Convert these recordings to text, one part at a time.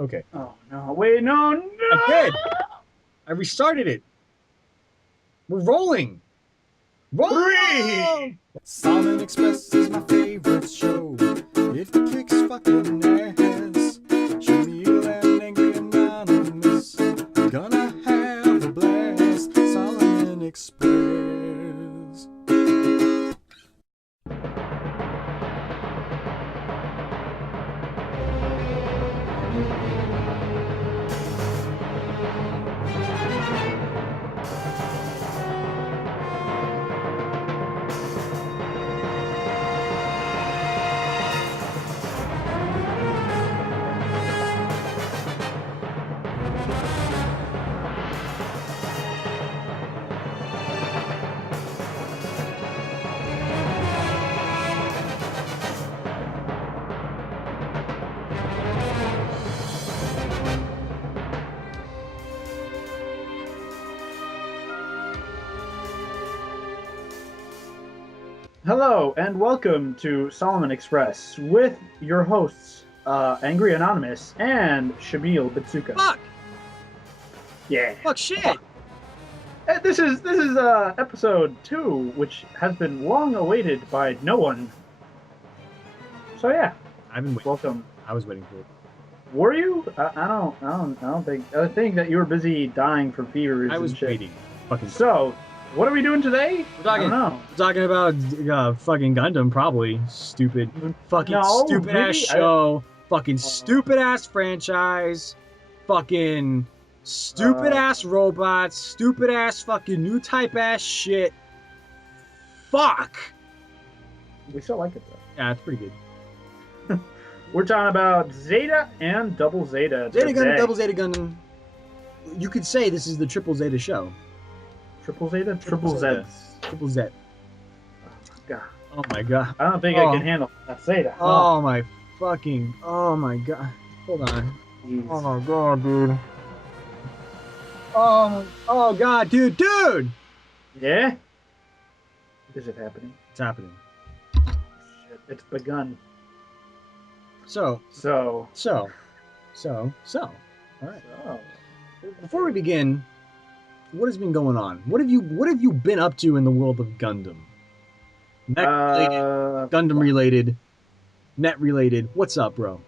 Okay. Oh no! Wait, no, no! I did. I restarted it. We're rolling. Three. Roll! Solomon Express is my favorite show. It kicks fucking ass. Shimille and Angry Anonymous. Gonna have a blast. Solomon Express. Hello and welcome to Solomon Express with your hosts, Angry Anonymous and Shimille Bitsuka. Fuck! Yeah. Fuck shit! This is episode 2, which has been long awaited by no one. So yeah, I've been waiting. welcome. I was waiting for it. Were you? I don't think. I think that you were busy dying from fevers. I was and shit. waiting. Fucking. So, what are we doing today? We're I don't know. talking about fucking Gundam, probably. Stupid. Fucking No, stupid ass maybe? show. Fucking stupid ass franchise. Fucking stupid ass robots. Stupid ass fucking new type ass shit. Fuck! We still like it though. Yeah, it's pretty good. We're talking about Zeta and Double Zeta. Zeta today. Gundam, Double Zeta Gundam. You could say this is the Triple Zeta show. Triple Zeta? Triple Zeta. Zeds. Triple Z. God. Oh my god. I don't think Oh. I can handle that Zeta. Oh my fucking. Oh my god. Hold on. Jeez. Oh my god, dude. Oh god, dude. Yeah? Is it happening? It's happening. Shit, it's begun. So. So. All right. So. Before we begin, what has been going on? What have you been up to in the world of Gundam? Mech related, Gundam related, net related. What's up, bro?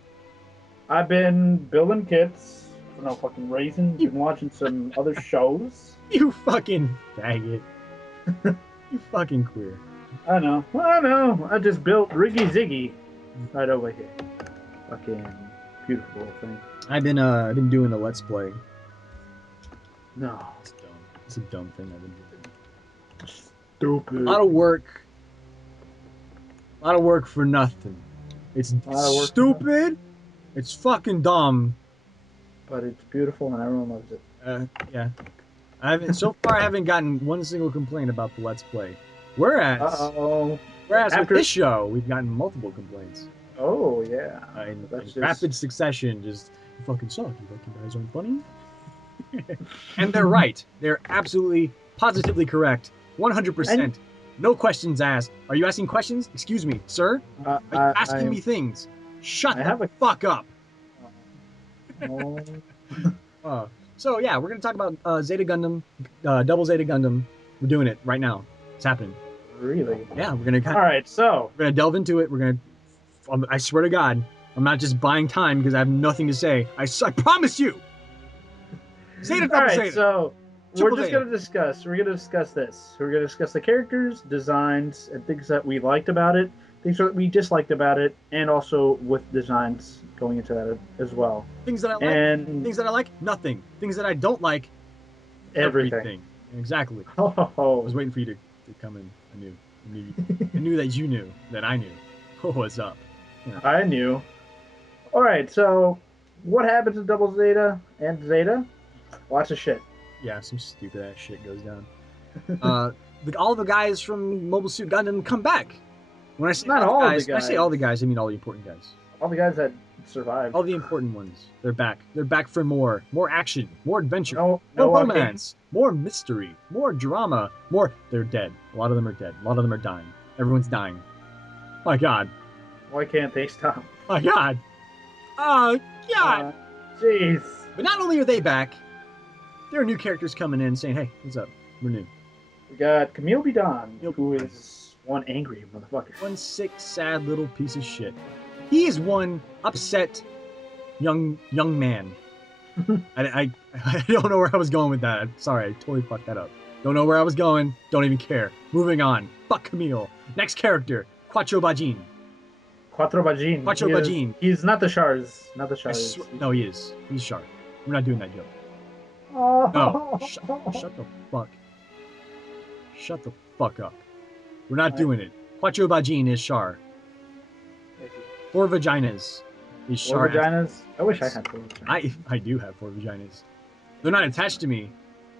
I've been building kits for no fucking reason. Been watching some other shows. You fucking faggot. You fucking queer. I know. I just built Riggy Ziggy right over here. Fucking beautiful thing. I've been doing a let's play. No. It's dumb. It's a dumb thing I've been doing. Stupid. A lot of work. A lot of work for nothing. It's lot of work for stupid. It's fucking dumb. But it's beautiful and everyone loves it. Yeah. So far I haven't gotten one single complaint about the let's play. Whereas Uh-oh. with this show, we've gotten multiple complaints. Oh, yeah. In That's just- rapid succession, just you fucking suck. You fucking guys aren't funny. And they're right. They're absolutely, positively correct. 100%. No questions asked. Are you asking questions? Excuse me, sir? Are you asking me things? Shut the fuck up. Oh. So yeah, we're gonna talk about Zeta Gundam, Double Zeta Gundam. We're doing it right now. It's happening. Really? Yeah, we're gonna. All right, so. We're gonna delve into it. We're gonna. I swear to God, I'm not just buying time because I have nothing to say. I promise you. Zeta Double All right, Zeta. so Triple we're just Zeta. gonna discuss. We're gonna discuss this. We're gonna discuss the characters, designs, and things that we liked about it, things that we disliked about it, and also with designs going into that as well. Things that I like. And Things that I like. Nothing. Things that I don't like. everything. Exactly. Oh, I was waiting for you to come in. I knew that you knew that I knew. What's up? I knew. All right, so what happens to Double Zeta and Zeta? Lots of shit. Yeah, some stupid ass shit goes down. All the guys from Mobile Suit Gundam come back. When I say Not all the all the guys, I say guys. all the guys. I mean all the important guys. All the guys that survived. All the important ones. They're back. They're back for more action, more adventure, No more walking. romance, more mystery, more drama, more. They're dead. A lot of them are dead. A lot of them are dying. Everyone's dying. My God. Why can't they stop? My God. Oh God. Jeez. But not only are they back, there are new characters coming in saying, "Hey, what's up? We're new." We got Camille Bidon, Yep. who is one angry motherfucker. One sick, sad little piece of shit. He is one upset young man. I don't know where I was going with that. I'm sorry, I totally fucked that up. Don't know where I was going. Don't even care. Moving on. Fuck Camille. Next character, Quattro Bajin. Quattro Bajin. Quattro Bajin. He's not the Shars. Not the Shars. No, he is. He's sharp. We're not doing that joke. Oh. No. Shut the fuck. Shut the fuck up. We're not doing it. Quattro Bajin is Char. 4 vaginas is Char. 4 vaginas? I wish I had 4 vaginas. I do have 4 vaginas. They're not attached to me,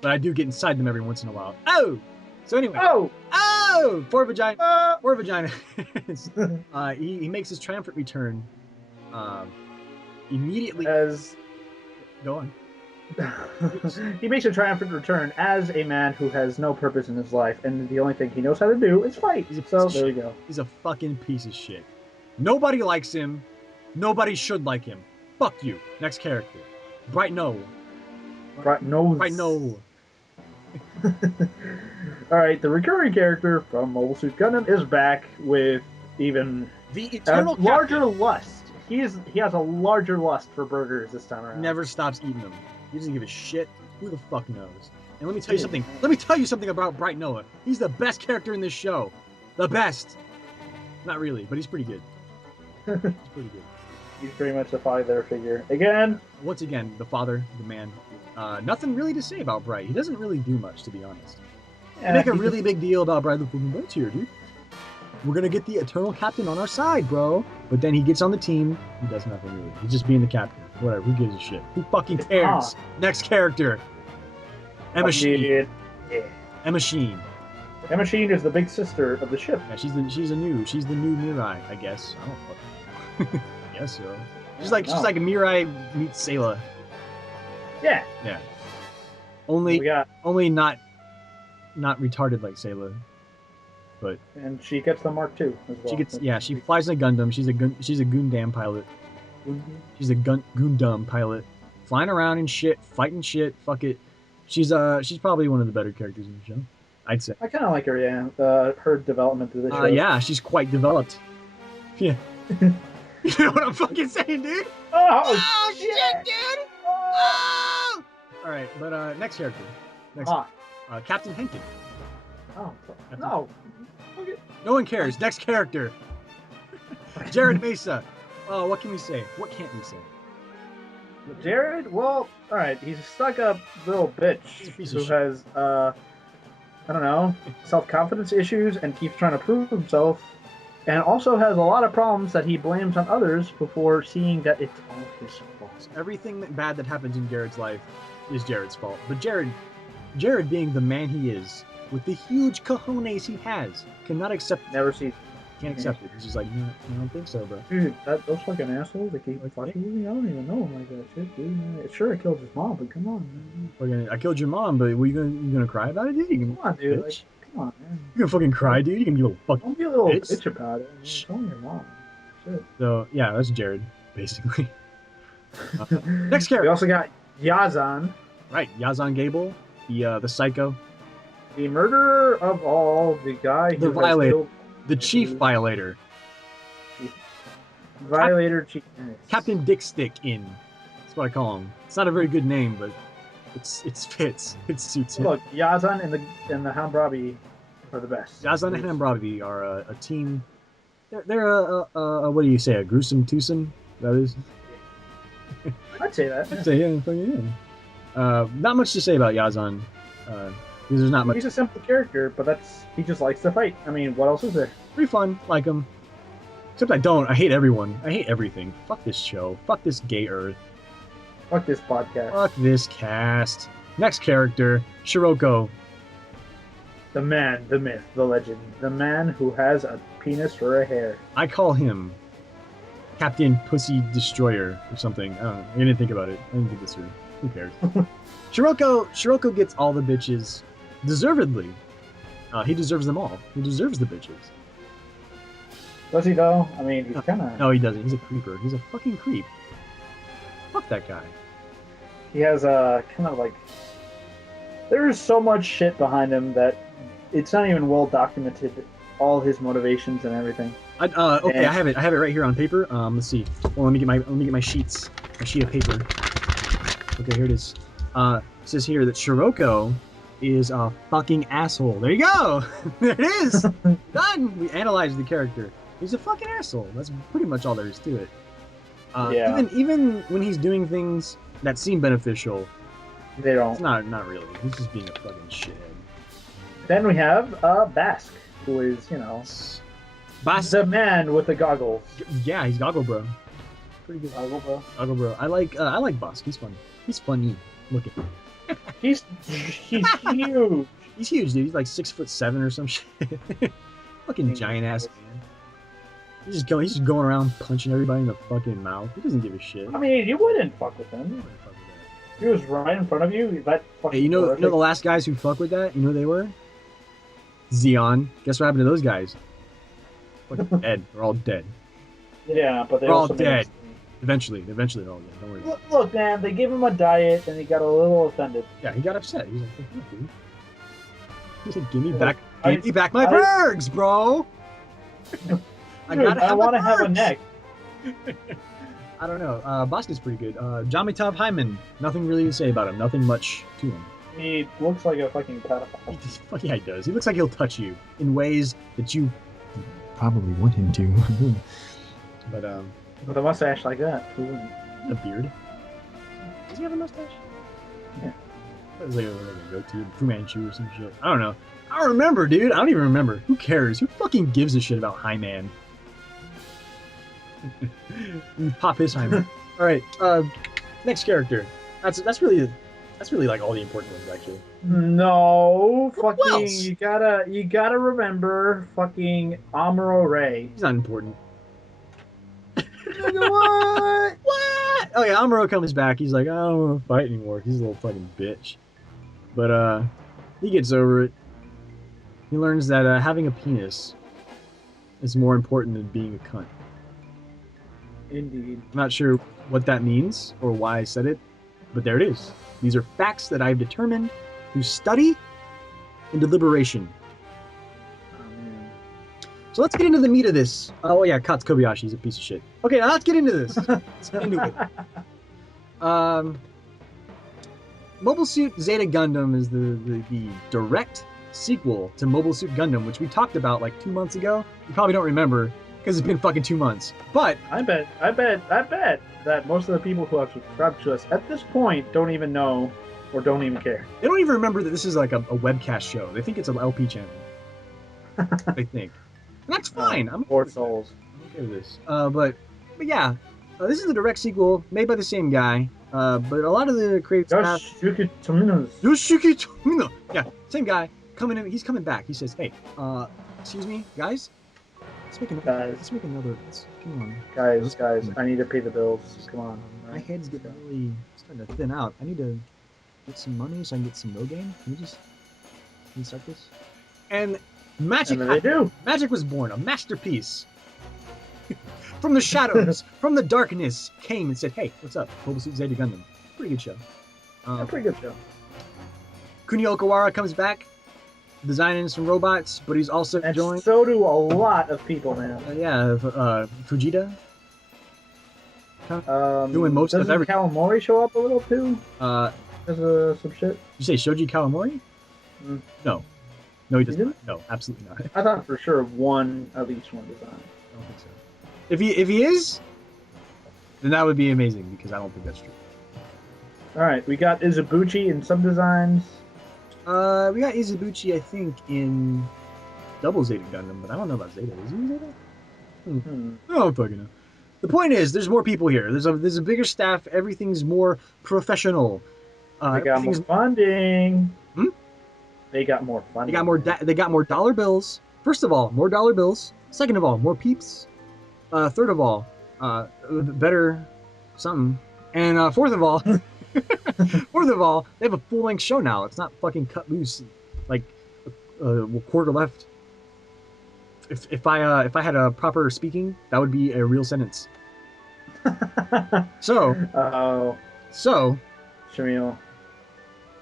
but I do get inside them every once in a while. Oh! So anyway. Oh! 4 vaginas. 4 vaginas. He makes his triumphant return immediately. As Go on. he makes a triumphant return as a man who has no purpose in his life, and the only thing he knows how to do is fight. So there we go. He's a fucking piece of shit. Nobody likes him. Nobody should like him. Fuck you. Next character. Bright No. Bright No. Alright, the recurring character from Mobile Suit Gundam is back with even The a eternal larger lust. He has a larger lust for burgers this time around. never stops eating them. He doesn't give a shit. Who the fuck knows? And let me tell you something. Let me tell you something about Bright Noah. He's the best character in this show. The best. Not really, but he's pretty good. He's pretty good. He's pretty much the father figure. Again. Once again, the father, the man. Nothing really to say about Bright. He doesn't really do much, to be honest. They make a really big deal about Bright the fucking Bright's here, dude. We're gonna get the eternal captain on our side, bro. But then he gets on the team. He does nothing really. He's just being the captain. Whatever. Who gives a shit? Who fucking cares? Next character. Emma Sheen. Yeah. Emma Sheen. Emma Sheen is the big sister of the ship. Yeah, she's the new Mirai, I guess. I don't fucking. I guess so. She's like Mirai meets Sayla. Yeah. Yeah. We got, Only not retarded like Sayla. But and she gets the Mark II as well. She flies in a Gundam. She's a Gundam pilot. She's a Gundam pilot, flying around and shit, fighting shit. Fuck it. She's probably one of the better characters in the show, I'd say. I kind of like her. Yeah, her development through the show. Yeah, she's quite developed. Yeah. You know what I'm fucking saying, dude? Oh shit, dude! Oh! All right, but next character. Captain Henkin. Oh no. Okay. No one cares. Next character. Jared Mesa. Oh, what can we say? What can't we say? Jared? Well, alright, he's a stuck-up little bitch who has, I don't know, self-confidence issues and keeps trying to prove himself, and also has a lot of problems that he blames on others before seeing that it's all his fault. Everything bad that happens in Jared's life is Jared's fault. But Jared being the man he is, with the huge cojones he has, cannot accept it. Can't accept it. He's just like, I don't think so, bro. Dude, those fucking assholes, they keep fucking with me. I don't even know him like that shit, dude. Sure, I killed his mom, but come on, man. I killed your mom, but you gonna cry about it, dude? Come on, dude. Like, come on, man. You gonna fucking cry, dude? You can be a little fucking Don't be a little bitch about it. It's only your mom. Shit. So, yeah, that's Jared, basically. Next character. We also got Yazan. Right, Yazan Gable, the psycho. The murderer of all, the guy who violator. The chief violator. Chief. Captain Dick Stick in. That's what I call him. It's not a very good name, but it fits. It suits him. Look, Yazan and the Hambrabi are the best. Yazan and Hambrabi are a team. They're a what do you say? A gruesome twosome? That is. I'd say that. I'd say yeah. Not much to say about Yazan. Because there's not much. He's a simple character, but he just likes to fight. I mean, what else is there? Pretty fun, like him. Except I don't. I hate everyone. I hate everything. Fuck this show. Fuck this gay earth. Fuck this podcast. Fuck this cast. Next character, Shiroko. The man, the myth, the legend. The man who has a penis for a hair. I call him Captain Pussy Destroyer or something. I don't know. I didn't think about it. I didn't think this through. Who cares? Shiroko gets all the bitches. Deservedly. He deserves them all. He deserves the bitches. Does he though? I mean, he's kind of... No, he doesn't. He's a creeper. He's a fucking creep. Fuck that guy. He has a kind of like. There is so much shit behind him that it's not even well documented. All his motivations and everything. Okay, And I have it right here on paper. Let's see. Well, let me get my sheets. My sheet of paper. Okay, here it is. It says here that Shiroko is a fucking asshole. There you go. There it is. Done. We analyzed the character. He's a fucking asshole. That's pretty much all there is to it. Yeah. Even when he's doing things that seem beneficial, They don't. it's not really. He's just being a fucking shithead. Then we have Basque, who is, you know, the man with the goggles. Yeah, he's Goggle Bro. Pretty good. Goggle bro. Goggle Bro. I like Bosk. He's funny. He's funny looking. He's huge. He's huge, dude. He's like 6'7" or some shit. Fucking giant ass man. He's just going around punching everybody in the fucking mouth. He doesn't give a shit. I mean, you wouldn't fuck with him. He was right in front of you. That fucking. Hey, you know the last guys who fuck with that? You know who they were? Xeon. Guess what happened to those guys? Fucking dead. They're all dead. Yeah, but they're all also dead. Eventually they're all dead. Don't worry. Look, man, they gave him a diet and he got a little offended. Yeah, he got upset. He's like, "Fuck you, dude." He said, give me back my burgers, bro. Dude, I want to have a neck. I don't know. Bosk is pretty good. Jamitov Hyman. Nothing really to say about him. Nothing much to him. He looks like a fucking pedophile. Yeah, he does. He looks like he'll touch you in ways that you probably want him to. But with a mustache like that, who wouldn't? A beard. Does he have a mustache? Yeah. That was like a goatee, Fu Manchu or some shit. I don't know. I don't remember, dude. I don't even remember. Who cares? Who fucking gives a shit about Hyman? Pop his Hyman. All right. Next character. That's really like all the important ones, actually. No, Who fucking else? you gotta remember fucking Amuro Ray. He's not important. What? What? Oh yeah, Amuro comes back. He's like, I don't want to fight anymore. He's a little fucking bitch. But he gets over it. He learns that having a penis is more important than being a cunt. Indeed. I'm not sure what that means or why I said it, but there it is. These are facts that I've determined through study and deliberation. Oh, man. So let's get into the meat of this. Oh yeah, Katsu Kobayashi's a piece of shit. Okay, now let's get into this. Let's get into it. Mobile Suit Zeta Gundam is the direct sequel to Mobile Suit Gundam, which we talked about like 2 months ago. You probably don't remember because it's been fucking 2 months. But I bet that most of the people who have subscribed to us at this point don't even know or don't even care. they don't even remember that this is like a webcast show. They think it's an LP channel. They think. And that's fine. I'm Poor souls. okay with this. But yeah, this is the direct sequel made by the same guy. But a lot of the creative staff. Yoshiyuki Tomino's. Yoshiki Tomino. Yeah, same guy. Coming in. He's coming back. He says, "Hey, excuse me, guys. Let's make another. Come on, Guys, I need to pay the bills. Come on. my head's getting really starting to thin out. I need to get some money so I can get some no game. Can you start this?" And magic. And then they do. Magic was born, a masterpiece. From the shadows, from the darkness, came and said, "Hey, what's up? Mobile Suit Zeta Gundam." Pretty good show. A pretty good show. Kunio Okawara comes back, designing some robots, but he's also And joined. so do a lot of people, man. Fujita. Doing most of doesn't everything. Kawamori show up a little too? Did Some shit? you say Shoji Kawamori? Mm. No, he doesn't. He didn't? No, absolutely not. I thought for sure at least one design. I don't think so. If he is, then that would be amazing because I don't think that's true. All right, we got Izubuchi in some designs. We got Izubuchi, I think, in Double Zeta Gundam, but I don't know about Zeta. Is he Zeta? I don't fucking know. The point is, there's more people here. There's a bigger staff. Everything's more professional. They got more funding. Hmm? They got more funding. They got more dollar bills. First of all, more dollar bills. Second of all, more peeps. Third of all, better something. And fourth of all, they have a full-length show now. It's not fucking cut loose like quarter left. If I had a proper speaking, that would be a real sentence. So Shimille.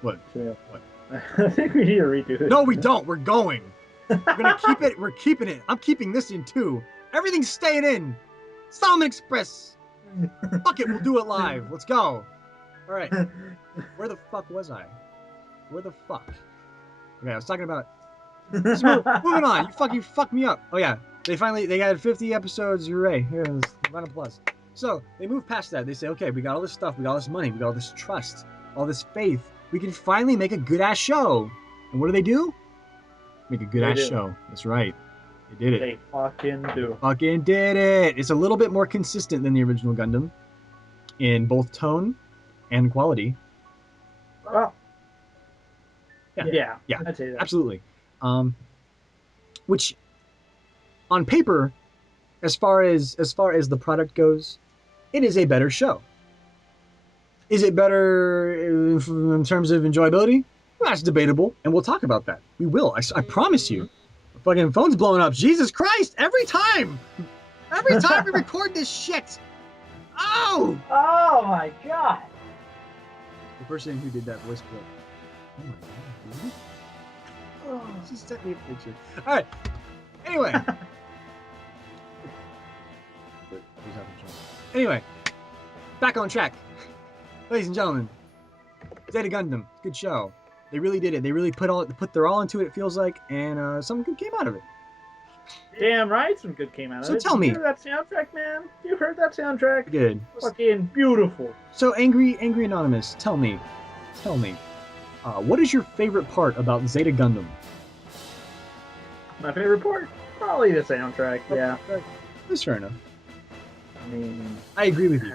What? Shimille. What? I think we need to redo this. No, we don't. We're going. We're gonna keep it. We're keeping it. I'm keeping this in too. Everything's staying in. Salmon Express. Fuck it. We'll do it live. Let's go. All right. Where the fuck was I? Where the fuck? Okay, I was talking about. Moving on. You fucked me up. Oh yeah. They had 50 episodes. Hooray. Here, let's round of applause. So they move past that. They say, okay, we got all this stuff. We got all this money. We got all this trust. All this faith. We can finally make a good ass show. And what do? Make a good ass show. That's right. They did it. They fucking do. Fucking did it. It's a little bit more consistent than the original Gundam in both tone and quality. Well, yeah. I'd say that. Absolutely. Which, on paper, as far as the product goes, it is a better show. Is it better in terms of enjoyability? Well, that's debatable, and we'll talk about that. We will. I promise you. The fucking phone's blowing up. Jesus Christ! Every time we record this shit. Oh! Oh my god! The person who did that voice clip. Oh my god, dude. Oh, she sent me a picture. All right. Anyway. Anyway, back on track. Ladies and gentlemen, Zeta Gundam, good show. They really did it. They really put their all into it, it feels like, and something good came out of it. Damn right, some good came out of it. So tell me. You heard that soundtrack, man? You heard that soundtrack? Good. Fucking beautiful. So, Angry Anonymous, tell me, what is your favorite part about Zeta Gundam? My favorite part? Probably the soundtrack, yeah. That's fair enough. I mean... I agree with you.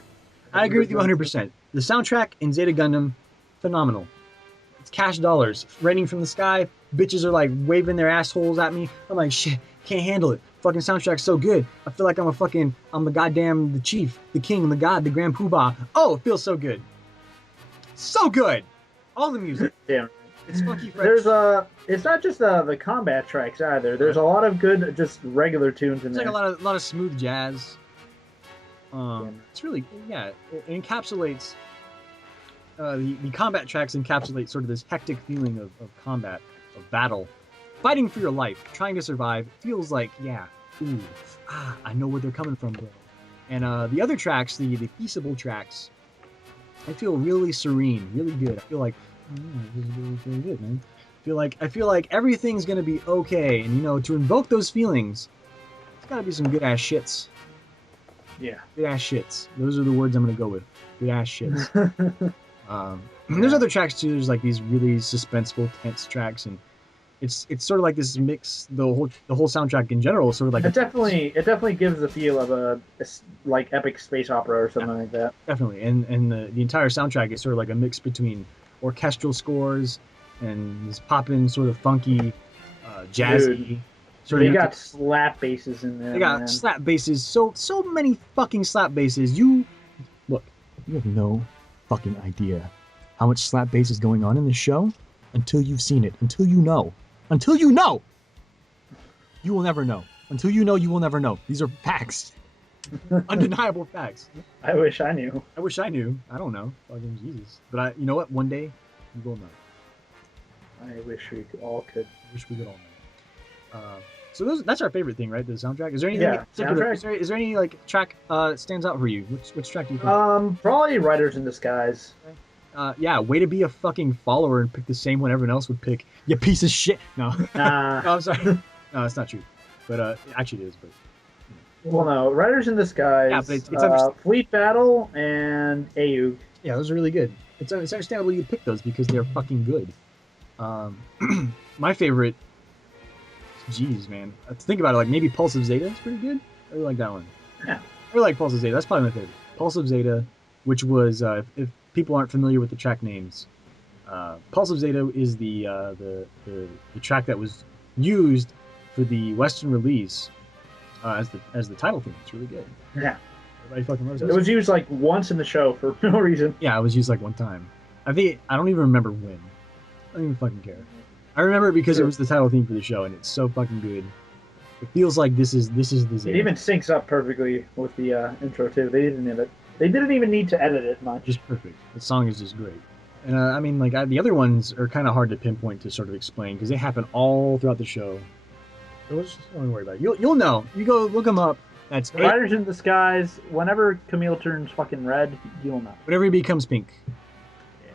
I agree with you 100%. The soundtrack in Zeta Gundam, phenomenal. It's cash dollars raining from the sky. Bitches are like waving their assholes at me. I'm like, shit, can't handle it. Fucking soundtrack's so good. I feel like I'm the chief, the king, the god, the grand poobah. Oh, it feels so good. So good. All the music. Damn. It's funky fresh. It's not just the combat tracks either. There's a lot of good, just regular tunes in there. It's like a lot of smooth jazz. It's really, it encapsulates, the combat tracks encapsulate sort of this hectic feeling of combat, of battle, fighting for your life, trying to survive. It feels like, I know where they're coming from, bro. And the other tracks, the peaceable tracks, I feel really serene, really good. I feel like, this is really good, man. I feel like everything's gonna be okay, and to invoke those feelings, it's gotta be some good ass shits. Yeah. Good ass shits. Those are the words I'm gonna go with. Good ass shits. There's other tracks too. There's like these really suspenseful, tense tracks, and it's sort of like this mix. The whole soundtrack in general is sort of like it definitely gives the feel of a like epic space opera or something like that. Definitely, and the entire soundtrack is sort of like a mix between orchestral scores and this poppin' sort of funky, jazzy. They got slap basses in there. They got slap basses. So many fucking slap basses. You have no fucking idea how much slap bass is going on in this show until you've seen it. Until you know. You will never know. Until you know, you will never know. These are facts. Undeniable facts. I wish I knew. I don't know. Fucking Jesus. But you know what? One day, you will know. I wish we all could. Know. So that's our favorite thing, right? The soundtrack. Is there anything particular? Is there any like track stands out for you? Which track do you think? Probably Riders in Disguise. Way to be a fucking follower and pick the same one everyone else would pick. You piece of shit. No. No, I'm sorry. No, it's not true. But actually it is. But well, no, Riders in Disguise. Yeah, but it's Fleet Battle and Ayug. Yeah, those are really good. It's understandable you pick those because they're fucking good. My favorite. Jeez, man. Think about it, like maybe Pulse of Zeta is pretty good. I really like that one. Yeah. I really like Pulse of Zeta. That's probably my favorite. Pulse of Zeta, which was, if people aren't familiar with the track names, Pulse of Zeta is the track that was used for the Western release as the title theme. It's really good. Yeah. Everybody fucking loves it. It was used like once in the show for no reason. Yeah, it was used like one time. I don't even remember when. I don't even fucking care. I remember it because it was the title theme for the show, and it's so fucking good. It feels like this is the Zeta. It even syncs up perfectly with the intro too. They didn't even need to edit it much. Just perfect. The song is just great. And I mean, like the other ones are kind of hard to pinpoint to sort of explain because they happen all throughout the show. So let's just don't worry about it. You'll know. You go look them up. That's Riders in Disguise. Whenever Camille turns fucking red, you'll know. Whenever he becomes pink,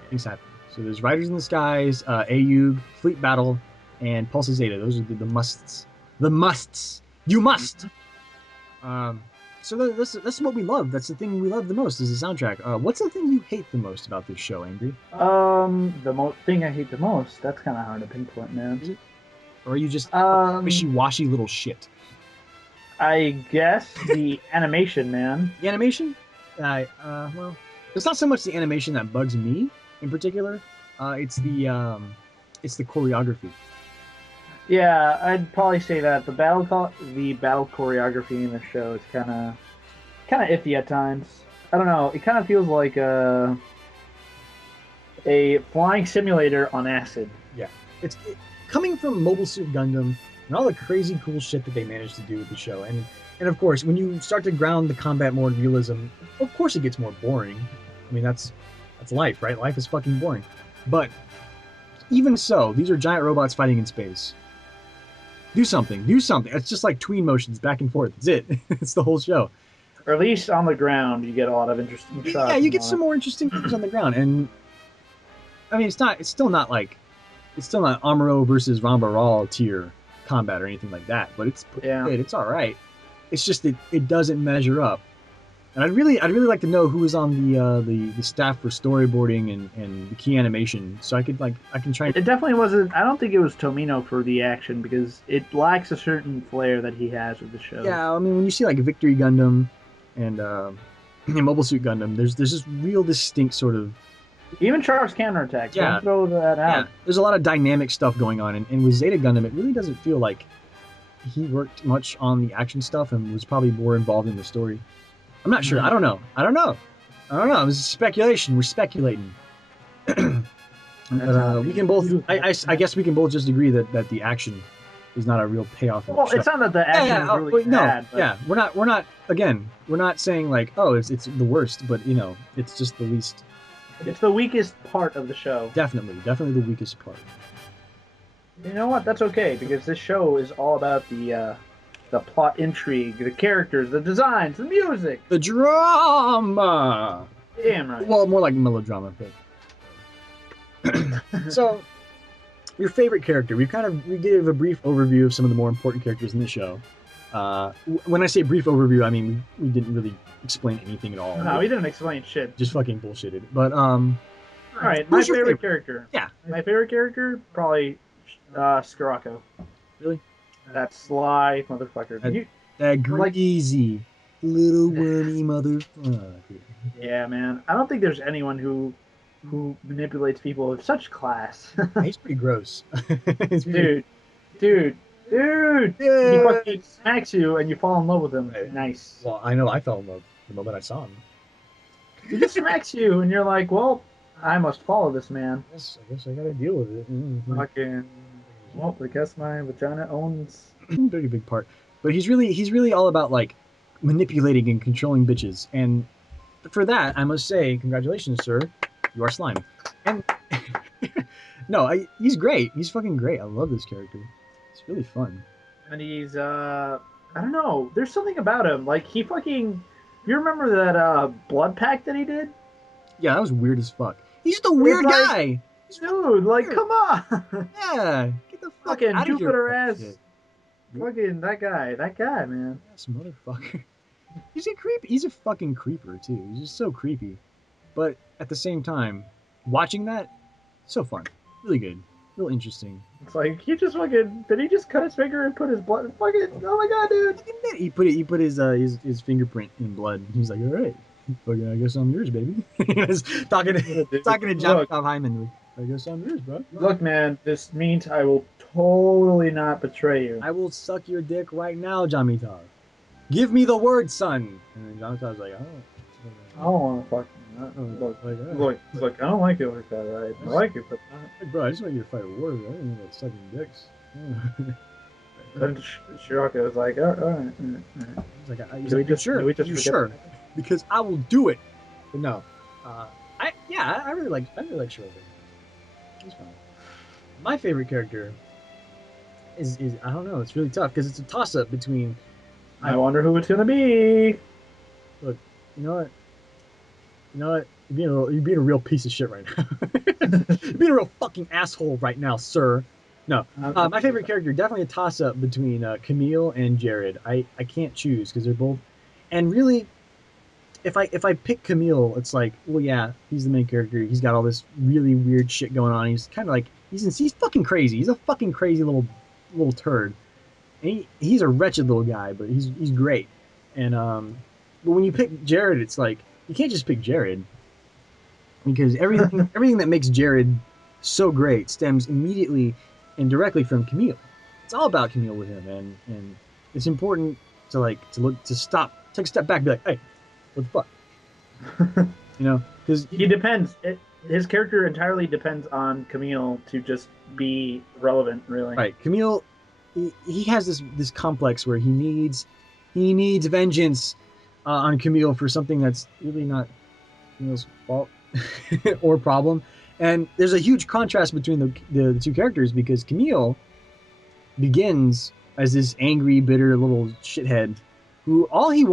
things happen. So there's Riders in the Skies, Ayug, Fleet Battle, and Pulse of Zeta. Those are the musts. The musts. You must. So that's what we love. That's the thing we love the most is the soundtrack. What's the thing you hate the most about this show, Angry? The thing I hate the most. That's kind of hard to pinpoint, man. Is it? Or are you just wishy-washy little shit? I guess the animation, man. The animation? Well, it's not so much the animation that bugs me in particular. It's the choreography. Yeah, I'd probably say that the battle choreography in the show is kind of iffy at times. I don't know. It kind of feels like a flying simulator on acid. Yeah, it's coming from Mobile Suit Gundam and all the crazy cool shit that they managed to do with the show. And of course, when you start to ground the combat more in realism, of course it gets more boring. I mean, that's life, right? Life is fucking boring. But even so, these are giant robots fighting in space. Do something. It's just like tween motions back and forth. That's it. It's the whole show. Or at least on the ground, you get a lot of interesting shots. Yeah, you get some more interesting things on the ground. And I mean, it's still not Amuro versus Rambaral tier combat or anything like that. But it's good. It's all right. It's just that it doesn't measure up. And I'd really like to know who was on the staff for storyboarding and the key animation, so I can try. It definitely wasn't. I don't think it was Tomino for the action because it lacks a certain flair that he has with the show. Yeah, I mean when you see like Victory Gundam and Mobile Suit Gundam, there's this real distinct sort of. Even Sharp's counterattack. Yeah, don't throw that out. Yeah, there's a lot of dynamic stuff going on, and with Zeta Gundam, it really doesn't feel like he worked much on the action stuff and was probably more involved in the story. I'm not sure. I don't know. It was speculation. We're speculating. But we can both. I guess we can both just agree that the action is not a real payoff. Well, it's not that the action is really bad. No, yeah, we're not. Again, we're not saying like, oh, it's the worst, but it's just the least. It's the weakest part of the show. Definitely the weakest part. You know what? That's okay because this show is all about the plot intrigue, the characters, the designs, the music. The drama! Damn right. Well, more like melodrama. But... So, your favorite character. We gave a brief overview of some of the more important characters in the show. When I say brief overview, I mean we didn't really explain anything at all. No, we didn't explain shit. Just fucking bullshitted. But, Alright, my favorite character. Yeah. My favorite character? Probably Scirocco. Really? That sly motherfucker. That greasy little wormy motherfucker. Yeah, man. I don't think there's anyone who manipulates people with such class. He's pretty gross. Dude. Yeah. He fucking smacks you and you fall in love with him. Right. Nice. Well, I know I fell in love the moment I saw him. He just smacks you and you're like, well, I must follow this man. Yes, I guess I gotta deal with it. Mm-hmm. Fucking... Well, I guess my vagina owns very big part, but he's really all about like manipulating and controlling bitches, and for that I must say congratulations, sir, you are slime. And no, he's great. He's fucking great. I love this character. It's really fun. And he's I don't know. There's something about him. Like he fucking. You remember that blood pact that he did? Yeah, that was weird as fuck. He's just a weird guy. Dude, like, come on. Yeah. The fucking out of Jupiter here, ass. shit. Fucking that guy, man. This motherfucker. He's a creep. He's a fucking creeper too. He's just so creepy. But at the same time, watching that, so fun. Really good. Real interesting. It's like he just fucking did he just cut his finger and put his blood fucking oh my god, dude. He put his fingerprint in blood. He's like, all right. Fucking I guess I'm yours, baby. He was talking to John Hyman. I guess I'm yours, bro. Look, man, this means I will totally not betray you. I will suck your dick right now, Jamitar. Give me the word, son. And then Jamitar's like, I don't want to fucking... Look, I don't like it like that, right? I like it, but not... Hey, bro, I just want you to fight a war. I don't need like sucking dicks. Then Scirocco was like, all right. He's like, sure? Because I will do it. But no. Yeah, I really like Shimille. He's fun. My favorite character is I don't know. It's really tough because it's a toss up between. I wonder who it's gonna be. Look, you know what? You know what? You're being a real piece of shit right now. You're being a real fucking asshole right now, sir. No, my favorite character, definitely a toss up between Camille and Jared. I can't choose because they're both, and really, if I pick Camille, it's like, well, yeah, he's the main character. He's got all this really weird shit going on. He's kind of like he's fucking crazy. He's a fucking crazy little turd. And he's a wretched little guy, but he's great. And but when you pick Jared, it's like you can't just pick Jared because everything that makes Jared so great stems immediately and directly from Camille. It's all about Camille with him, and it's important to stop, take a step back, and be like, hey, what the fuck, you know? Because he depends. His character entirely depends on Camille to just be relevant, really. Right, Camille. He has this complex where he needs vengeance on Camille for something that's really not Camille's fault or problem, and there's a huge contrast between the two characters because Camille begins as this angry, bitter little shithead who all he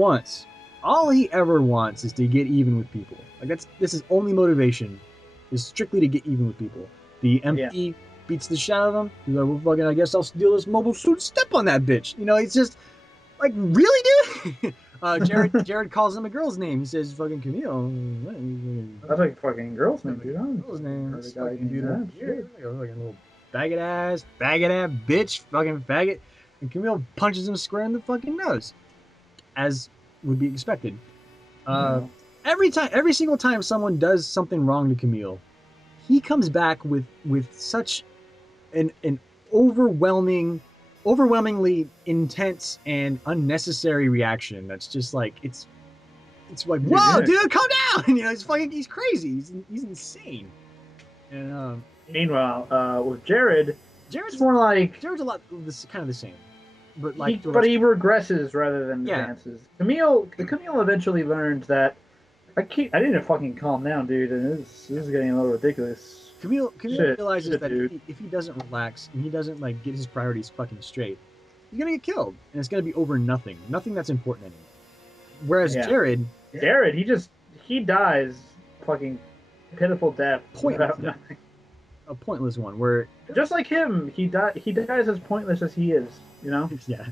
ever wants is to get even with people. Like this is only motivation is strictly to get even with people. The empty beats the shit out of him. He's like, well, fucking, I guess I'll steal this mobile suit. Step on that bitch. You know, it's just like, really, dude? Jared calls him a girl's name. He says, fucking Camille. That's like a fucking girl's name, dude. Girl's name. It's fucking dude. Fucking little faggot ass bitch, fucking faggot. And Camille punches him square in the fucking nose, as would be expected. Every single time someone does something wrong to Camille, he comes back with such an overwhelmingly intense and unnecessary reaction. That's just like it's like, whoa, dude, calm down. You know, he's crazy. He's insane. And meanwhile, with Jared's more like Jared's a lot kind of the same, but he regresses rather than advances. Camille eventually learned that I need to fucking calm down, dude, and this is getting a little ridiculous. Camille realizes that if he doesn't relax and he doesn't like get his priorities fucking straight, he's gonna get killed, and it's gonna be over nothing that's important anymore. Whereas Jared, he dies fucking pitiful death, a pointless one. Where just like him, he dies as pointless as he is. You know? Yeah,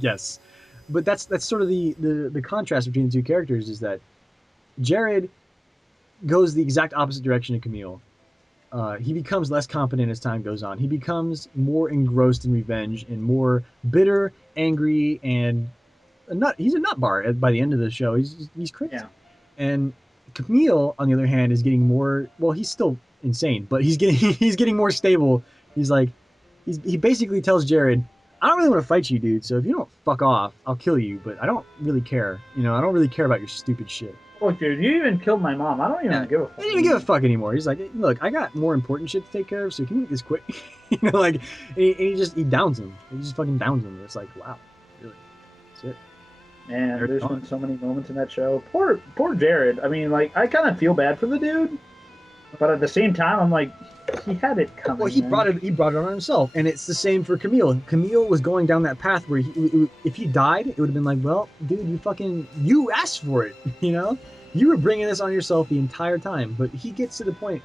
yes, but that's sort of the contrast between the two characters is that Jared goes the exact opposite direction of Camille. He becomes less competent as time goes on. He becomes more engrossed in revenge and more bitter, angry, and he's a nut bar by the end of the show. He's crazy. Yeah. And Camille, on the other hand, is getting more. Well, he's still insane, but he's getting more stable. He basically tells Jared, I don't really want to fight you, dude. So if you don't fuck off, I'll kill you. But I don't really care. You know, I don't really care about your stupid shit. Look, dude, you even killed my mom. I don't even give a fuck. I don't even give a fuck anymore. He's like, look, I got more important shit to take care of, so can you make this quick? You know, like, and he downs him. He just fucking downs him. It's like, wow, really? That's it. Man, there's been so many moments in that show. Poor Jared. I mean, like, I kind of feel bad for the dude, but at the same time, I'm like, he had it coming. Well, he brought it on himself, and it's the same for Camille. Camille was going down that path where if he died, it would have been like, well, dude, you asked for it, you know? You were bringing this on yourself the entire time. But he gets to the point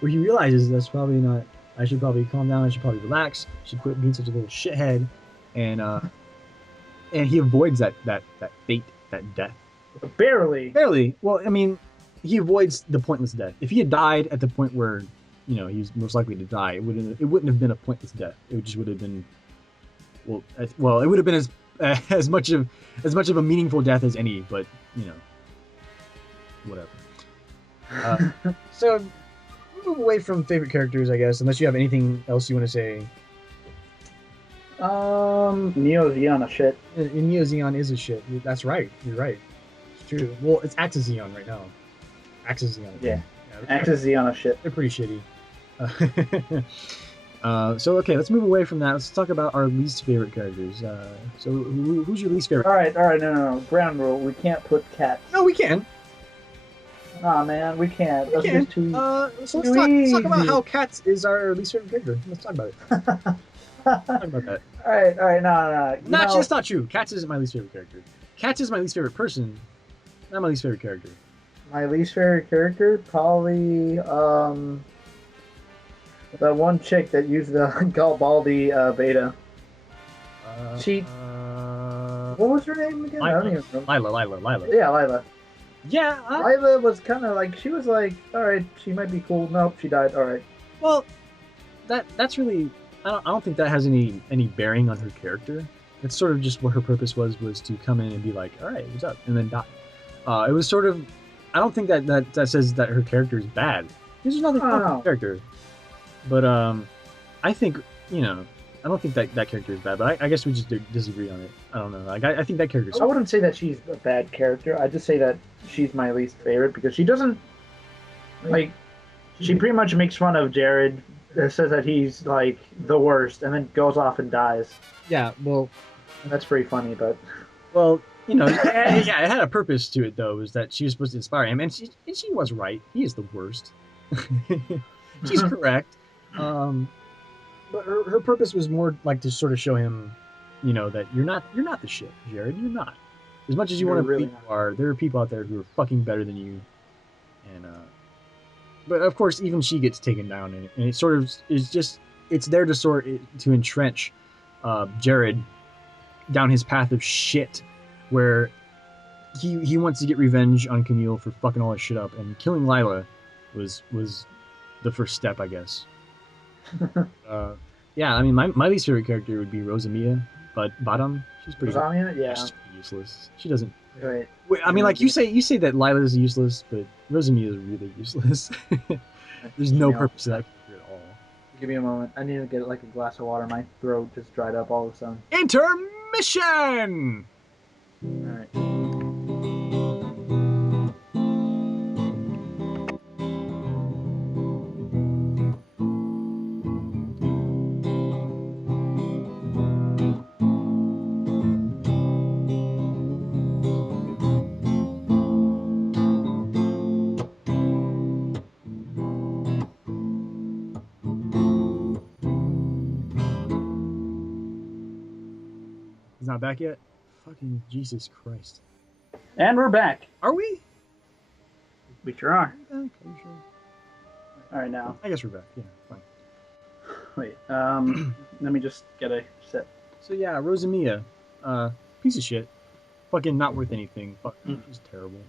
where he realizes that's probably not. I should probably calm down. I should probably relax. I should quit being such a little shithead, and he avoids that fate, that death. Barely. Well, I mean, he avoids the pointless death. If he had died at the point where, you know, he was most likely to die, it wouldn't have been a pointless death. It just would have been, well, it would have been as much of a meaningful death as any. But you know, whatever. So move away from favorite characters, I guess, unless you have anything else you want to say. Neo Xeon a shit. Neo Xeon is a shit. That's right. You're right. It's true. Well, it's Axis Xeon right now. Axis Xeon. Yeah. Axis Xeon a shit. They're pretty shitty. So okay, let's move away from that. Let's talk about our least favorite characters. So who's your least favorite? All right. No. Ground rule. We can't put cats. No, we can. Nah, man, we can't. That's just too. So let's too talk about easy. how Cats is our least favorite character. Let's talk about it. Talk about that. All right, no. That's not true. Cats isn't my least favorite character. Cats is my least favorite person. Not my least favorite character. My least favorite character, probably that one chick that used the Garibaldi beta. What was her name again? I don't even know. Lila. Yeah, Lila. Yeah. Lila was kind of like, she was like, all right, she might be cool. Nope, she died. All right. Well, that's really. I don't think that has any bearing on her character. It's sort of just what her purpose was to come in and be like, all right, what's up, and then die. It was sort of. I don't think that says that her character is bad. There's nothing wrong with her character. But I think I don't think that character is bad. But I guess we just disagree on it. I don't know. Like I think that character. I wouldn't say that she's a bad character. I just say that she's my least favorite because she doesn't like. She pretty much makes fun of Jared. Says that he's like the worst, and then goes off and dies. Yeah, well, that's pretty funny, but yeah, it had a purpose to it though. Was that she was supposed to inspire him, and she was right. He is the worst. She's correct. But her purpose was more like to sort of show him, that you're not the shit, Jared. You're not. As much as you want to believe you are, there are people out there who are fucking better than you, and but of course, even she gets taken down, and it sort of is just it's there to entrench Jared down his path of shit, where he wants to get revenge on Camille for fucking all his shit up, and killing Lila was the first step, I guess. Yeah, I mean, my least favorite character would be Rosamia, but Bottom, she's pretty. Rosamia, yeah. She's pretty useless. She doesn't. Wait, I mean, like you say that Lila is useless, but Rosamia is really useless. There's no purpose to that character at all. Give me a moment. I need to get like a glass of water. My throat just dried up all of a sudden. Intermission. All right. He's not back yet? Fucking Jesus Christ. And we're back. Are we? We sure are. Are you sure? All right, now. I guess we're back. Yeah, fine. Wait, let me just get a sip. So yeah, Rosamia, piece of shit. Fucking not worth anything. Fucking just terrible.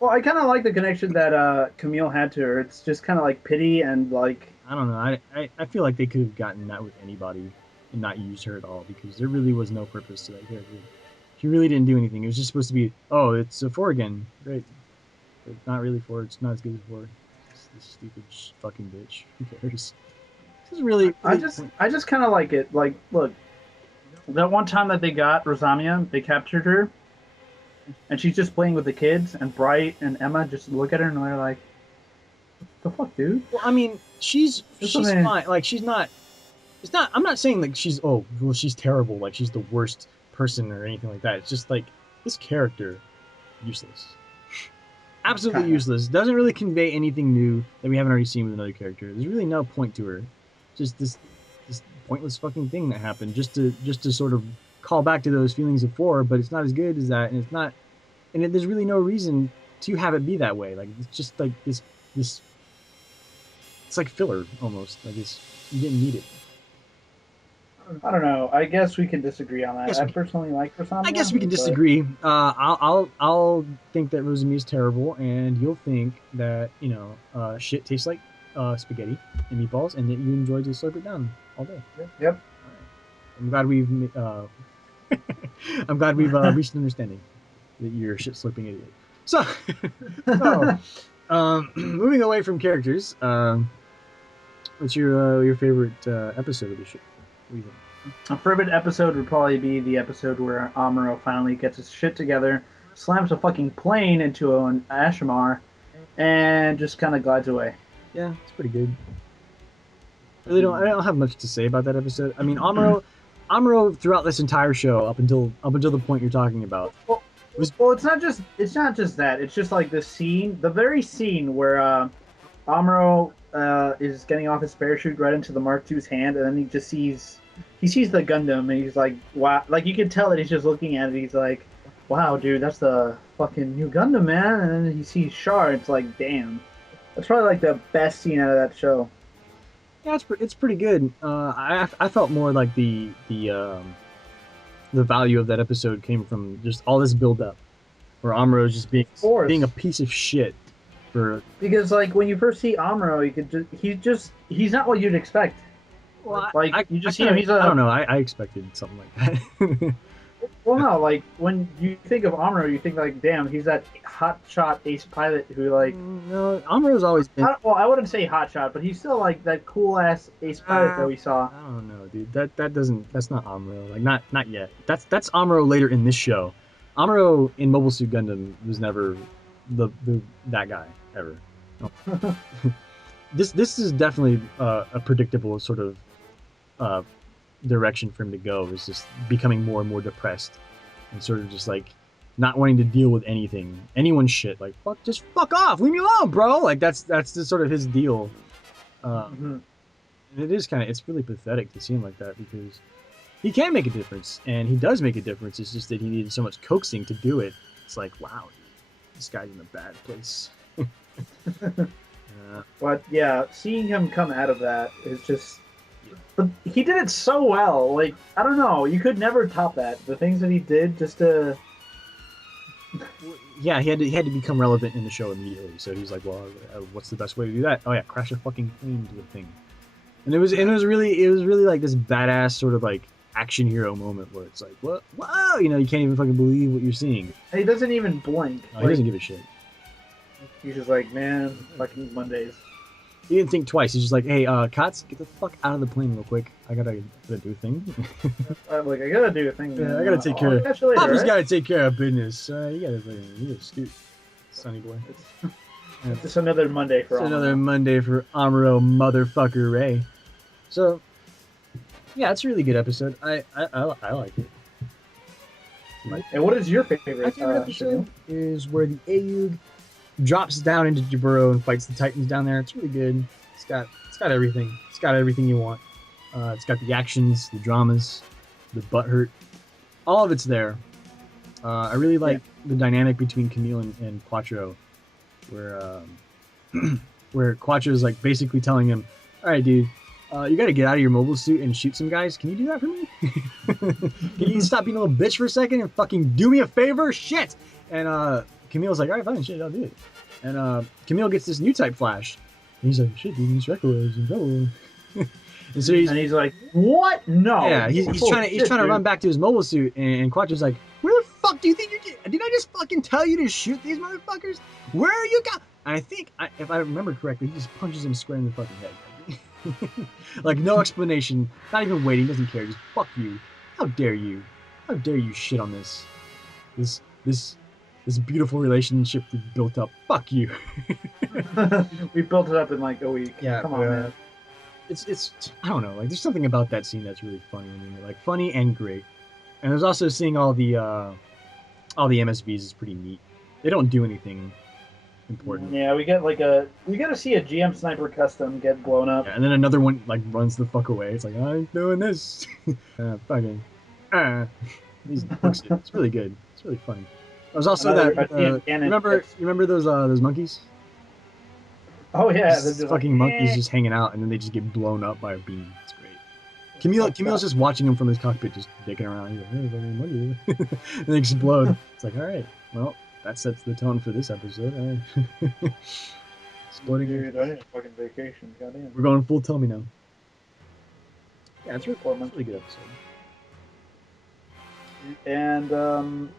Well, I kind of like the connection that Camille had to her. It's just kind of like pity and like... I don't know. I feel like they could have gotten that with anybody and not used her at all, because there really was no purpose to that character. She really didn't do anything. It was just supposed to be, oh, it's a 4 again. Great. But not really 4. It's not as good as 4. It's this stupid fucking bitch. Who cares? This is really... I just kind of like it. Like, look, that one time that they got Rosamia, they captured her, and she's just playing with the kids, and Bright and Emma just look at her and they're like, what the fuck, dude? Well, I mean, she's fine. Like, she's not... It's not... I'm not saying, like, she's... Oh, well, she's terrible. Like, she's the worst person or anything like that. It's just, like, this character, useless. Absolutely useless. Doesn't really convey anything new that we haven't already seen with another character. There's really no point to her. Just this pointless fucking thing that happened just to sort of call back to those feelings of 4, but it's not as good as that, and it's not... And there's really no reason to have it be that way. Like, it's just, like, this... It's like filler, almost. Like, you didn't need it. I don't know. I guess we can disagree on that. I personally like Rosamia. I guess we can disagree. I'll think that Rosamia's terrible, and you'll think that shit tastes like spaghetti and meatballs, and that you enjoy to slurp it down all day. Yep. All right. I'm glad we've reached an understanding that you're a shit slurping idiot. So, moving away from characters, what's your favorite episode of the show? What do you think? My favorite episode would probably be the episode where Amuro finally gets his shit together, slams a fucking plane into an Ashamar, and just kind of glides away. Yeah, it's pretty good. I don't have much to say about that episode. I mean, Amuro throughout this entire show, up until the point you're talking about, Well, it's not just that. It's just like the scene, the very scene where Amuro is getting off his parachute right into the Mark II's hand, and then he sees the Gundam, and he's like, wow, like you can tell that he's just looking at it. He's like, wow, dude, that's the fucking new Gundam, man. And then he sees Char, it's like, damn, that's probably like the best scene out of that show. Yeah, it's pretty good. I felt more like the value of that episode came from just all this build up, where Amuro is just being a piece of shit. Because like when you first see Amuro, you could he's not what you'd expect. Well, you just see him. He's I don't know. I expected something like that. Well, no, like when you think of Amuro, you think like, damn, he's that hotshot ace pilot who like. No, Amuro's always been. I wouldn't say hotshot, but he's still like that cool ass ace pilot that we saw. I don't know, dude. That's not Amuro. Like not yet. That's Amuro later in this show. Amuro in Mobile Suit Gundam was never that guy ever. No. This is definitely a predictable sort of direction for him to go. Is just becoming more and more depressed and sort of just like not wanting to deal with anyone's shit. Like fuck off, leave me alone, bro. Like that's just sort of his deal. And it is it's really pathetic to see him like that, because he can make a difference and he does make a difference. It's just that he needed so much coaxing to do it. It's like, wow, this guy's in a bad place. But yeah, seeing him come out of that is just. But he did it so well. Like, I don't know, you could never top that. The things that he did just to. Yeah, he had to become relevant in the show immediately. So he's like, well, what's the best way to do that? Oh yeah, crash a fucking plane into a thing. And it was really like this badass sort of like action hero moment where it's like, what? Wow, you can't even fucking believe what you're seeing. And he doesn't even blink. He doesn't give a shit. He's just like, man, fucking Mondays. He didn't think twice. He's just like, hey, Katz, get the fuck out of the plane real quick. I gotta do a thing. I gotta do a thing. Yeah, I gotta take care of. Papa's gotta take care of business. You gotta scoot, sonny boy. It's just another Monday for. It's another Monday for Amuro motherfucker Ray. So, yeah, it's a really good episode. I like it. And what is your favorite? My favorite episode is where the Ayug drops down into Jaburo and fights the Titans down there. It's really good. It's got everything. It's got everything you want. It's got the actions, the dramas, the butthurt. All of it's there. I really like the dynamic between Camille and Quattro, where where Quattro is like basically telling him, "All right, dude, you got to get out of your mobile suit and shoot some guys. Can you do that for me? Can you stop being a little bitch for a second and fucking do me a favor? Shit!" And Camille's like, all right, fine, shit, I'll do it. And Camille gets this new type flash. And he's like, shit, dude, this Rekko is in trouble. And so he's like, what? No. Yeah, he's trying to run back to his mobile suit, and Quattro's like, where the fuck do you think you're Did I just fucking tell you to shoot these motherfuckers? Where are you going? I think, if I remember correctly, he just punches him square in the fucking head. Like, no explanation, not even waiting, doesn't care, just fuck you. How dare you? How dare you shit on this beautiful relationship we built up. Fuck you. We built it up in like a week. Yeah, come on, man. It's I don't know, like there's something about that scene that's really funny. I mean, like funny and great. And there's also seeing all the MSVs is pretty neat. They don't do anything important. Yeah, we get to see a GM Sniper Custom get blown up. Yeah, and then another one like runs the fuck away. It's like, I'm doing this. Fucking. It's really good. It's really funny. There's also remember those monkeys? Oh yeah, those fucking monkeys just hanging out, and then they just get blown up by a beam. It's great. Camille's just watching him from his cockpit, just dicking around. He's like, hey, fucking monkey, and they explode. It's like, all right, well, that sets the tone for this episode. All right. Exploding. Dude, I need a fucking vacation. Goddamn. We're going full Tommy now. Yeah, it's really good episode. And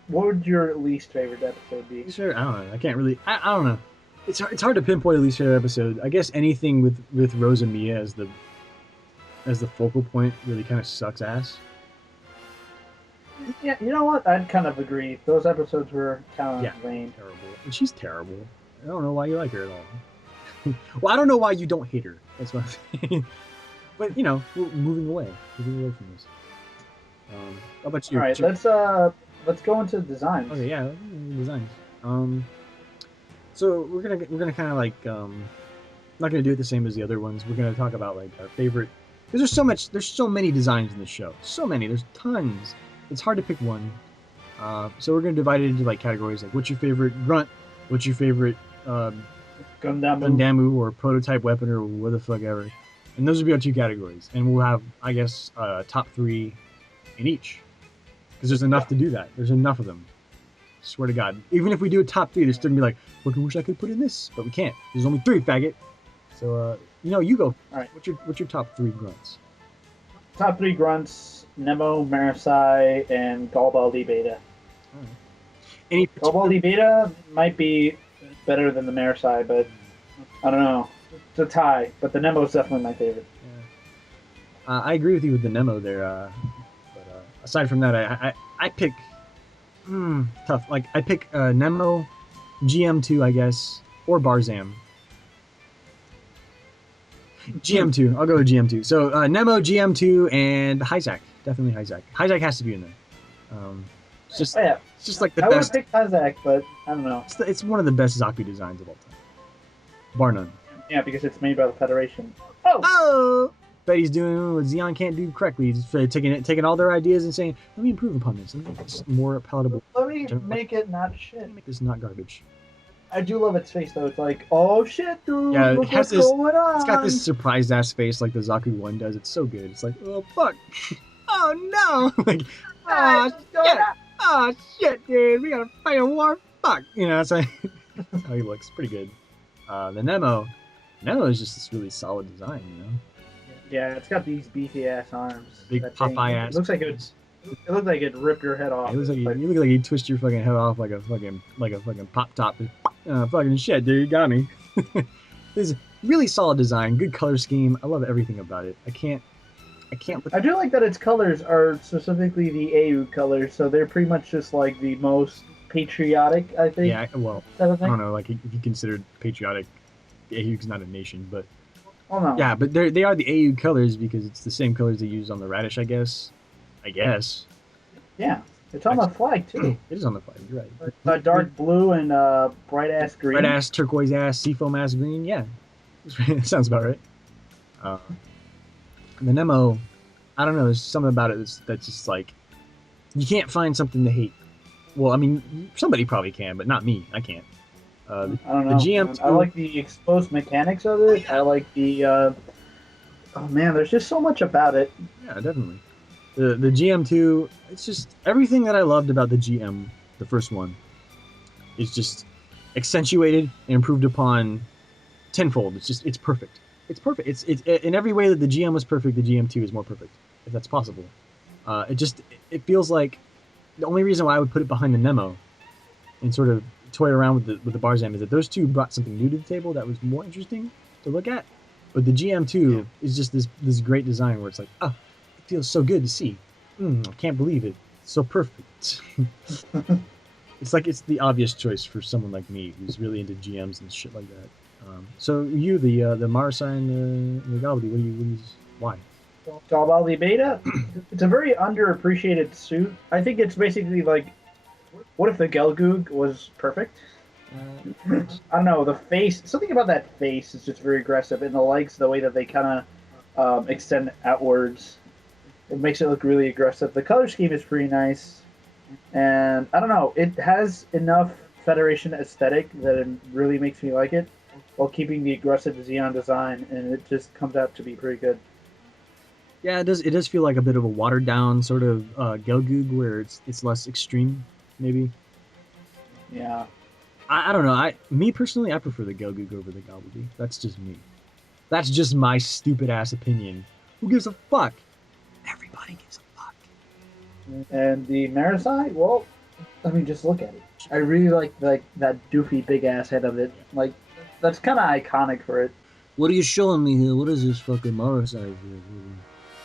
what would your least favorite episode be? Sure, I don't know. I can't really. I don't know. It's hard to pinpoint a least favorite episode. I guess anything with Rose and Mia as the focal point really kind of sucks ass. Yeah, you know what? I'd kind of agree. Those episodes were kind of lame. Terrible. And she's terrible. I don't know why you like her at all. Well, I don't know why you don't hate her. That's what I'm saying. But we're moving away from this. How about you? All right, let's go into designs. Okay, yeah, designs. So we're gonna kind of like not gonna do it the same as the other ones. We're gonna talk about like our favorite. Because there's so many designs in the show. So many. There's tons. It's hard to pick one. So we're gonna divide it into like categories like what's your favorite grunt, what's your favorite Gundamu or prototype weapon or what the fuck ever, and those will be our two categories. And we'll have I guess top 3 in each. Because there's enough to do that. There's enough of them. Swear to God. Even if we do a top 3, there's still gonna be like, fucking wish I could put in this, but we can't. There's only 3, faggot. So, you go. All right. What's your top 3 grunts? Top 3 grunts: Nemo, Marasai, and Galbaldi Beta. Any Galbaldi Beta might be better than the Marasai, but I don't know. It's a tie, but the Nemo is definitely my favorite. Yeah. I agree with you with the Nemo there. Aside from that, I pick tough. Like I pick Nemo, GM2, I guess, or Barzam. GM2. I'll go with GM2. So Nemo, GM2, and Hyzak. Definitely Hyzak. Hyzak has to be in there. It's just like the best. I would pick Hyzak, but I don't know. It's one of the best Zaku designs of all time, bar none. Yeah, because it's made by the Federation. Oh! Betty's doing what Zeon can't do correctly. He's taking all their ideas and saying, let me improve upon this. Let me make this more palatable. Let me make it not shit. Let me make this not garbage. I do love its face, though. It's like, oh shit, dude. Yeah, look what's going on. It's got this surprised ass face like the Zaku one does. It's so good. It's like, oh, fuck. Oh, no. Like, oh, shit, dude. We gotta fight a war. Fuck. It's like, that's how he looks. Pretty good. The Nemo is just this really solid design, Yeah, it's got these beefy ass arms. Big Popeye ass. It looks like it looks like it ripped your head off. It looks like you look like you twist your fucking head off like a fucking pop top. Fucking shit, dude, you got me. This is really solid design, good color scheme. I love everything about it. I can't. I do like that its colors are specifically the AU colors, so they're pretty much just like the most patriotic, I think. Yeah, well, I don't know, like if you consider patriotic, AU's not a nation, but. Oh no. Yeah, but they are the AU colors because it's the same colors they use on the radish, I guess. Yeah, it's on the flag too. It is on the flag. You're right. Dark blue and bright ass green. Bright ass turquoise ass seafoam ass green. Yeah, that sounds about right. The Nemo, I don't know. There's something about it that's just like you can't find something to hate. Well, I mean, somebody probably can, but not me. I can't. I don't know. The GM2, I like the exposed mechanics of it. I like the. Oh man, there's just so much about it. Yeah, definitely. The GM2, it's just everything that I loved about the GM, the first one, is just accentuated and improved upon tenfold. It's perfect. It's perfect. It's in every way that the GM was perfect. The GM2 is more perfect, if that's possible. It feels like the only reason why I would put it behind the Nemo, and sort of toy around with the Barzam is that those two brought something new to the table that was more interesting to look at. But the GM2 is just this great design where it's like, oh, it feels so good to see. I can't believe it. It's so perfect. It's like it's the obvious choice for someone like me who's really into GMs and shit like that. So you, the Marasai and the Galbaldi, why? Galbaldi Beta, it's a very underappreciated suit. I think it's basically like, what if the Gelgoog was perfect? I don't know, the face, something about that face is just very aggressive, and the legs, the way that they kind of extend outwards, it makes it look really aggressive. The color scheme is pretty nice, and I don't know, it has enough Federation aesthetic that it really makes me like it, while keeping the aggressive Zeon design, and it just comes out to be pretty good. Yeah, it does feel like a bit of a watered down sort of Gelgoog where it's less extreme, maybe. Yeah. I don't know. Me personally, I prefer the Gelgoog over the Galbaldi. That's just me. That's just my stupid ass opinion. Who gives a fuck? Everybody gives a fuck. And the Marasai, well, I mean, just look at it. I really like that doofy big ass head of it. Like, that's kind of iconic for it. What are you showing me here? What is this fucking Marasai?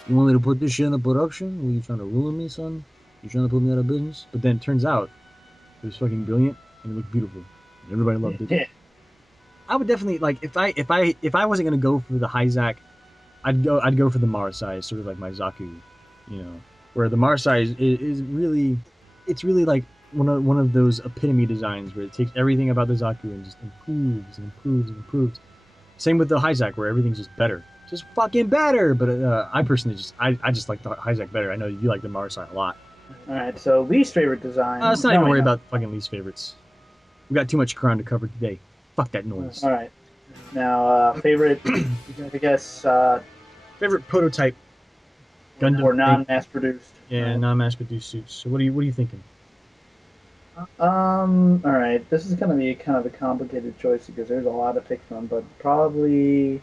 You want me to put this shit in the production? Are you trying to ruin me, son? You trying to put me out of business? But then it turns out it was fucking brilliant and it looked beautiful. Everybody loved it. Yeah. I would definitely like if I wasn't gonna go for the Hyzak, I'd go for the Marasai, sort of like my Zaku, where the Marasai is really it's really like one of those epitome designs where it takes everything about the Zaku and just improves and improves and improves. Same with the Hyzak, where everything's just better, just fucking better. But I personally I just like the Hyzak better. I know you like the Marsai a lot. All right, so least favorite design. Let's not even worry about fucking least favorites. We got too much ground to cover today. Fuck that noise. All right, now favorite, I guess. Favorite prototype. Gundam or non-mass produced. Yeah, non-mass produced suits. So what are you thinking? All right. This is gonna be kind of a complicated choice because there's a lot to pick from, but probably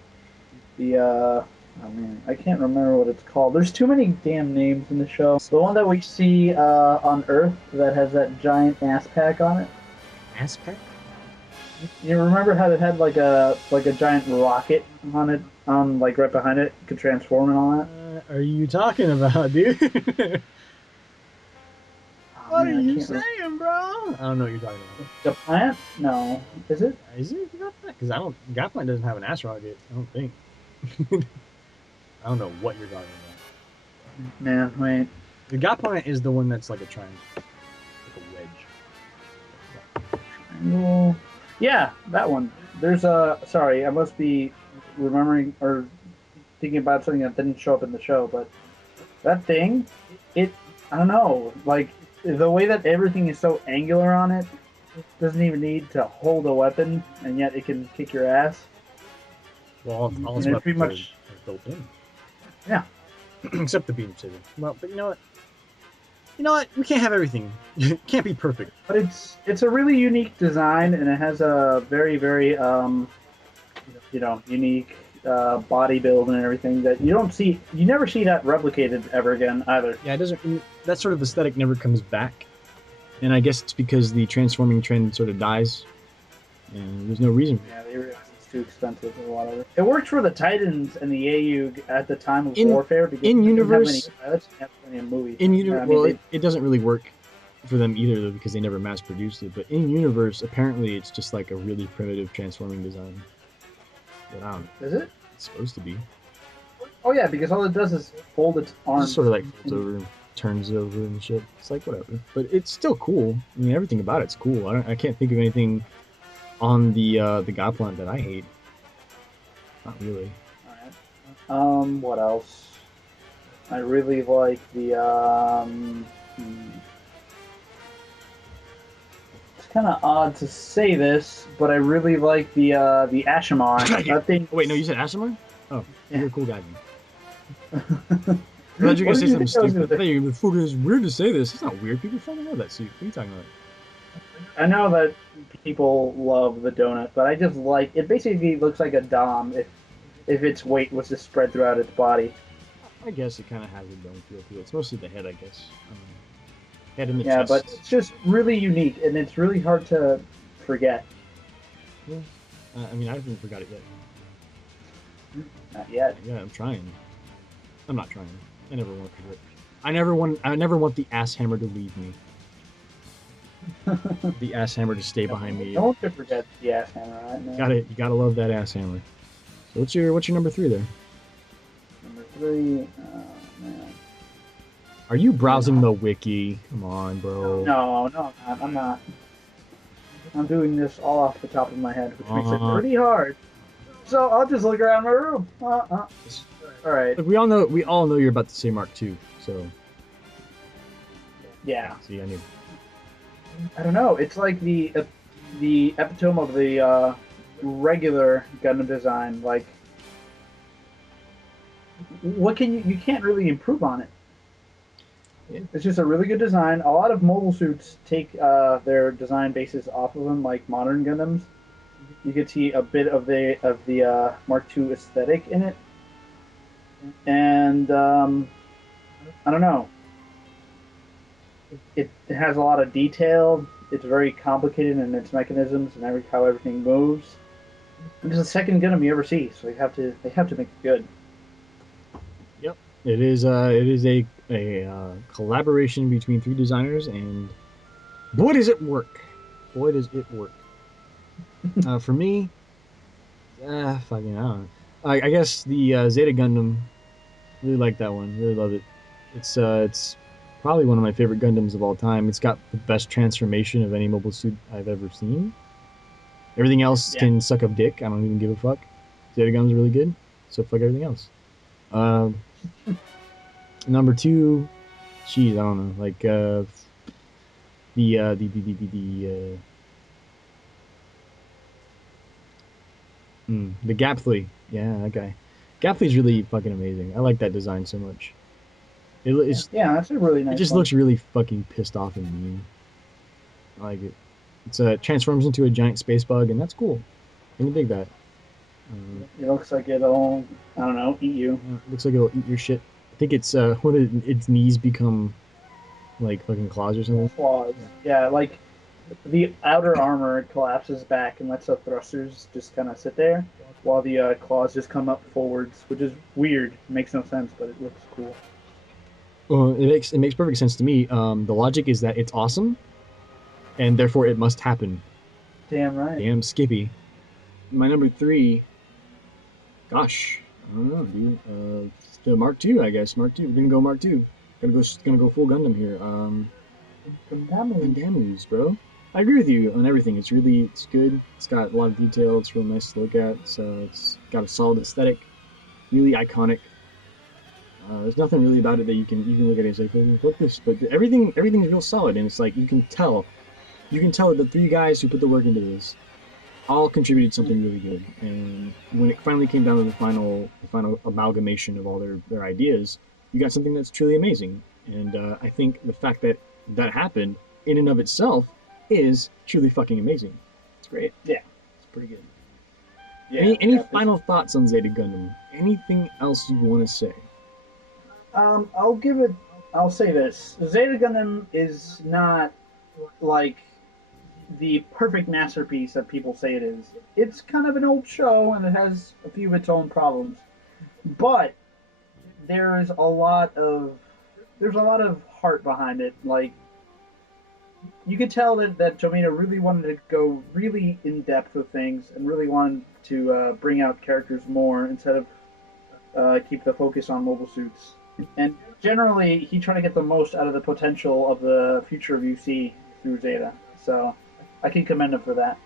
the oh man, I can't remember what it's called. There's too many damn names in the show. The one that we see on Earth that has that giant ass pack on it. Ass pack? You remember how it had like a giant rocket on it, like right behind it, could transform and all that? Are you talking about, dude? What are you saying, bro? I don't know what you're talking about. The plant? No. Is it? Is it the God Plant? Because God Plant doesn't have an ass rocket. I don't think. I don't know what you're talking about. Man, wait. The God Plant is the one that's like a triangle, like a wedge. Triangle. Yeah, that one. There's a. Sorry, I must be remembering or thinking about something that didn't show up in the show, but that thing, I don't know, like. The way that everything is so angular on it doesn't even need to hold a weapon, and yet it can kick your ass. Well, all its weapons pretty much are built in. Yeah. Except the beam saber. Well, but you know what? You know what? We can't have everything. It can't be perfect. But it's a really unique design, and it has a very, very unique body build and everything that you never see that replicated ever again either. Yeah, it doesn't. That sort of aesthetic never comes back, and I guess it's because the transforming trend sort of dies, and there's no reason. Yeah, they realize it's too expensive or whatever. It worked for the Titans and the AU at the time of Warfare because in universe, they didn't have many movies. In universe, it doesn't really work for them either though because they never mass produced it. But in universe, apparently, it's just like a really primitive transforming design. But I don't know. Is it? It's supposed to be. Oh yeah, because all it does is fold its arms. Just sort of like folds over, turns over and shit. It's like whatever, but it's still cool. I mean, everything about it's cool. I can't think of anything on the God Plant that I hate. Not really. All right. What else? I really like the It's kind of odd to say this, but I really like the Ashimar. That thing. Oh, wait, no, you said Ashimar? Oh, yeah. You're a cool guy. I thought you were gonna say something stupid. I thought you were fucking. It's weird to say this. It's not weird. People fucking love that suit. What are you talking about? I know that people love the donut, but I just like it. Basically, looks like a dom if its weight was just spread throughout its body. I guess it kind of has a dome feel to it. It's mostly the head, I guess. Head and the chest. But it's just really unique, and it's really hard to forget. Yeah. I mean, I haven't forgot it yet. Not yet. Yeah, I'm trying. I'm not trying. I never want to forget. I never want the ass hammer to leave me. The ass hammer to stay behind me. Don't forget the ass hammer, right? No. You gotta love that ass hammer. So what's your number 3 there? Number 3, man. Are you browsing the wiki? Come on, bro. No, I'm not. I'm doing this all off the top of my head, which makes it pretty hard. So I'll just look around my room. All right. Look, we all know you're about to say Mark II, so. Yeah. See, I knew. I don't know. It's like the epitome of the regular Gundam design. Like, what can you can't really improve on it. Yeah. It's just a really good design. A lot of mobile suits take their design basis off of them, like modern Gundams. You could see a bit of the Mark II aesthetic in it, and I don't know. It has a lot of detail. It's very complicated in its mechanisms and how everything moves. And it's the second Gundam you ever see, so they have to make it good. Yep, it is a collaboration between 3 designers, and boy does it work! Boy does it work. For me, fucking I don't know. I guess the Zeta Gundam, really like that one. Really love it. It's probably one of my favorite Gundams of all time. It's got the best transformation of any mobile suit I've ever seen. Everything else can suck up dick. I don't even give a fuck. Zeta Gundam's really good, so fuck everything else. Number two, geez, I don't know, like the Gapfly. Yeah, that guy. Gapfly's really fucking amazing. I like that design so much. Yeah, that's a really nice. It just looks really fucking pissed off and mean. I like it. It's transforms into a giant space bug, and that's cool. I can dig that. It looks like it'll, I don't know, eat you. It looks like it'll eat your shit. I think it's its knees become like fucking claws or something. Claws. Yeah, like the outer armor collapses back and lets the thrusters just kind of sit there, while the claws just come up forwards, which is weird. It makes no sense, but it looks cool. Well, it makes perfect sense to me. The logic is that it's awesome, and therefore it must happen. Damn right. Damn Skippy. My number three. Gosh, I don't know, dude. The Mark II, I guess. Mark II. We're gonna go Mark II. Gonna go full Gundam here. Gundam's, bro. I agree with you on everything. It's good. It's got a lot of detail. It's real nice to look at. It's got a solid aesthetic. Really iconic. There's nothing really about it that you can look at it and say, "Fuck this," but everything's real solid, and it's like you can tell that the three guys who put the work into this all contributed something really good. And when it finally came down to the final amalgamation of all their ideas, you got something that's truly amazing. And I think the fact that that happened in and of itself is truly fucking amazing. It's great. Yeah, it's pretty good. Yeah. Any final thoughts on Zeta Gundam? Anything else you want to say? I'll say this. Zeta Gundam is not like the perfect masterpiece that people say it is. It's kind of an old show and it has a few of its own problems. But there's a lot of heart behind it. Like, you could tell that Tomino really wanted to go really in depth with things and really wanted to bring out characters more instead of keep the focus on mobile suits. And generally, he tried to get the most out of the potential of the future of UC through Zeta. So I can commend him for that.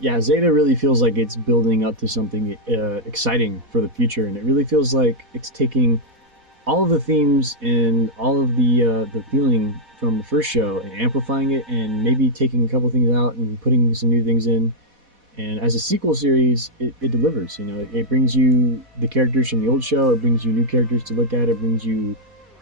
Yeah, Zeta really feels like it's building up to something exciting for the future, and it really feels like it's taking all of the themes and all of the feeling from the first show and amplifying it, and maybe taking a couple things out and putting some new things in. And as a sequel series, it delivers. You know, it brings you the characters from the old show. It brings you new characters to look at. It brings you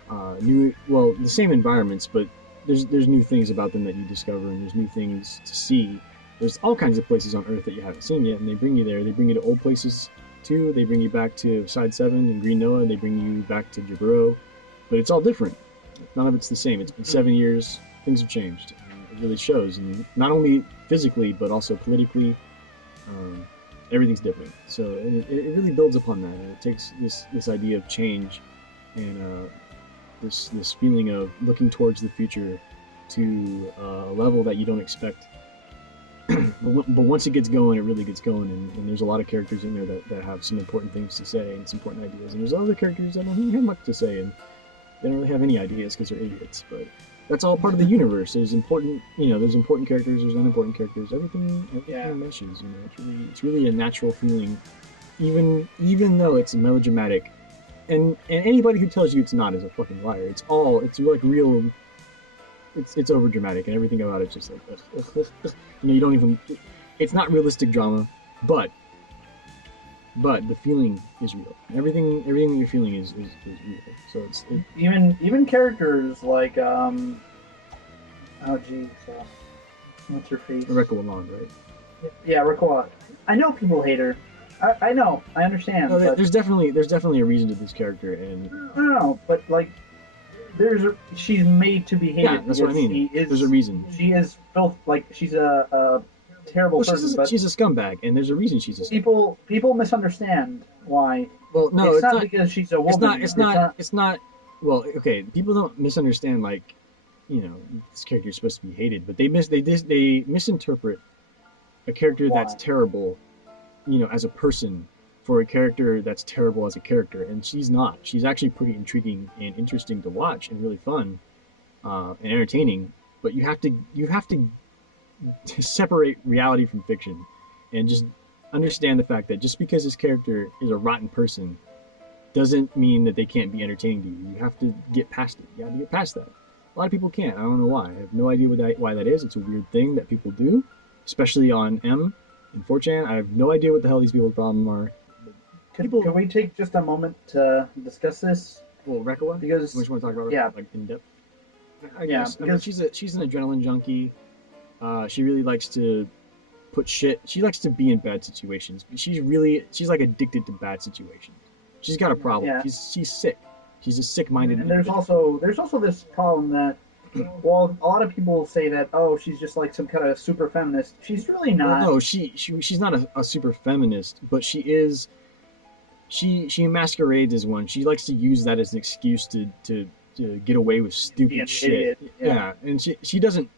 the same environments, but there's new things about them that you discover, and there's new things to see. There's all kinds of places on Earth that you haven't seen yet, and they bring you there. They bring you to old places too. They bring you back to Side 7 and Green Noah. They bring you back to Jaburo, but it's all different. None of it's the same. It's been 7 years. Things have changed. It really shows, and not only physically but also politically. Everything's different. So it really builds upon that. And it takes this idea of change and this feeling of looking towards the future to a level that you don't expect. but once it gets going, it really gets going, and there's a lot of characters in there that have some important things to say and some important ideas. And there's other characters that don't even have much to say, and they don't really have any ideas because they're idiots. But that's all part of the universe. There's important characters, there's unimportant characters. Everything meshes. You know, it's really a natural feeling, even though it's melodramatic. And anybody who tells you it's not is a fucking liar. It's like real. It's over dramatic, and everything about it's just like you don't even. It's not realistic drama, but the feeling is real. Everything that you're feeling is real. So it's even characters like what's her face? Rebecca Lamond, right? Yeah, Rebecca. I know people hate her. I know. I understand. No, but there's definitely a reason to this character, and no, but like she's made to be hated. Yeah, that's what I mean. There's a reason. She is she's a terrible person. She's a scumbag, and there's a reason she's a scumbag. People misunderstand why. Well, no, it's not because she's a woman. It's not. Well, okay, people don't misunderstand, like, you know, this character is supposed to be hated, but they misinterpret a character that's terrible, you know, as a person, for a character that's terrible as a character, and she's not. She's actually pretty intriguing and interesting to watch and really fun. and entertaining, but you have to separate reality from fiction, and just understand the fact that just because this character is a rotten person doesn't mean that they can't be entertaining to you. You have to get past it. You have to get past that. A lot of people can't. I don't know why. I have no idea why that is. It's a weird thing that people do, especially on M and 4chan. I have no idea what the hell these people's problems are. Can we take just a moment to discuss this? Well, Rekkawa? Because we just want to talk about her, yeah, like in depth. I guess. I mean, she's an adrenaline junkie. She really likes to put shit. She likes to be in bad situations. She's like addicted to bad situations. She's got a problem. Yeah. She's sick. She's a sick-minded. And there's also this problem that, well, a lot of people say that, oh, she's just like some kind of super feminist. She's really not. Well, no, she's not a super feminist, but she is. She masquerades as one. She likes to use that as an excuse to get away with stupid shit. Yeah, and she doesn't.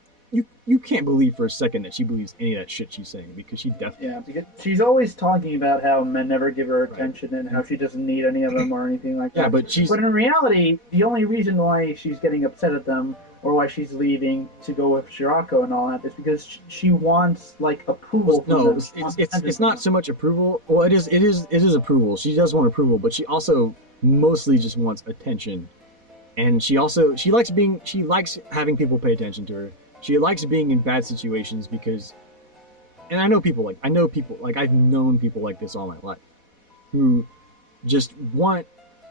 You can't believe for a second that she believes any of that shit she's saying, because she definitely... Yeah, because she's always talking about how men never give her attention and how she doesn't need any of them or anything like that. Yeah, but in reality, the only reason why she's getting upset at them or why she's leaving to go with Shirako and all that is because she wants, like, approval. No, it's not so much approval. Well, it is approval. She does want approval, but she also mostly just wants attention. And she likes having people pay attention to her. She likes being in bad situations because, and I've known people like this all my life, who just want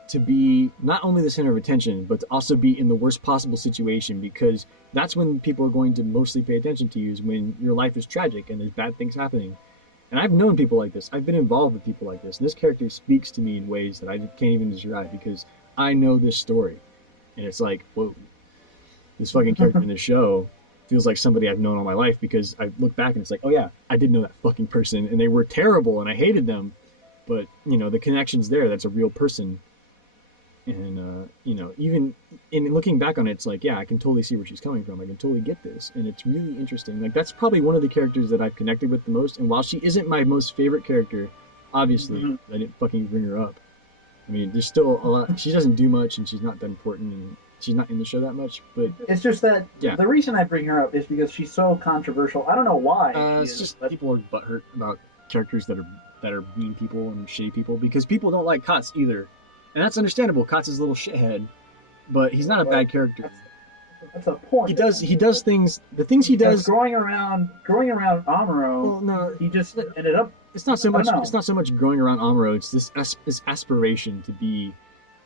to be not only the center of attention, but to also be in the worst possible situation, because that's when people are going to mostly pay attention to you, is when your life is tragic and there's bad things happening. And I've known people like this. I've been involved with people like this. And this character speaks to me in ways that I can't even describe, because I know this story. And it's like, whoa, this fucking character in this show feels like somebody I've known all my life, because I look back and it's like, oh yeah, I did know that fucking person, and they were terrible and I hated them, but the connection's there. That's a real person. And even in looking back on it, it's like, yeah, I can totally see where she's coming from. I can totally get this, and it's really interesting. Like, that's probably one of the characters that I've connected with the most. And while she isn't my most favorite character, obviously, I didn't fucking bring her up. I mean, there's still a lot. She doesn't do much, and she's not that important, and she's not in the show that much. But it's just that the reason I bring her up is because she's so controversial. I don't know why. It's just people are butthurt about characters that are mean people and shitty people, because people don't like Katz either. And that's understandable. Katz is a little shithead, but he's not a bad character. That's a point. He does things. The things he does. Growing around Amuro. Well, no, he just ended up. It's not so much. It's not so much growing around Amuro. It's this aspiration to be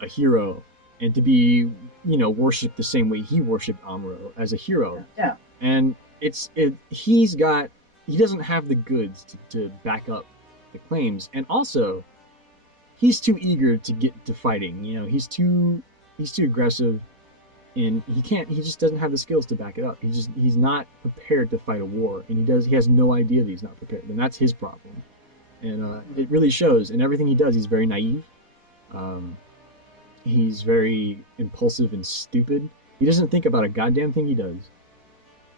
a hero and to be, worshipped the same way he worshipped Amuro as a hero. Yeah. And he doesn't have the goods to back up the claims, and also, he's too eager to get to fighting. He's too aggressive, and he just doesn't have the skills to back it up. He's not prepared to fight a war, and he has no idea that he's not prepared, and that's his problem. And it really shows in everything he does. He's very naive. He's very impulsive and stupid. He doesn't think about a goddamn thing he does.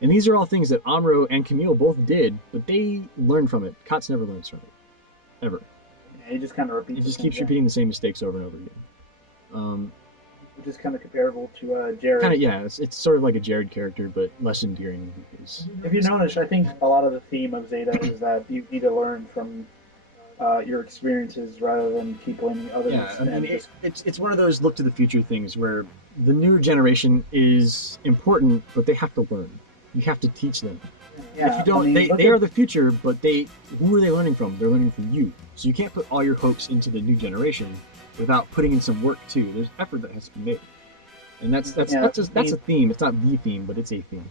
And these are all things that Amuro and Camille both did, but they learned from it. Katz never learns from it. Ever. He just kind of repeats. He just keeps repeating the same mistakes over and over again. Which is kind of comparable to Jared. Kind of, yeah. It's sort of like a Jared character, but less endearing. If you notice, I think a lot of the theme of Zeta is that you need to learn from your experiences rather than keep blaming others. Yeah, I mean, it's one of those look to the future things where the new generation is important, but they have to learn. You have to teach them. Yeah, if you don't, they are the future, but who are they learning from? They're learning from you. So you can't put all your hopes into the new generation without putting in some work too. There's effort that has to be made, and that's a theme. It's not the theme, but it's a theme.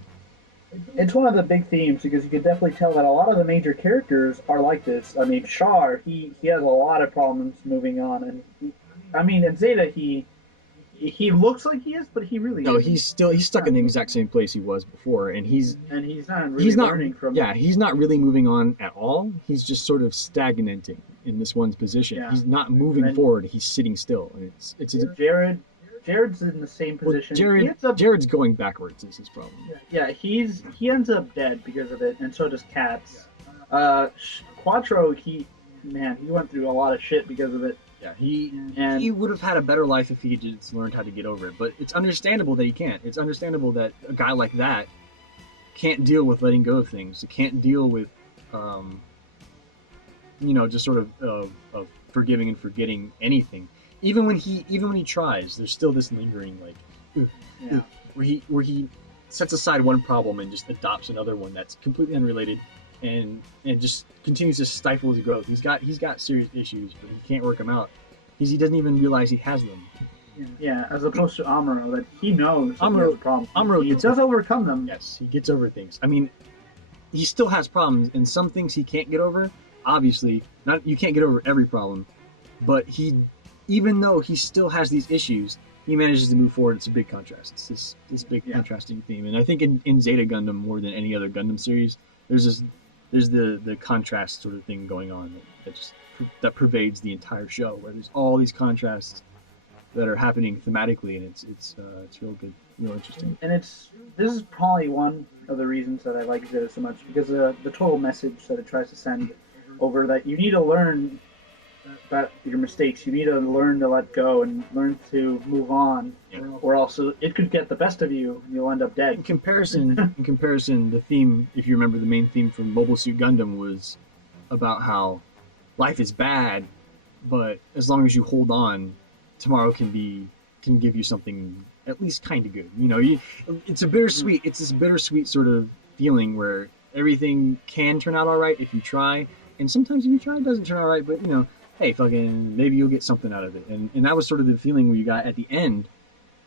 It's one of the big themes, because you can definitely tell that a lot of the major characters are like this. I mean, Char, he has a lot of problems moving on, and in Zeta he looks like he is, but he really isn't. He's stuck in the exact same place he was before, and he's not really learning from. Yeah, he's not really moving on at all. He's just sort of stagnating in this one's position. Yeah. He's not moving forward. He's sitting still, and Jared's in the same position. Jared's going backwards is his problem. Yeah, he ends up dead because of it, and so does Katz. Quattro, he went through a lot of shit because of it. Yeah, he And would have had a better life if he just learned how to get over it. But it's understandable that he can't. It's understandable that a guy like that can't deal with letting go of things. He can't deal with, just sort of forgiving and forgetting anything. Even when he tries, there's still this lingering where he sets aside one problem and just adopts another one that's completely unrelated, and just continues to stifle his growth. He's got serious issues, but he can't work them out because he doesn't even realize he has them. Yeah, as opposed to Amuro, that he knows that he has a problem. Amuro he does overcome them. Yes, he gets over things. I mean, he still has problems, and some things he can't get over. Obviously, you can't get over every problem, but even though he still has these issues, he manages to move forward. It's a big contrast. It's this big contrasting theme, and I think in Zeta Gundam more than any other Gundam series, there's the contrast sort of thing going on that pervades the entire show, where there's all these contrasts that are happening thematically, and it's real good, real interesting. And this is probably one of the reasons that I like Zeta so much, because the total message that it tries to send over, that you need to learn about your mistakes, you need to learn to let go and learn to move on, or else it could get the best of you and you'll end up dead. In comparison, the theme, if you remember, the main theme from Mobile Suit Gundam was about how life is bad, but as long as you hold on, tomorrow can give you something at least kind of good. It's a bittersweet. It's this bittersweet sort of feeling where everything can turn out all right if you try, and sometimes if you try, it doesn't turn out right. But hey, fucking, maybe you'll get something out of it. And that was sort of the feeling where you got at the end,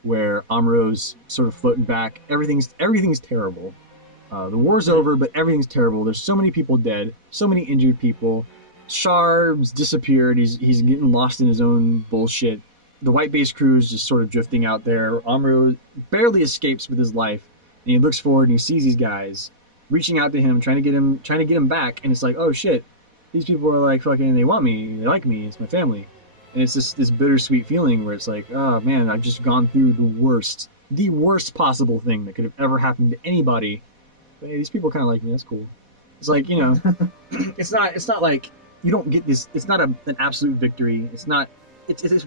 where Amuro's sort of floating back. Everything's terrible. The war's over, but everything's terrible. There's so many people dead, so many injured people. Sharp's disappeared. He's getting lost in his own bullshit. The white base crew is just sort of drifting out there. Amuro barely escapes with his life, and he looks forward and he sees these guys reaching out to him, trying to get him back. And it's like, oh shit. These people are like fucking, they want me, they like me, it's my family. And it's this bittersweet feeling where it's like, oh man, I've just gone through the worst possible thing that could have ever happened to anybody. But hey, these people kind of like me, that's cool. It's like, it's not like, you don't get this, it's not an absolute victory, it's a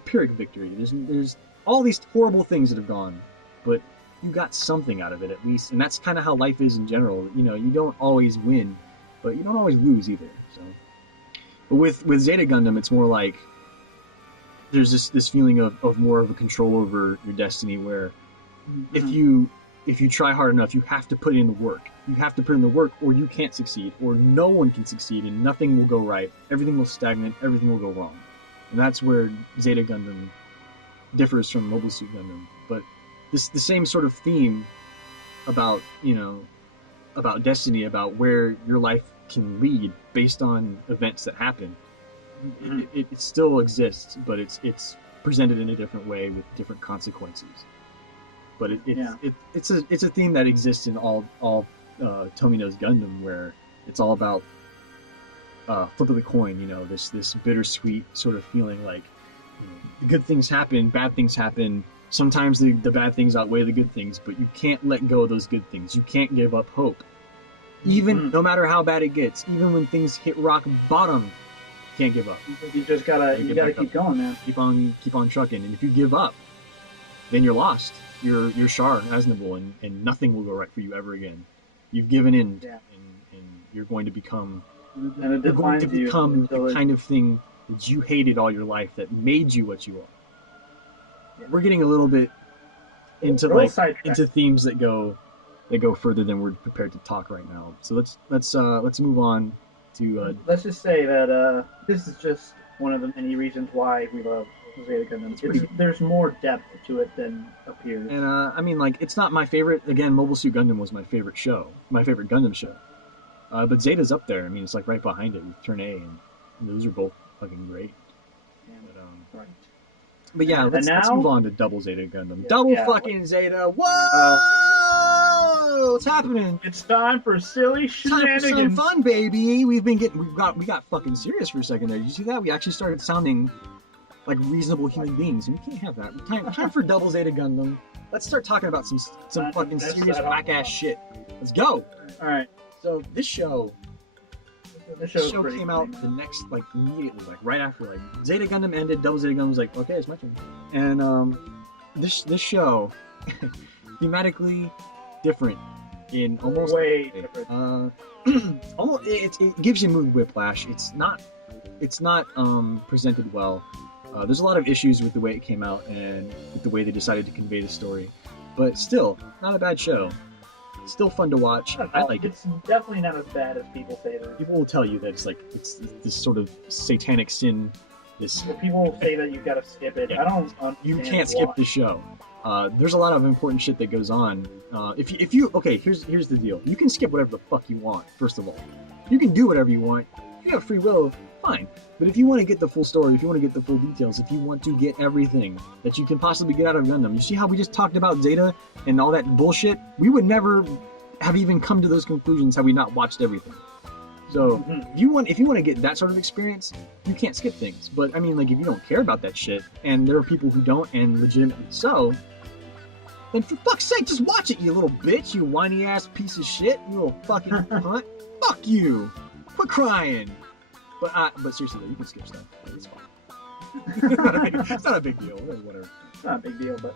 Pyrrhic victory. There's all these horrible things that have gone, but you got something out of it at least, and that's kind of how life is in general. You don't always win, but you don't always lose either, so. But with Zeta Gundam, it's more like there's this feeling of more of a control over your destiny, where if you try hard enough, you have to put in the work. You have to put in the work, or you can't succeed, or no one can succeed, and nothing will go right. Everything will stagnate. Everything will go wrong, and that's where Zeta Gundam differs from Mobile Suit Gundam. But the same sort of theme about about destiny, about where your life can lead based on events that happen. It still exists, but it's presented in a different way with different consequences. But it's a theme that exists in all Tomino's Gundam, where it's all about flip of the coin. This bittersweet sort of feeling, like good things happen, bad things happen. Sometimes the bad things outweigh the good things, but you can't let go of those good things. You can't give up hope. Even no matter how bad it gets, even when things hit rock bottom, you can't give up. You just gotta keep going, man. Keep on trucking. And if you give up, then you're lost. You're Char Aznavour, and nothing will go right for you ever again. You've given in, and you're going to become the kind of thing that you hated all your life, that made you what you are. Yeah. We're getting a little bit into into themes that go further than we're prepared to talk right now. So let's move on to. Let's just say that this is just one of the many reasons why we love Zeta Gundam. There's more depth to it than appears. And I mean, like, it's not my favorite. Again, Mobile Suit Gundam was my favorite show, my favorite Gundam show. But Zeta's up there. I mean, it's like right behind it with Turn A, and those are both fucking great. But, right. But yeah, let's move on to Double Zeta Gundam. Fucking Zeta! Whoa! What's happening? It's time for silly shenanigans. Time for some fun, baby. We got fucking serious for a second there. Did you see that? We actually started sounding like reasonable human beings, and we can't have that. Time for Double Zeta Gundam. Let's start talking about some fucking serious whack ass shit. Let's go. All right. So this show The The show came out the next, like, immediately, like, right after, like, Zeta Gundam ended, Double Zeta Gundam was like, okay, it's my turn. And, this show, thematically different in almost... Way different. Almost, it gives you mood whiplash. It's not presented well. There's a lot of issues with the way it came out and with the way they decided to convey the story. But still, not a bad show. Still fun to watch. I like it. It's definitely not as bad as people say that. People will tell you that it's this sort of satanic sin. People say that you've got to skip it. Yeah. I don't understand. You can't skip the show. There's a lot of important shit that goes on. If you okay, here's the deal. You can skip whatever the fuck you want. First of all, you can do whatever you want. If you have free will, fine. But if you want to get the full story, if you want to get the full details, if you want to get everything that you can possibly get out of Gundam, you see how we just talked about Zeta and all that bullshit? We would never have even come to those conclusions had we not watched everything. So if you want to get that sort of experience, you can't skip things. But I mean, like, if you don't care about that shit, and there are people who don't, and legitimately so, then for fuck's sake, just watch it, you little bitch, you whiny ass piece of shit, you little fucking cunt. Fuck you. Quit crying. But seriously, though, you can skip stuff. It's fine. It's not a big deal. Whatever. It's not a big deal, but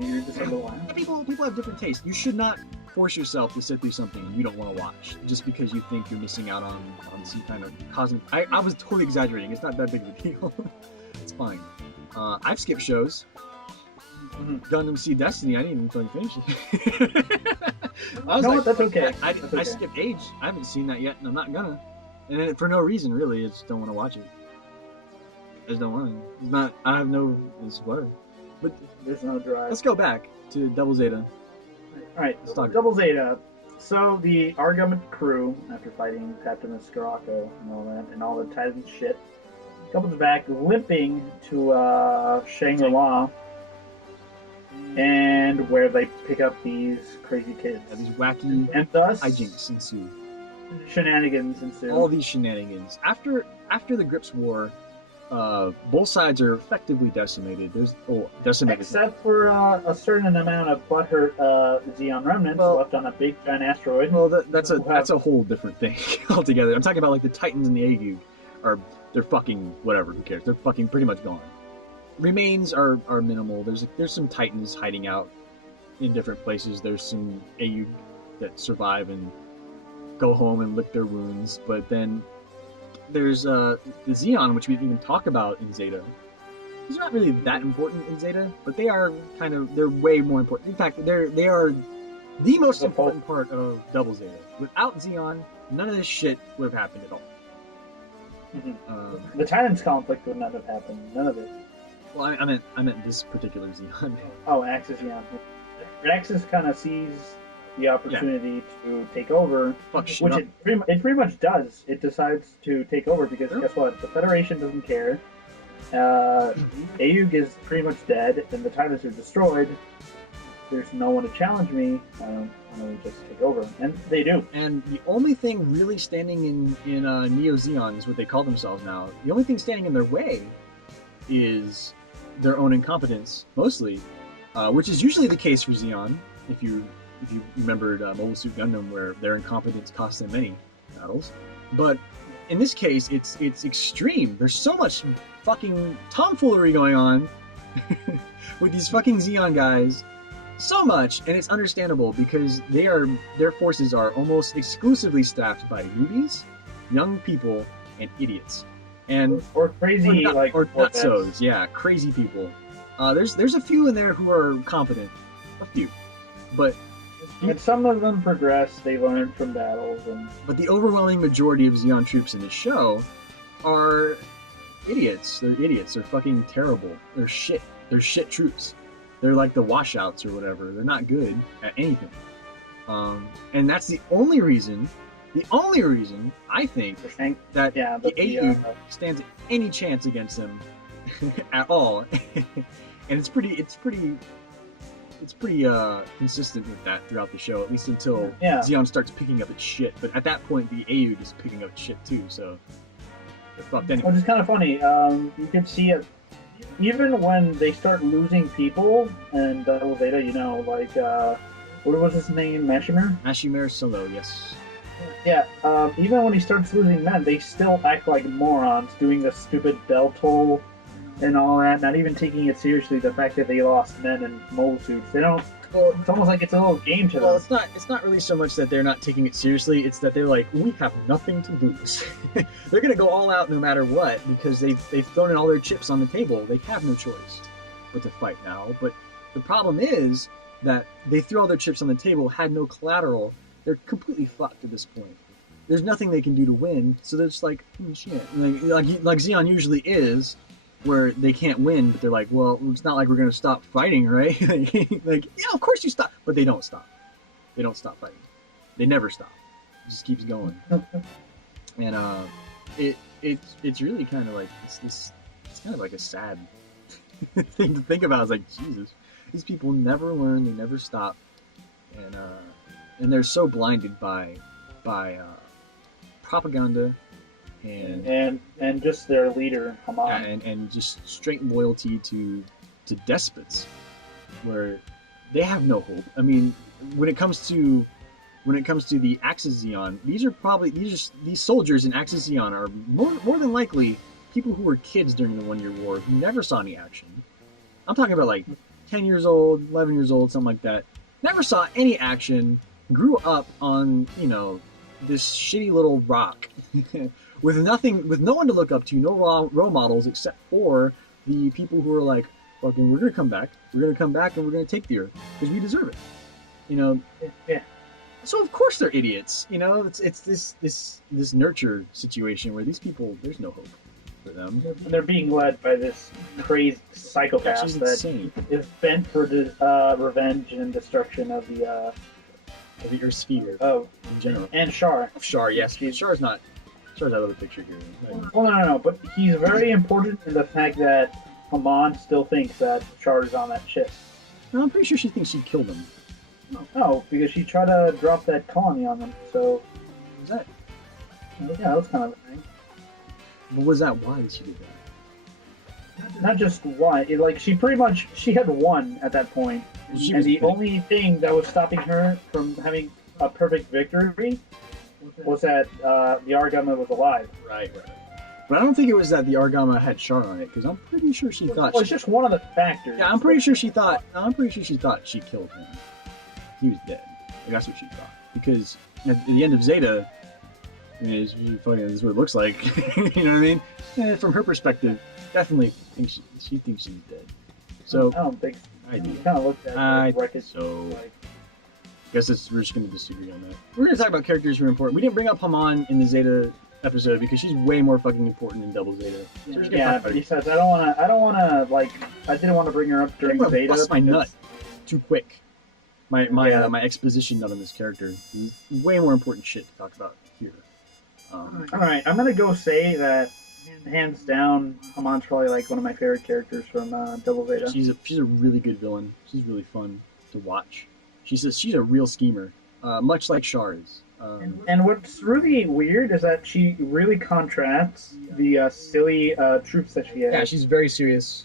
you're just a little while. People have different tastes. You should not force yourself to sit through something you don't want to watch just because you think you're missing out on some kind of cosmic... I was totally exaggerating. It's not that big of a deal. It's fine. I've skipped shows. Gundam Seed Destiny, I didn't even fucking finish it. That's okay. I skipped Age. I haven't seen that yet, and I'm not gonna. And for no reason, really. I just don't want to watch it. I just don't want to. It's not... I have no... It's whatever. But there's no drive. Let's go back to Double Zeta. Alright, Double Zeta. So the Argament crew, after fighting Captain Scaraco and all that, and all the Titan shit, comes back limping to Shangri-La, and where they pick up these crazy kids. Yeah, these wacky and thus hijinks ensue. Shenanigans ensue. All these shenanigans. After the Grips War, both sides are effectively decimated. Decimated. Except for a certain amount of butthurt Xeon remnants left on a big giant asteroid. Well, that's a whole different thing altogether. I'm talking about like the Titans and the Aegu. They're fucking whatever. Who cares? They're fucking pretty much gone. Remains are minimal. There's some Titans hiding out in different places. There's some Aegu that survive and go home and lick their wounds. But then there's the Xeon, which we didn't even talk about in Zeta. These are not really that important in Zeta, but they're way more important. In fact, they are the most important part of Double Zeta. Without Xeon, none of this shit would have happened at all. The Titans conflict would not have happened. None of it. Well, I meant this particular Xeon. Oh, Axis Xeon. Axis kind of sees the opportunity to take over, which it pretty much does. It decides to take over because guess what? The Federation doesn't care. Aug is pretty much dead, and the Titans are destroyed. There's no one to challenge me. We just take over, and they do. And the only thing really standing in Neo Zeon is what they call themselves now. The only thing standing in their way is their own incompetence, mostly, which is usually the case for Xeon. If you remembered Mobile Suit Gundam, where their incompetence cost them many battles, but in this case, it's extreme. There's so much fucking tomfoolery going on with these fucking Xeon guys. So much, and it's understandable because their forces are almost exclusively staffed by newbies, young people, and idiots, or crazy or nutsos. Yeah, crazy people. There's a few in there who are competent, a few, but some of them progress. They learn from battles, but the overwhelming majority of Xeon troops in the show are idiots. They're idiots. They're fucking terrible. They're shit. They're shit troops. They're like the washouts or whatever. They're not good at anything. And that's the only reason I think that the Aegu stands any chance against them at all. And it's pretty consistent with that throughout the show, at least until Xeon starts picking up its shit. But at that point, the Aegu is picking up shit too, so they're fucked anyway. Which is kind of funny. You can see it. Even when they start losing people in Double Zeta, like, what was his name? Mashimir? Mashimir Solo, yes. Yeah, even when he starts losing men, they still act like morons, doing the stupid bell toll and all that, not even taking it seriously, the fact that they lost men in mole suits. They don't... Well, it's almost like it's a little game to them. Well, it's not really so much that they're not taking it seriously, it's that they're like, we have nothing to lose. They're going to go all out no matter what, because they've thrown in all their chips on the table. They have no choice but to fight now. But the problem is that they threw all their chips on the table, had no collateral. They're completely fucked at this point. There's nothing they can do to win, so they're just like, shit. Like Zeon usually is, where they can't win, but they're like, well, it's not like we're going to stop fighting, right? Like, yeah, of course you stop. But they don't stop. They don't stop fighting. They never stop. It just keeps going. And it's really kind of like, it's kind of like a sad thing to think about. It's like, Jesus, these people never learn, they never stop. And they're so blinded by propaganda and just their leader, Haman. And just straight loyalty to despots, where they have no hope. I mean, when it comes to the Axis Zeon, these soldiers in Axis Zeon are more than likely people who were kids during the 1 Year War who never saw any action. I'm talking about like 10 years old, 11 years old, something like that. Never saw any action, grew up on, this shitty little rock with no one to look up to, no role models except for the people who are like, fucking, we're gonna come back and we're gonna take the Earth because we deserve it. Yeah. So of course they're idiots. It's this nurture situation where these people, there's no hope for them. And they're being led by this crazy psychopath that is bent for revenge and destruction of the Earth sphere. In general. And Char. Char, yes. Char's out of the picture here. Well, no. But he's very important in the fact that Haman still thinks that Char is on that ship. No, I'm pretty sure she thinks she killed him. No, because she tried to drop that colony on them, so... Was that? Yeah, that was kind of a thing. But was that why she did that? Not just why. She had won at that point. And the only thing that was stopping her from having a perfect victory was that the Argama was alive. Right. But I don't think it was that the Argama had Char on it, because I'm pretty sure she thought... Well, it's just one of the factors. Yeah, I'm pretty sure she thought she killed him. He was dead. Like, that's what she thought. Because at the end of Zeta, this is what it looks like. You know what I mean? And from her perspective, definitely thinks she thinks she's dead. So I don't think so. I do. You kind of looked at the wreckage. So I guess we're just going to disagree on that. We're going to talk about characters who are important. We didn't bring up Haman in the Zeta episode because she's way more fucking important in Double Zeta. So besides, I didn't want to bring her up during Zeta. Bust my nut too quick. My exposition nut on this character is way more important shit to talk about here. Alright, I'm gonna go say that hands down, Haman's probably like one of my favorite characters from Double Zeta. She's a really good villain. She's really fun to watch. She's a real schemer, much like Char is. And what's really weird is that she really contrasts the silly troops that she has. Yeah, she's very serious.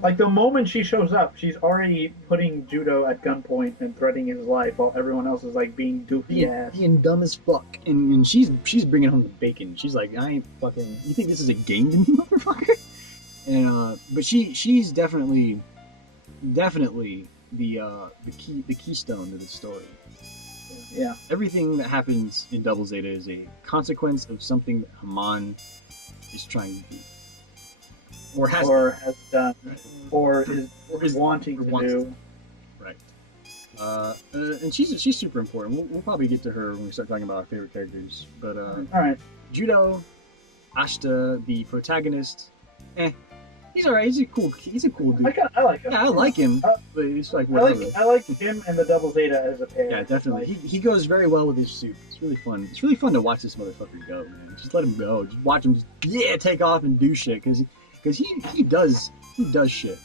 Like the moment she shows up, she's already putting Judo at gunpoint and threatening his life, while everyone else is like being doofy ass, being dumb as fuck. And she's bringing home the bacon. She's like, I ain't fucking. You think this is a game to me, motherfucker? And but she's definitely the keystone to the story. Yeah. Everything that happens in Double Zeta is a consequence of something that Haman is trying to do. Or has done, or is wanting to do. Right. And she's super important. We'll probably get to her when we start talking about our favorite characters. But all right. Judo, Ashta, the protagonist. He's alright. He's a cool dude. I like him. Yeah, I like him. But it's like whatever. I like him and the Double Zeta as a pair. Yeah, definitely. He goes very well with his suit. It's really fun. It's really fun to watch this motherfucker go, man. Just let him go. Just watch him take off and do shit because he does shit.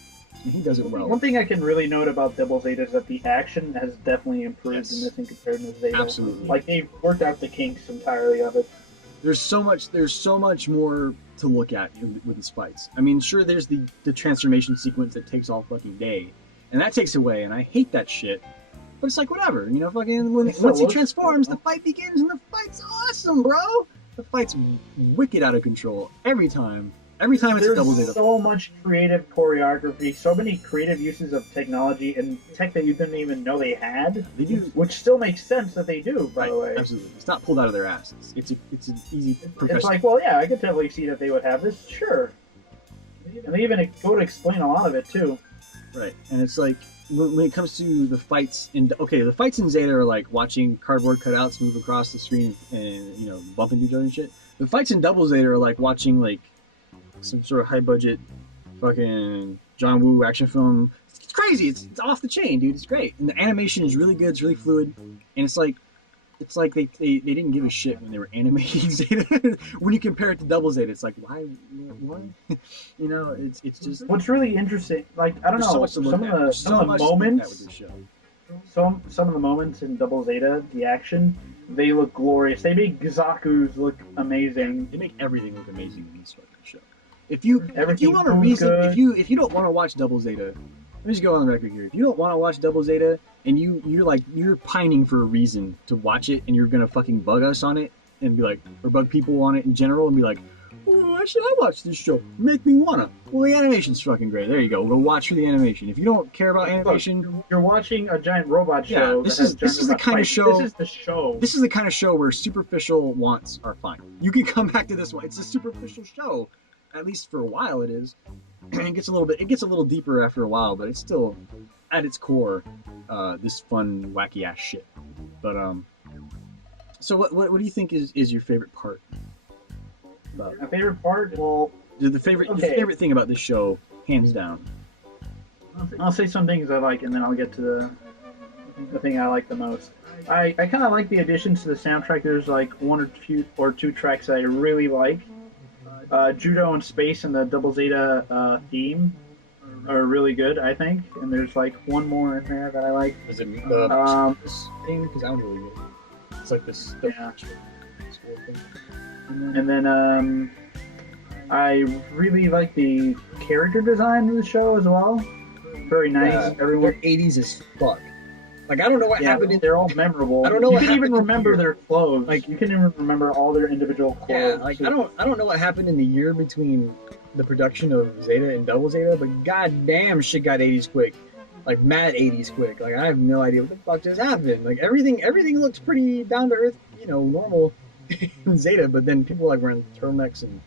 And he does it well. One thing I can really note about Double Zeta is that the action has definitely improved in this in comparison to Zeta. Absolutely. Like they've worked out the kinks entirely of it. There's so much more to look at with his fights. I mean, sure, there's the transformation sequence that takes all fucking day, and that takes away, and I hate that shit. But it's like, whatever, you know, fucking, once he looks transforms, cool. the fight begins, and the fight's awesome, bro! The fight's wicked out of control every time. Every time it's a double Zeta. There's so much creative choreography, so many creative uses of technology and tech that you didn't even know they had. They do. Which still makes sense that they do, by the way. Absolutely. It's not pulled out of their ass. It's an easy professional. It's like, well, yeah, I could totally see that they would have this, sure. And they even go to explain a lot of it, too. Right. And it's like, when it comes to the fights the fights in Zeta are like watching cardboard cutouts move across the screen and, you know, bumping each other and shit. The fights in Double Zeta are like watching, like, some sort of high budget fucking John Woo action film. It's crazy. It's off the chain, dude. It's great. And the animation is really good. It's really fluid. And it's like they didn't give a shit when they were animating Zeta. When you compare it to Double Zeta, it's like, why? What? You know, it's just. What's really interesting, like, I don't know, some of the moments, some of the moments in Double Zeta, the action, they look glorious. They make Zaku's look amazing. They make everything look amazing in this fucking show. If you want a reason, good. if you don't want to watch Double Zeta, let me just go on the record here. If you don't want to watch Double Zeta and you're pining for a reason to watch it, and you're gonna fucking bug us on it and be like, or bug people on it in general and be like, oh, why should I watch this show? Make me wanna. Well, the animation's fucking great. There you go. Go watch for the animation. If you don't care about animation, you're watching a giant robot show. Yeah, this is the kind of show. This is the show. This is the kind of show where superficial wants are fine. You can come back to this one. It's a superficial show. At least for a while it is. It gets a little deeper after a while, but it's still at its core this fun wacky ass shit. But so what do you think is your favorite part about My favorite part, well, your favorite thing about this show, hands down? I'll say some things I like, and then I'll get to the thing I like the most. I kind of like the additions to the soundtrack. There's like one or two tracks I really like. Judo and Space and the Double Zeta theme are really good, I think. And there's like one more in there that I like. Is it this thing? Because I don't really get it. It's like this. Yeah. And then I really like the character design in the show as well. Very nice. Yeah, Everyone. they're 80s as fuck. Like, I don't know what happened. They're all memorable. I don't know. You can even remember their clothes. Like, you can even remember all their individual clothes. Yeah, like I don't know what happened in the year between the production of Zeta and Double Zeta, but goddamn, shit got 80s quick. Like mad 80s quick. Like, I have no idea what the fuck just happened. Like everything looks pretty down to earth, you know, normal in Zeta, but then people like wearing turtlenecks and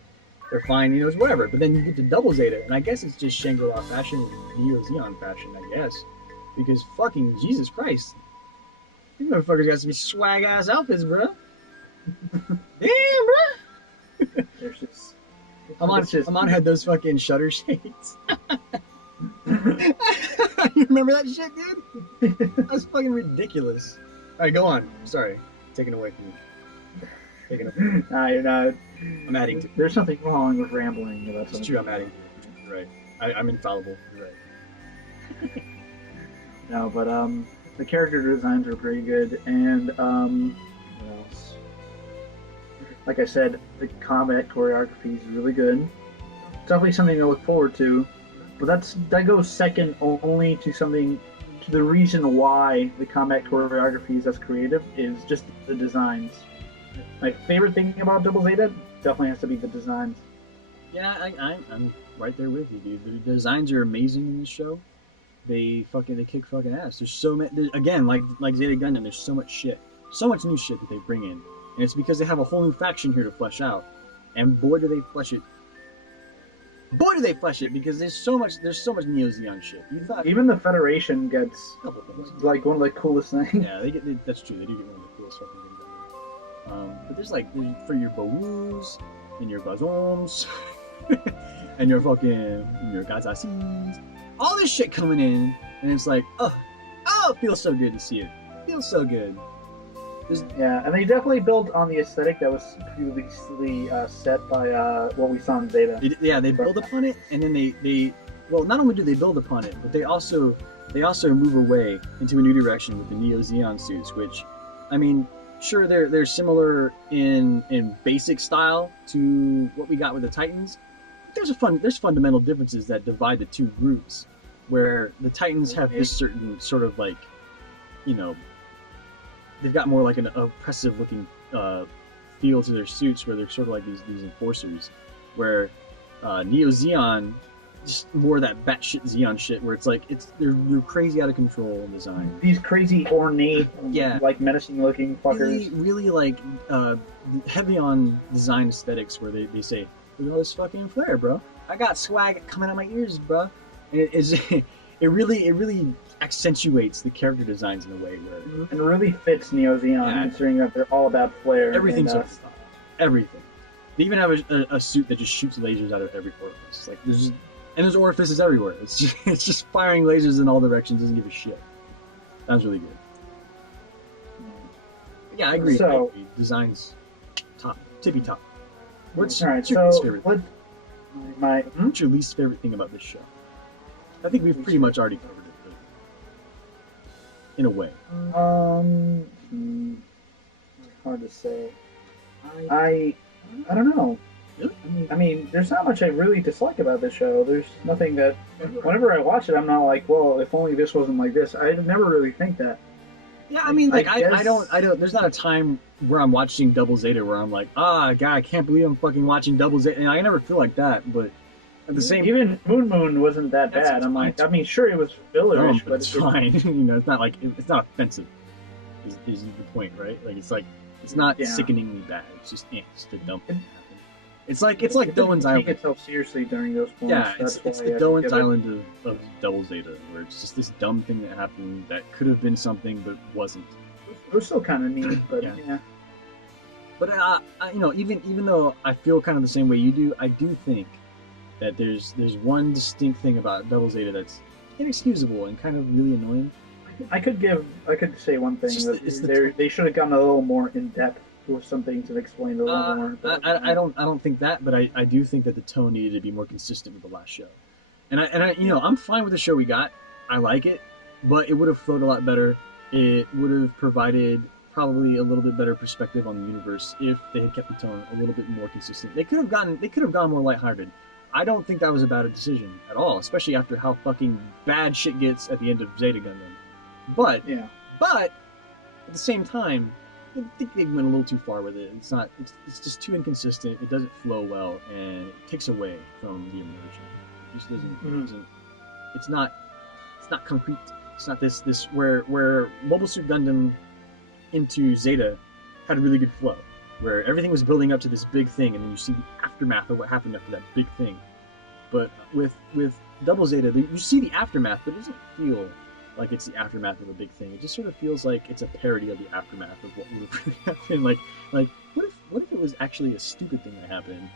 they're fine, you know, it's whatever. But then you get to Double Zeta, and I guess it's just Shangri-La fashion and Neo Zeon fashion, I guess. Because fucking Jesus Christ. These motherfuckers got some swag ass outfits, bro. Damn, bro. Amon had those fucking Shutter shades. You remember that shit, dude? That's fucking ridiculous. Alright, go on. Sorry. Taking away from you. Nah, you're not. I'm adding to. There's something wrong with rambling about It's something. true, I'm adding. You're right. I'm infallible. You're right. No, but the character designs are pretty good, and what else? Like I said, the combat choreography is really good. Definitely something to look forward to, but that goes second only to the reason why the combat choreography is as creative is just the designs. My favorite thing about Double Zeta definitely has to be the designs. Yeah, I'm right there with you, dude. The designs are amazing in this show. They kick fucking ass. There's so many. Again, like Zeta Gundam, there's so much new shit that they bring in, and it's because they have a whole new faction here to flesh out. And boy, do they flesh it! Boy, do they flesh it! Because there's so much Neo Zeon shit. Even the Federation gets like one of the coolest things. Yeah, that's true. They do get one of the coolest fucking things. But there's for your Bowoos and your Bazoms and your Gazasins. All this shit coming in, and it's like, oh, it feels so good to see it. It feels so good. Yeah, and they definitely built on the aesthetic that was previously set by what we saw in Zeta. They build upon it, and then they not only do they build upon it, but they also move away into a new direction with the Neo Zeon suits, which, I mean, sure, they're similar in basic style to what we got with the Titans. There's fundamental differences that divide the two groups, where the Titans have this certain sort of like you know, they've got more like an oppressive looking feel to their suits, where they're sort of like these enforcers, where Neo Zeon, just more of that batshit Xeon shit, where it's like they're crazy out of control in design. These crazy ornate, yeah, like menacing looking fuckers. Really like heavy on design aesthetics, where they say, "Look at all this fucking flair, bro. I got swag coming out my ears, bro." And it really accentuates the character designs in a way where and really fits Neo Zeon, considering that they're all about flair. Everything's everything. They even have a suit that just shoots lasers out of every orifice. Like there's orifices everywhere. It's just firing lasers in all directions. Doesn't give a shit. Sounds really good. Yeah, I agree. So, Design's top, tippy top. What's your least favorite? What's your least favorite thing about this show? I think we've pretty much already covered it, but in a way. Hard to say. I don't know. Really? I mean, there's not much I really dislike about this show. There's nothing that, whenever I watch it, I'm not like, well, if only this wasn't like this. I never really think that. Yeah, I mean, like, I don't, there's not a time where I'm watching Double Zeta where I'm like, God, I can't believe I'm fucking watching Double Zeta. And I never feel like that, but at the same... Even Moon wasn't that bad. I'm like, I mean, sure, it was fillerish, but it's fine. You know, it's not like, it's not offensive, is the point, right? Like, it's not sickeningly bad. It's just a dumb thing. It's like Doan's Island. Take itself seriously during those points. Yeah, it's the Doan's Island of Double Zeta, where it's just this dumb thing that happened that could have been something but wasn't. It was still kind of neat, but yeah. But you know, even though I feel kind of the same way you do, I do think that there's one distinct thing about Double Zeta that's inexcusable and kind of really annoying. I could say one thing. They should have gone a little more in depth with some things and explained a little more. I don't think that, but I do think that the tone needed to be more consistent with the last show. And I you know, I'm fine with the show we got. I like it, but it would have flowed a lot better. It would have provided probably a little bit better perspective on the universe if they had kept the tone a little bit more consistent. They could have gone more lighthearted. I don't think that was a bad decision at all, especially after how fucking bad shit gets at the end of Zeta Gundam. But at the same time, I think they went a little too far with it. It's just too inconsistent. It doesn't flow well, and it takes away from the immersion. It just doesn't. It's not concrete. It's not this where Mobile Suit Gundam into Zeta had a really good flow, where everything was building up to this big thing, and then you see the aftermath of what happened after that big thing. But with Double Zeta, you see the aftermath, but it doesn't feel like it's the aftermath of a big thing. It just sort of feels like it's a parody of the aftermath of what would have happened. Like what if it was actually a stupid thing that happened?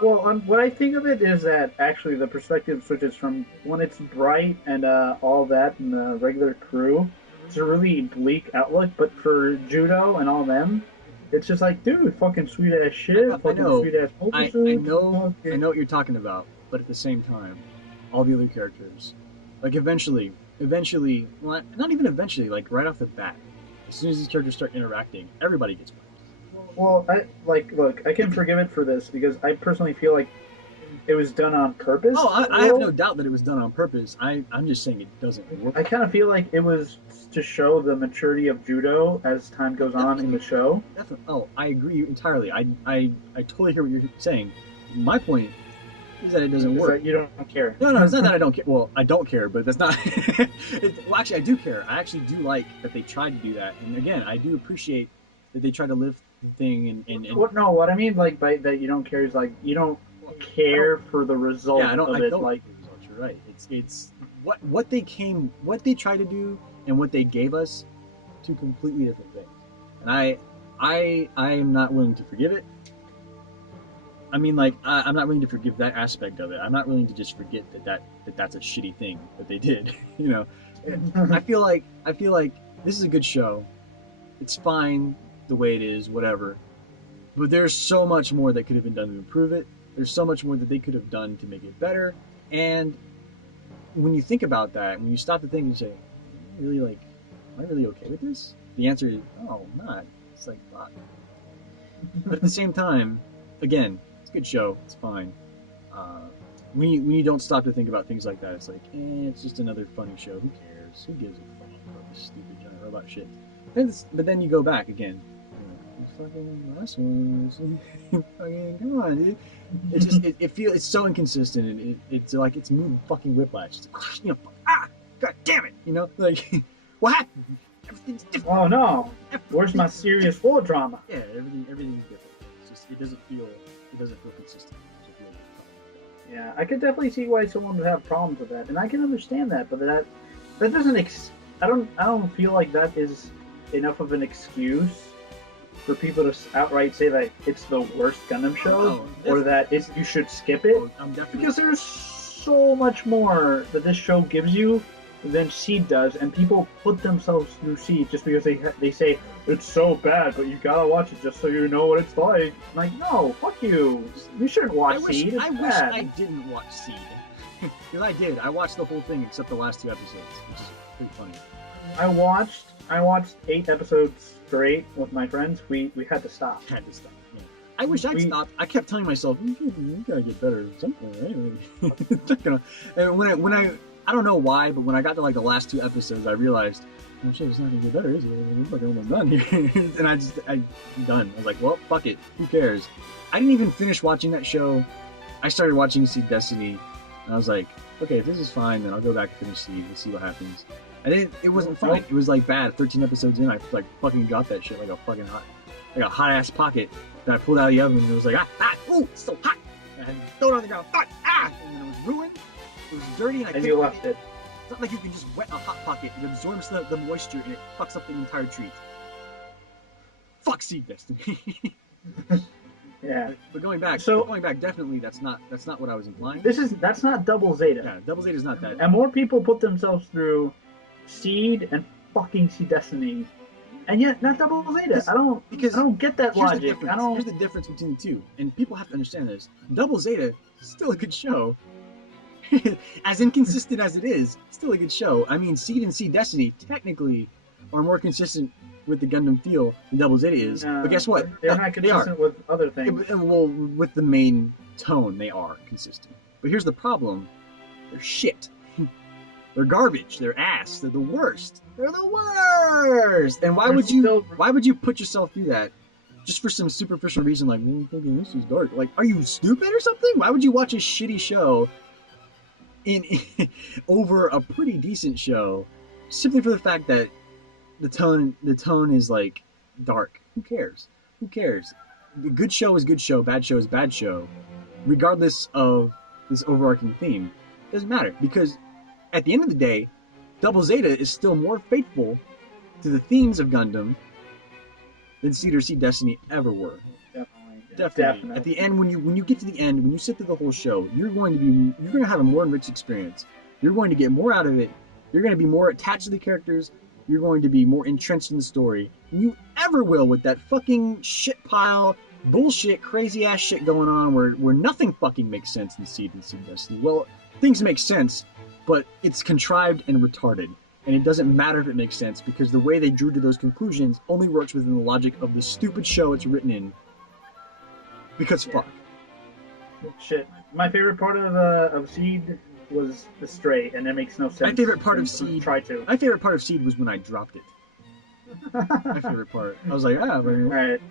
Well, what I think of it is that actually the perspective switches from when it's bright and all that and the regular crew, it's a really bleak outlook. But for Judo and all them, it's just like, dude, fucking sweet ass shit, sweet ass I know what you're talking about, but at the same time, all the other characters, like eventually, well, not even eventually, like right off the bat, as soon as these characters start interacting, everybody gets wiped. Well, look, I can forgive it for this because I personally feel like it was done on purpose. Oh, I have no doubt that it was done on purpose. I'm just saying it doesn't work. I kind of feel like it was to show the maturity of Judo as time goes on in the show. Definitely. Oh, I agree entirely. I totally hear what you're saying. My point is that it doesn't work. That you don't care. No, it's not that I don't care. Well, I don't care, but that's not... Well, actually, I do care. I actually do like that they tried to do that. And again, I do appreciate that they tried to lift the thing and... What I mean, like, by that you don't care is, like, you don't care for the result of it. Like the result. You're right. It's what they tried to do and what they gave us, two completely different things. And I am not willing to forgive it. I mean, like, I'm not willing to forgive that aspect of it. I'm not willing to just forget that's a shitty thing that they did. You know, I feel like this is a good show. It's fine the way it is, whatever. But there's so much more that could have been done to improve it. There's so much more that they could have done to make it better. And when you think about that, when you stop to think and say, am I really okay with this? The answer is, oh, I'm not. It's like, fuck. But at the same time, again, it's a good show. It's fine. When you don't stop to think about things like that, it's like, it's just another funny show. Who cares? Who gives a fuck about this stupid giant about shit. But then you go back again. Fucking last one. Fucking come on, dude. It just it feels it's so inconsistent, and it's like it's moving fucking whiplash. It's like, you know, god damn it, you know, like what happened? Everything's different. Oh no, where's my serious war drama? Yeah, everything's different. It's just it doesn't feel consistent. Yeah, I could definitely see why someone would have problems with that, and I can understand that. But that doesn't. I don't feel like that is enough of an excuse for people to outright say that it's the worst Gundam show, or that you should skip it. Because there's so much more that this show gives you than Seed does, and people put themselves through Seed just because they say it's so bad, but you gotta watch it just so you know what it's like. Like, no, fuck you. You shouldn't watch Seed. I wish I didn't watch Seed. Because I did. I watched the whole thing except the last 2 episodes, which is pretty funny. I watched 8 episodes straight with my friends. We had to stop. Yeah. I wish I'd stopped. I kept telling myself, you gotta get better at something, right? And when I don't know why, but when I got to like the last 2 episodes, I realized, oh shit, it's not gonna get better, is it? We're fucking almost done here. And I'm done. I was like, well, fuck it. Who cares? I didn't even finish watching that show. I started watching Seed Destiny, and I was like, okay, if this is fine, then I'll go back and finish Seed and see what happens. And it wasn't fine. It was like bad. 13 episodes in, I like fucking dropped that shit like a fucking hot ass pocket that I pulled out of the oven, and it was like, ooh, it's so hot. And I had to throw it on the ground, and then it was ruined. It was dirty, and you left it. It's not like you can just wet a hot pocket. It absorbs the moisture, and it fucks up the entire treat. Fuck Seed Destiny. Yeah. But going back, definitely that's not what I was implying. That's not Double Zeta. Yeah, Double Zeta is not that. And more people put themselves through Seed and fucking Seed Destiny, and yet not Double Zeta. I don't get that logic. Here's the difference between the two, and people have to understand this. Double Zeta is still a good show. As inconsistent as it is, still a good show. I mean, Seed and Seed Destiny technically are more consistent with the Gundam feel than Double Zeta is. But guess what? They're not consistent with other things. Well, with the main tone, they are consistent. But here's the problem. They're shit. They're garbage. They're ass. They're the worst. They're the worst. And why would you put yourself through that just for some superficial reason like, well, fucking this is dark? Like, are you stupid or something? Why would you watch a shitty show in over a pretty decent show simply for the fact that the tone is like dark? Who cares? Who cares? A good show is good show, bad show is bad show, regardless of this overarching theme. It doesn't matter, because at the end of the day, Double Zeta is still more faithful to the themes of Gundam than Seed or Seed Destiny ever were. Definitely. At the end, when you get to the end, when you sit through the whole show, you're going to have a more enriched experience. You're going to get more out of it. You're going to be more attached to the characters. You're going to be more entrenched in the story than you ever will with that fucking shit pile, bullshit, crazy ass shit going on where nothing fucking makes sense in Seed and Seed Destiny. Well, things make sense, but it's contrived and retarded. And it doesn't matter if it makes sense, because the way they drew to those conclusions only works within the logic of the stupid show it's written in. Because fuck. Shit. My favorite part of Seed was the Stray, and it makes no sense. My favorite part of Seed. My favorite part of Seed was when I dropped it. My favorite part. I was like, Alright.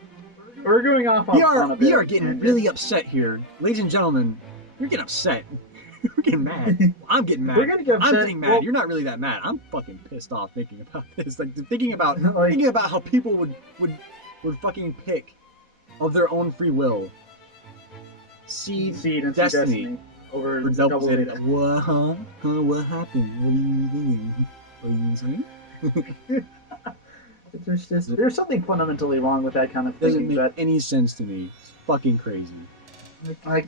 We're going off on a bit. We are getting really upset here. Ladies and gentlemen, you're getting upset. We're getting mad. I'm getting mad. We're gonna get upset. I'm getting mad. You're not really that mad. I'm fucking pissed off thinking about this. Like thinking about how people would fucking pick of their own free will Seed and Destiny over Double Zeta. What happened? What are you doing? What are you saying? There's something fundamentally wrong with that kind of thing. Doesn't make any sense to me. It's fucking crazy.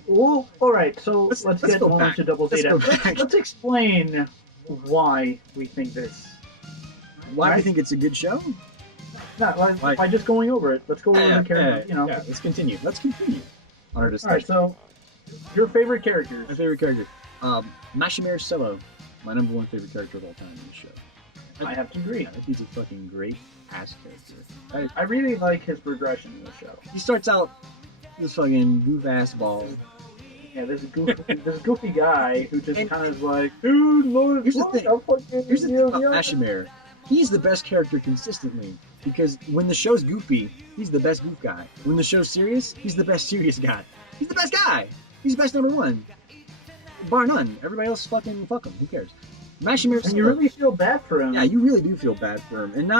Well, all right. So let's get more into Double Zeta. Let's explain why we think this. Why we think it's a good show? No, by just going over it. Let's go over the character. Yeah, let's continue. On our discussion. All right. So, your favorite characters? My favorite character, Mashimare Solo, my number one favorite character of all time in the show. I have to agree. I think he's a fucking great ass character. I really like his progression in the show. He starts out this fucking goof ass ball. Yeah, there's a goofy guy who just kind of is like, dude, Lord, here's the thing about Mashimare. he's the best character consistently. Because when the show's goofy, he's the best goof guy. When the show's serious, he's the best serious guy. He's the best guy. He's the best number one. Bar none. Everybody else fuck him. Who cares? Mashimere's And you really feel bad for him. Yeah, you really do feel bad for him.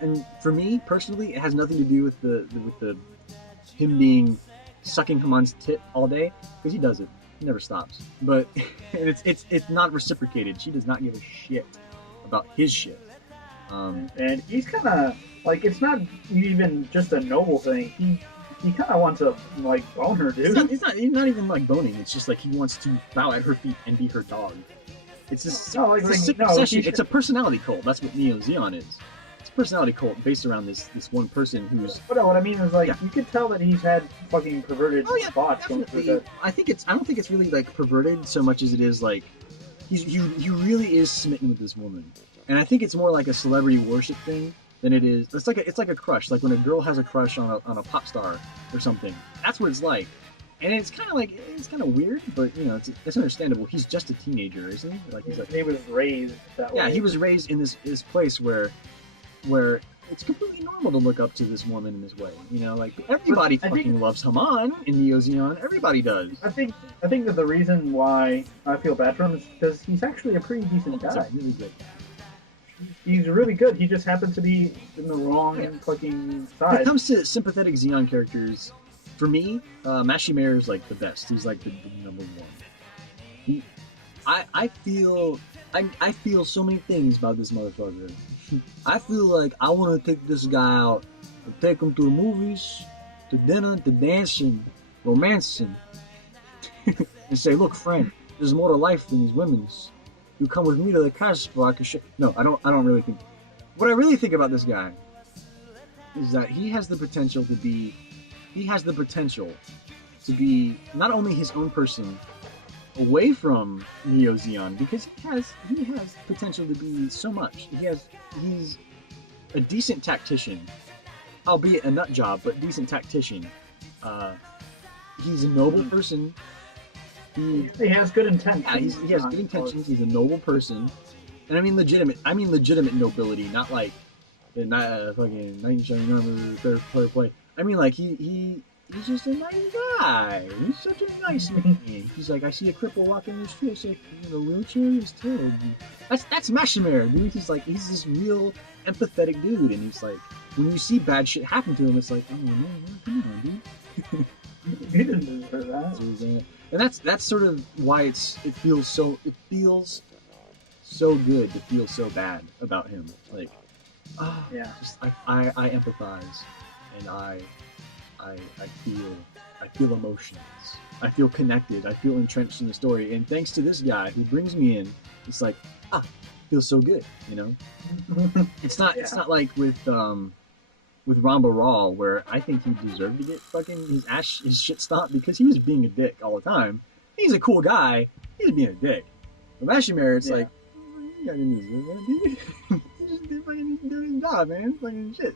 And for me personally, it has nothing to do with the him being sucking Hamon's tit all day, because he does it. He never stops. But and it's not reciprocated. She does not give a shit about his shit. And he's kind of like, it's not even just a noble thing. He kind of wants to like bone her, dude. He's not even like boning. It's just like he wants to bow at her feet and be her dog. It's just it's a personality cult. That's what Neo Zeon is. It's a personality cult based around this one person who's. But what I mean is, like, you could tell that he's had fucking perverted thoughts. I don't think it's really like perverted so much as it is like he really is smitten with this woman, and I think it's more like a celebrity worship thing than it is. It's like a crush, like when a girl has a crush on a pop star or something. That's what it's like. And it's kind of weird, but you know, it's understandable. He's just a teenager, isn't he? Like he was raised that way. Yeah, he was raised in this place where it's completely normal to look up to this woman in this way. You know, like everybody loves Hamon in Neo Zeon. Everybody does. I think that the reason why I feel bad for him is because he's actually a pretty decent guy. Really good. He's really good. He just happens to be in the wrong fucking side. When it comes to sympathetic Zeon characters, for me, Mashimere is like the best. He's like the number one. I feel so many things about this motherfucker. I feel like I want to take this guy out and take him to the movies, to dinner, to dancing, romancing, and say, "Look, friend, there's more to life than these women's. You come with me to the castle, I can show." No, I don't really think. What I really think about this guy is that he has the potential to be. He has the potential to be not only his own person away from Neo Zeon, because he has potential to be so much. He's a decent tactician, albeit a nut job, but decent tactician. He's a noble person. He has good intentions. Yeah, he has good intentions. He's a noble person, and I mean legitimate nobility, not like fucking 1979 fair play. I mean, like, he's just a nice guy. He's such a nice man. He's like, I see a cripple walking the street. It's like, in a wheelchair, he's terrible. That's Mashimere, dude. He's this real empathetic dude, and he's like, when you see bad shit happen to him, it's like, oh man, come on, dude. He didn't deserve that. And that's sort of why it feels so good to feel so bad about him. Like, just I empathize. And I feel emotions. I feel connected. I feel entrenched in the story. And thanks to this guy who brings me in, it's like, feels so good, you know? It's not like with Ramba Raw, where I think he deserved to get fucking his shit stomped because he was being a dick all the time. He's a cool guy. He's being a dick. But Mashimere, it's like, you got any dude. He just fucking doing his job, man. Fucking shit.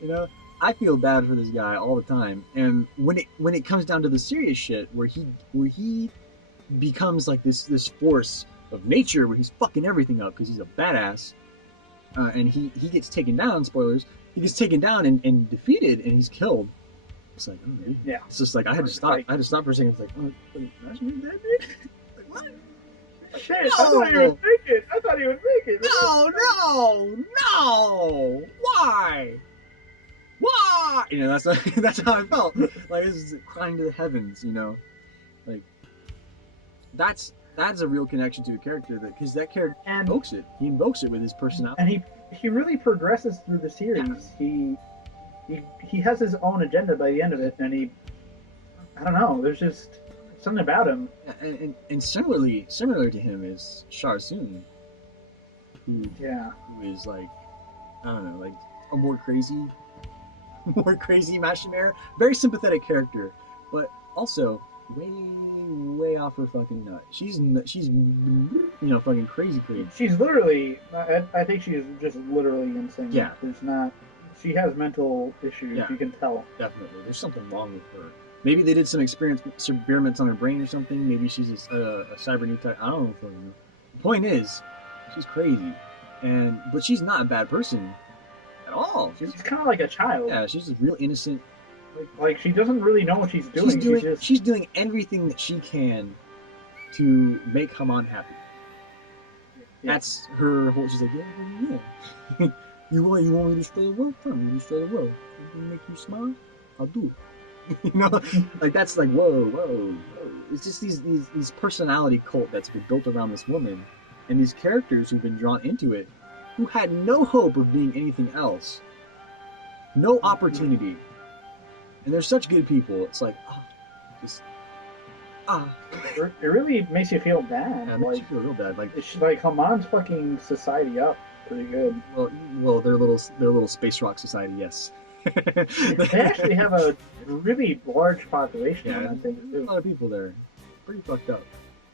You know? I feel bad for this guy all the time, and when it comes down to the serious shit, where he becomes like this force of nature, where he's fucking everything up because he's a badass, and he gets taken down. Spoilers. He gets taken down and defeated, and he's killed. It's like, oh, really? Yeah. It's just like I had to stop. I had to stop for a second. It's like, oh, that's me dead, dude. Like, what? Shit! No. I thought he would make it. No! Why? Why? You know, that's how I felt. Like, this is crying to the heavens, you know. Like, that's a real connection to a character, because that character invokes it. He invokes it with his personality. And he really progresses through the series. Yeah. He has his own agenda by the end of it, and I don't know. There's just something about him. And similar to him is Char Soon, who is like, I don't know, like a more crazy Mashimere. Very sympathetic character, but also way off her fucking nut. She's you know, fucking crazy. She's literally, I think she is just literally insane. Yeah. She has mental issues, you can tell. Definitely. There's something wrong with her. Maybe they did some experiments on her brain or something. Maybe she's a cybernetic type. I don't know. The point is, she's crazy. but she's not a bad person at all. She's kind of like a child. Yeah, she's just real innocent. Like she doesn't really know what she's doing. She's doing everything that she can to make Haman happy. Yeah. That's her whole. She's like, yeah. you want me to destroy the world? Come, you destroy the world. Make you smile? I'll do it. You know, like that's like whoa. It's just these personality cult that's been built around this woman, and these characters who've been drawn into it, who had no hope of being anything else, no opportunity, and they're such good people. It's like, It really makes you feel bad. Yeah, it makes you feel real bad. Like it's like Haman's fucking society up pretty good. Well, their little space rock society, yes. They actually have a really large population. Yeah, I think there's a lot of people there. Pretty fucked up.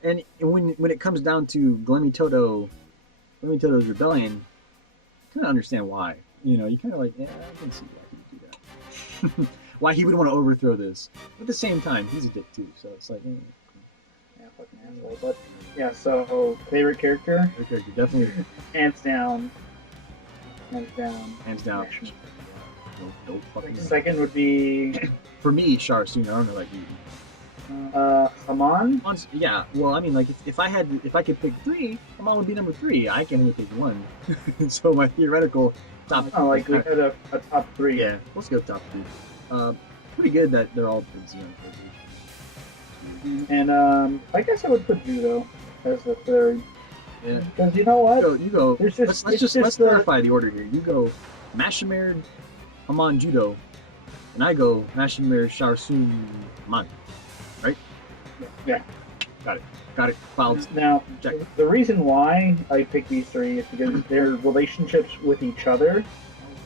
And when it comes down to Glemmy Toto's rebellion, I kind of understand why. You know, you kind of like, yeah, I can see why he would do that. Why he would want to overthrow this. But at the same time, he's a dick too. So it's like, yeah, fucking asshole. But yeah, so favorite character? Favorite character, definitely. Hands down. Hands down. No fucking. Second would be. For me, Char soon. I don't know like you. Haman? Yeah, well, I mean, like, if I could pick 3, Haman would be number 3. I can only pick 1. So my theoretical top. Oh, like we had a top 3. Yeah, let's go top 3. Pretty good that they're all pretty young characters. And I guess I would put Judo as the third. Yeah. Because you know what? You go. Let's clarify the order here. You go, Mashimir, Haman, Judo, and I go Mashimir, Sharsun, Haman. Right? Yeah. Got it. Filed. Now, check. The reason why I pick these 3 is because their relationships with each other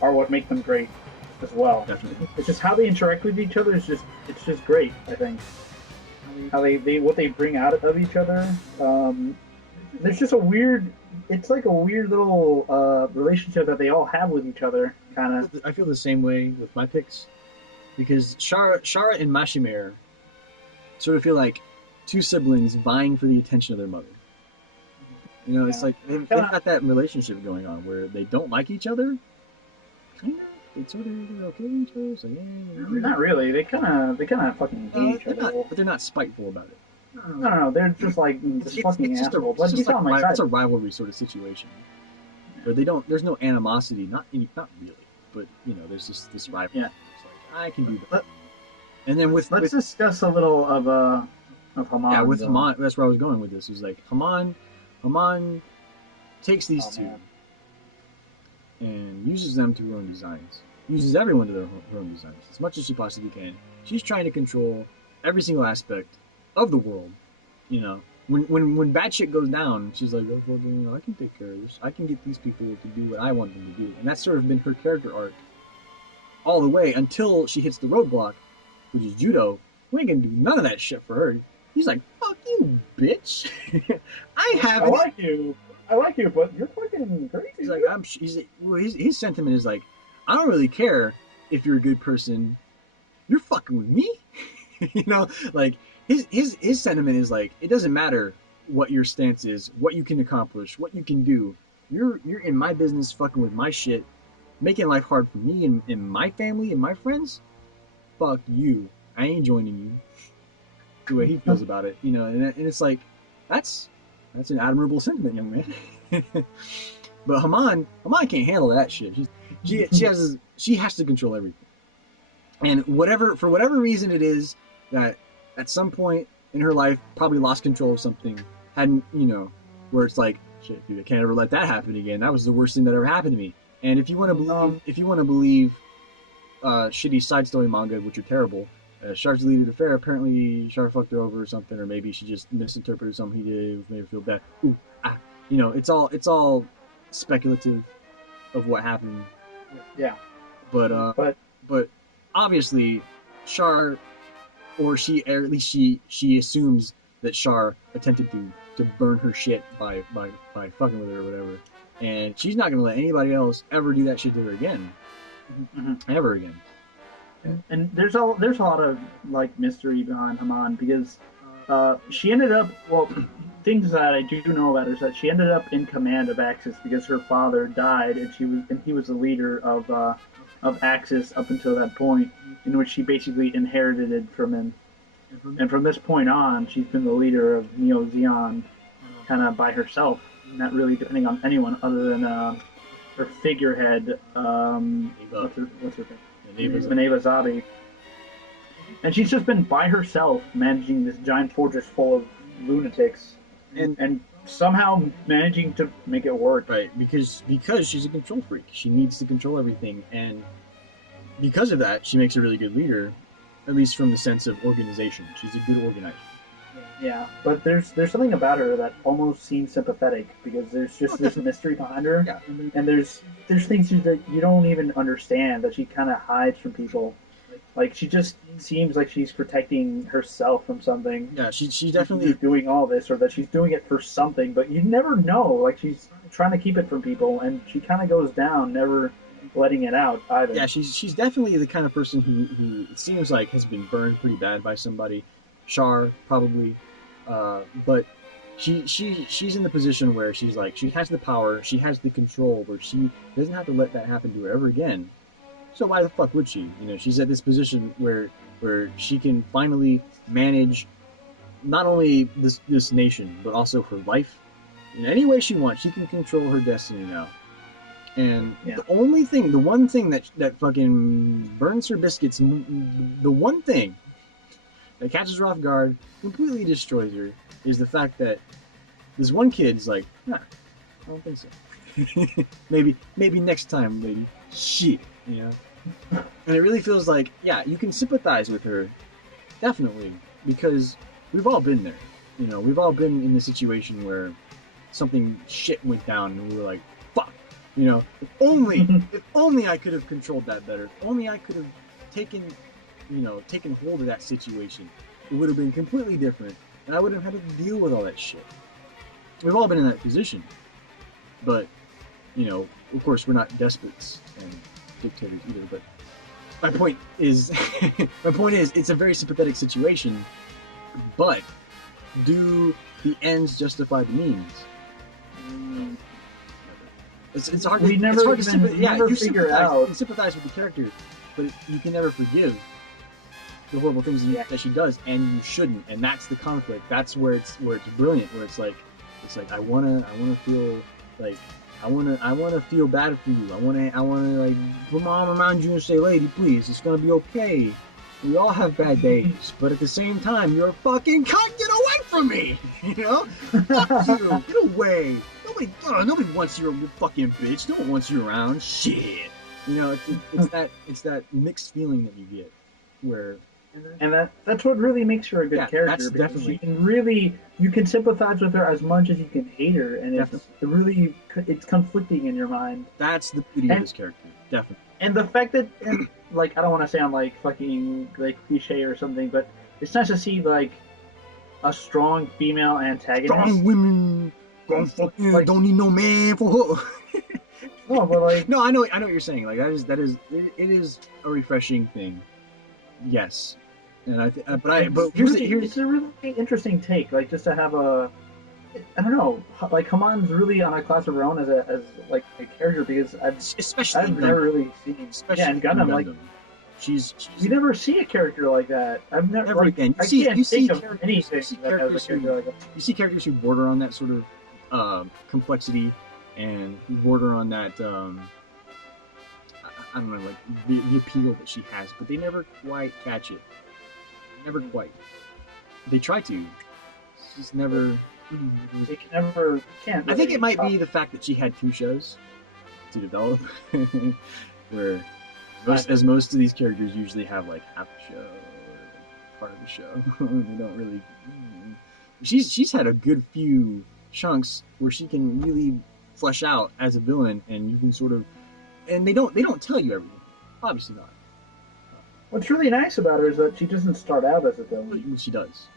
are what make them great as well. Definitely. It's just how they interact with each other it's just great, I think. How they what they bring out of each other. There's just it's like a weird little relationship that they all have with each other, kind of. I feel the same way with my picks, because Shara and Mashimir sort of feel like 2 siblings vying for the attention of their mother. You know, it's like they've got that relationship going on where they don't like each other. Kind of. They sort of okay with each other. So yeah. Not really. They kind of fucking hate each other. But they're not spiteful about it. No. They're just like fucking assholes. It's a rivalry sort of situation. Where they don't. There's no animosity. Not really. But you know, there's just this rivalry. Yeah. It's like I can do that. And then let's discuss a little of Haman. Yeah, with Haman, that's where I was going with this. Is like Haman takes these 2 and uses them to her own designs. Uses everyone to her own designs as much as she possibly can. She's trying to control every single aspect of the world. You know, when bad shit goes down, she's like, oh, well, you know, I can take care of this. I can get these people to do what I want them to do, and that's sort of been her character arc all the way until she hits the roadblock, which is Judo. We ain't gonna do none of that shit for her. He's like, fuck you, bitch. I like you, but you're fucking crazy. He's like, his sentiment is like, I don't really care if you're a good person. You're fucking with me. You know, like his sentiment is like, it doesn't matter what your stance is, what you can accomplish, what you can do. You're in my business, fucking with my shit, making life hard for me and my family and my friends. Fuck you. I ain't joining you. The way he feels about it, you know, and it's like, that's an admirable sentiment, young man. But Haman can't handle that shit. She has to control everything, and for whatever reason it is that at some point in her life probably lost control of something, hadn't, you know, where it's like, shit, dude, I can't ever let that happen again. That was the worst thing that ever happened to me. And if you want to believe shitty side story manga, which are terrible. Shar's deleted affair. Apparently, Shar fucked her over or something, or maybe she just misinterpreted something he did, which made her feel bad. You know, it's all speculative of what happened. Yeah. But obviously, Shar, or at least she assumes that Shar attempted to burn her shit by fucking with her or whatever, and she's not gonna let anybody else ever do that shit to her again, ever again. And there's a lot of like mystery behind Haman because she ended up things that I do know about her is that she ended up in command of Axis because her father died, and he was the leader of Axis up until that point, in which she basically inherited it from him. And from this point on, she's been the leader of Neo Zeon, kind of by herself, not really depending on anyone other than her figurehead. What's her name? Mineva Zabi. And she's just been by herself managing this giant fortress full of lunatics, and somehow managing to make it work. Right, because she's a control freak. She needs to control everything, and because of that, she makes a really good leader, at least from the sense of organization. She's a good organizer. Yeah, but there's something about her that almost seems sympathetic, because there's just this mystery behind her, Yeah. And there's things that you don't even understand, that she kind of hides from people. Like, she just seems like she's protecting herself from something. Yeah, she definitely doing all this, or that she's doing it for something, but you never know. Like, she's trying to keep it from people, and she kind of goes down, never letting it out either. Yeah, she's definitely the kind of person who it seems like has been burned pretty bad by somebody. Char, probably, but she's in the position where she's like, she has the power, she has the control, where she doesn't have to let that happen to her ever again. So why the fuck would she? You know, she's at this position where she can finally manage not only this nation, but also her life in any way she wants. She can control her destiny now. And the one thing that fucking burns her biscuits, the one thing that catches her off guard, completely destroys her, is the fact that this one kid's like, nah, I don't think so. maybe next time, maybe. Shit, you know? And it really feels like, yeah, you can sympathize with her, definitely, because we've all been there. You know, we've all been in the situation where something shit went down and we were like, fuck, you know, if only I could have controlled that better. If only I could have taken hold of that situation. It would have been completely different, and I wouldn't have had to deal with all that shit. We've all been in that position, but, you know, of course, we're not despots and dictators either, but my point is it's a very sympathetic situation, but do the ends justify the means? It's hard to sympathize with the character, but you can never forgive the horrible things that she does, and you shouldn't, and that's the conflict. That's where it's brilliant, where it's like I wanna feel like I wanna feel bad for you. I wanna like put my arm around you and say, lady, please, it's gonna be okay. We all have bad days, but at the same time, you're a fucking cunt. Get away from me, you know? Fuck you. Get away. Nobody wants you, you fucking bitch. No one wants you around. Shit. You know, it's that mixed feeling that you get, where. And that's what really makes her a good character. That's definitely. You can sympathize with her as much as you can hate her, and it's conflicting in your mind. That's the beauty of this character, definitely. And the fact that, like, I don't want to sound like fucking like cliche or something, but it's nice to see like a strong female antagonist. Strong women, don't need no man for her. No, but like, no, I know what you're saying. Like it is a refreshing thing. Yes. And it's a really interesting take, like, just to have I don't know, like, Haman's really on a class of her own as like a character, because I've never really seen, in Gundam, like, you never see a character like that. I've never, like, I can't think of anything that has a character like that. You see characters who border on that sort of complexity, and border on that I don't know, like the appeal that she has, but they never quite catch it. Never quite. They try to. It's just never. They can't. Really, I think it might be the fact that she had 2 shows to develop, where most of these characters usually have like half a show or part of the show. They don't really. She's had a good few chunks where she can really flesh out as a villain, and you can sort of. And they don't tell you everything. Obviously not. What's really nice about her is that she doesn't start out as a villain. She does.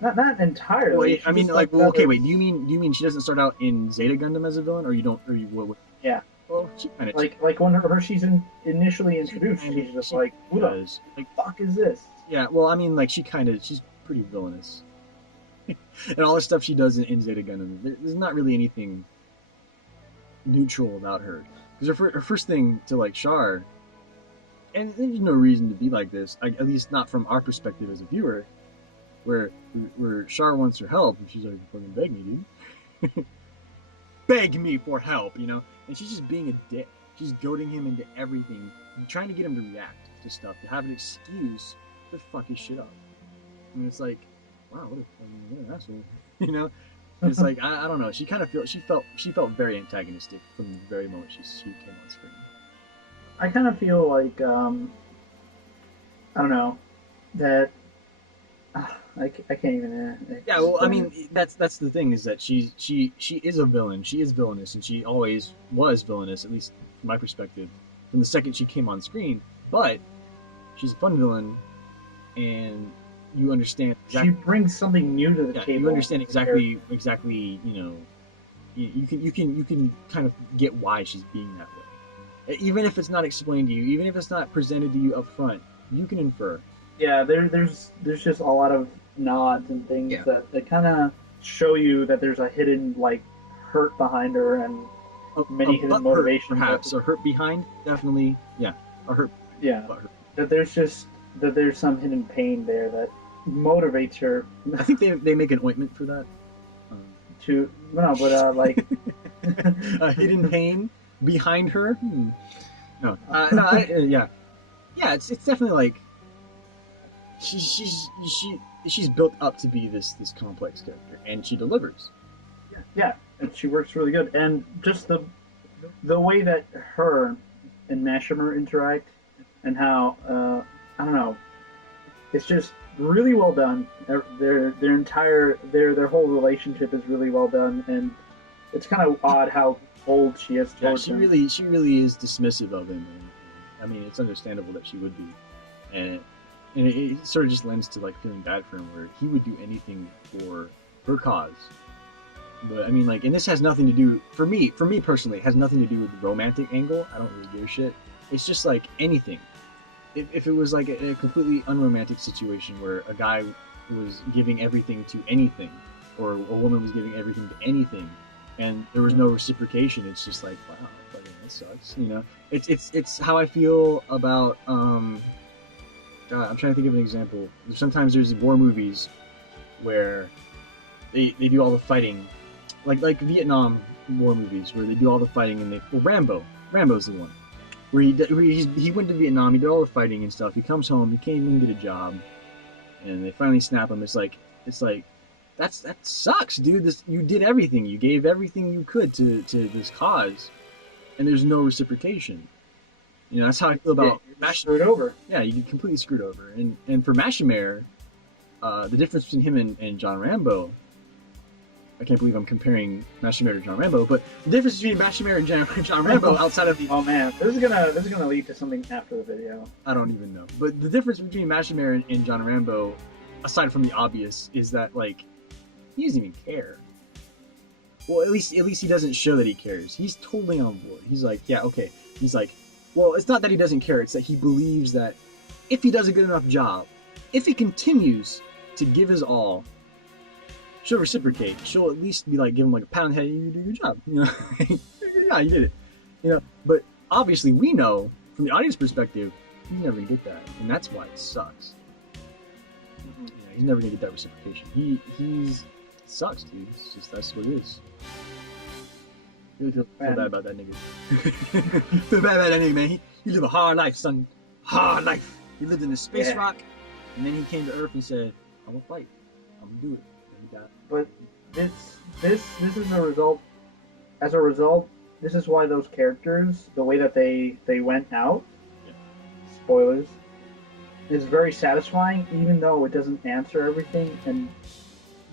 Not entirely. Well, I mean, like, well, okay, wait. Do you mean she doesn't start out in Zeta Gundam as a villain, or you don't? Or you what? Yeah. Well, she kind of like when she's initially introduced, she's just like, who the fuck is this? Yeah. Well, I mean, like, she's pretty villainous. And all the stuff she does in Zeta Gundam, there's not really anything neutral about her. Because her first thing to like Char, and there's no reason to be like this, at least not from our perspective as a viewer, where Char wants her help, and she's like, fucking beg me, dude. Beg me for help, you know? And she's just being a dick. She's goading him into everything, trying to get him to react to stuff, to have an excuse to fuck his shit up. And it's like, wow, what an asshole, you know? And it's like, I don't know. She kind of she felt very antagonistic from the very moment she came on screen. I kind of feel like I don't know that I can't even. Yeah, well, I mean, that's the thing, is that she is a villain. She is villainous, and she always was villainous, at least from my perspective, from the second she came on screen. But she's a fun villain, and you understand exactly. She brings something new to the table. You understand exactly. You know, you can kind of get why she's being that way, even if it's not explained to you, even if it's not presented to you up front. You can infer. Yeah, there's just a lot of nods and things that kind of show you that there's a hidden like hurt behind her and many hidden motivations. Perhaps a hurt behind, definitely. Yeah, a hurt. Yeah, that there's some hidden pain there that motivates her. I think they make an ointment for that. Like a hidden pain behind her. No, yeah. It's definitely like she's built up to be this complex character, and she delivers. Yeah, and she works really good, and just the way that her and Mashima interact, and how I don't know, it's just really well done. Their whole relationship is really well done, and it's kind of odd how old she is. Yeah, she really is dismissive of him. And, I mean, it's understandable that she would be, and it sort of just lends to like feeling bad for him, where he would do anything for her cause. But I mean, like, and this has nothing to do for me personally. It has nothing to do with the romantic angle. I don't really give a shit. It's just like anything. If it was like a completely unromantic situation where a guy was giving everything to anything, or a woman was giving everything to anything, and there was no reciprocation, it's just like, wow, fucking that sucks, you know? It's how I feel about God, I'm trying to think of an example. Sometimes there's war movies where they do all the fighting, like Vietnam war movies where they do all the fighting, and Rambo's the one. Where he went to Vietnam, he did all the fighting and stuff. He comes home, he can't even get a job, and they finally snap him. It's like that sucks, dude. You did everything, you gave everything you could to this cause, and there's no reciprocation. You know, that's how I feel about screwed over. Yeah, you get completely screwed over. And for Mashima, the difference between him and John Rambo. I can't believe I'm comparing Mashima to John Rambo, but the difference between Mashima and John Rambo outside of the... Oh man, this is gonna lead to something after the video. I don't even know. But the difference between Mashima and John Rambo, aside from the obvious, is that, like, he doesn't even care. Well, at least he doesn't show that he cares. He's totally on board. He's like, yeah, okay. He's like, well, it's not that he doesn't care, it's that he believes that if he does a good enough job, if he continues to give his all, she'll reciprocate. She'll at least be like, give him like a pat on the head, you do your job. You know, yeah, you did it. You know, but obviously we know from the audience perspective, he's never gonna get that, and that's why it sucks. Yeah, he's never gonna get that reciprocation. He's sucks, dude. It's just that's what it is. I really feel bad about that nigga. Feel bad about that nigga, man. He lived a hard life, son. Hard life. He lived in a space rock, and then he came to Earth and said, "I'm gonna fight. I'm gonna do it." But this is a result. As a result, this is why those characters, the way that they went out, spoilers, is very satisfying, even though it doesn't answer everything. And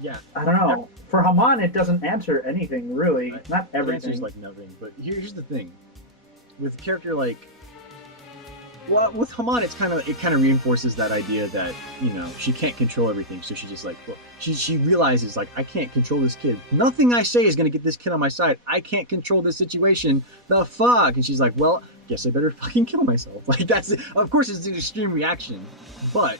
yeah, I don't know. For Haman, it doesn't answer anything really. Right. Not everything. It answers like nothing. But here's the thing: with a character like, well, with Haman, it kind of reinforces that idea that, you know, she can't control everything. So she just like, well, she realizes, like, I can't control this kid. Nothing I say is gonna get this kid on my side. I can't control this situation. The fuck? And she's like, well, guess I better fucking kill myself. Like, that's it. Of course, it's an extreme reaction, but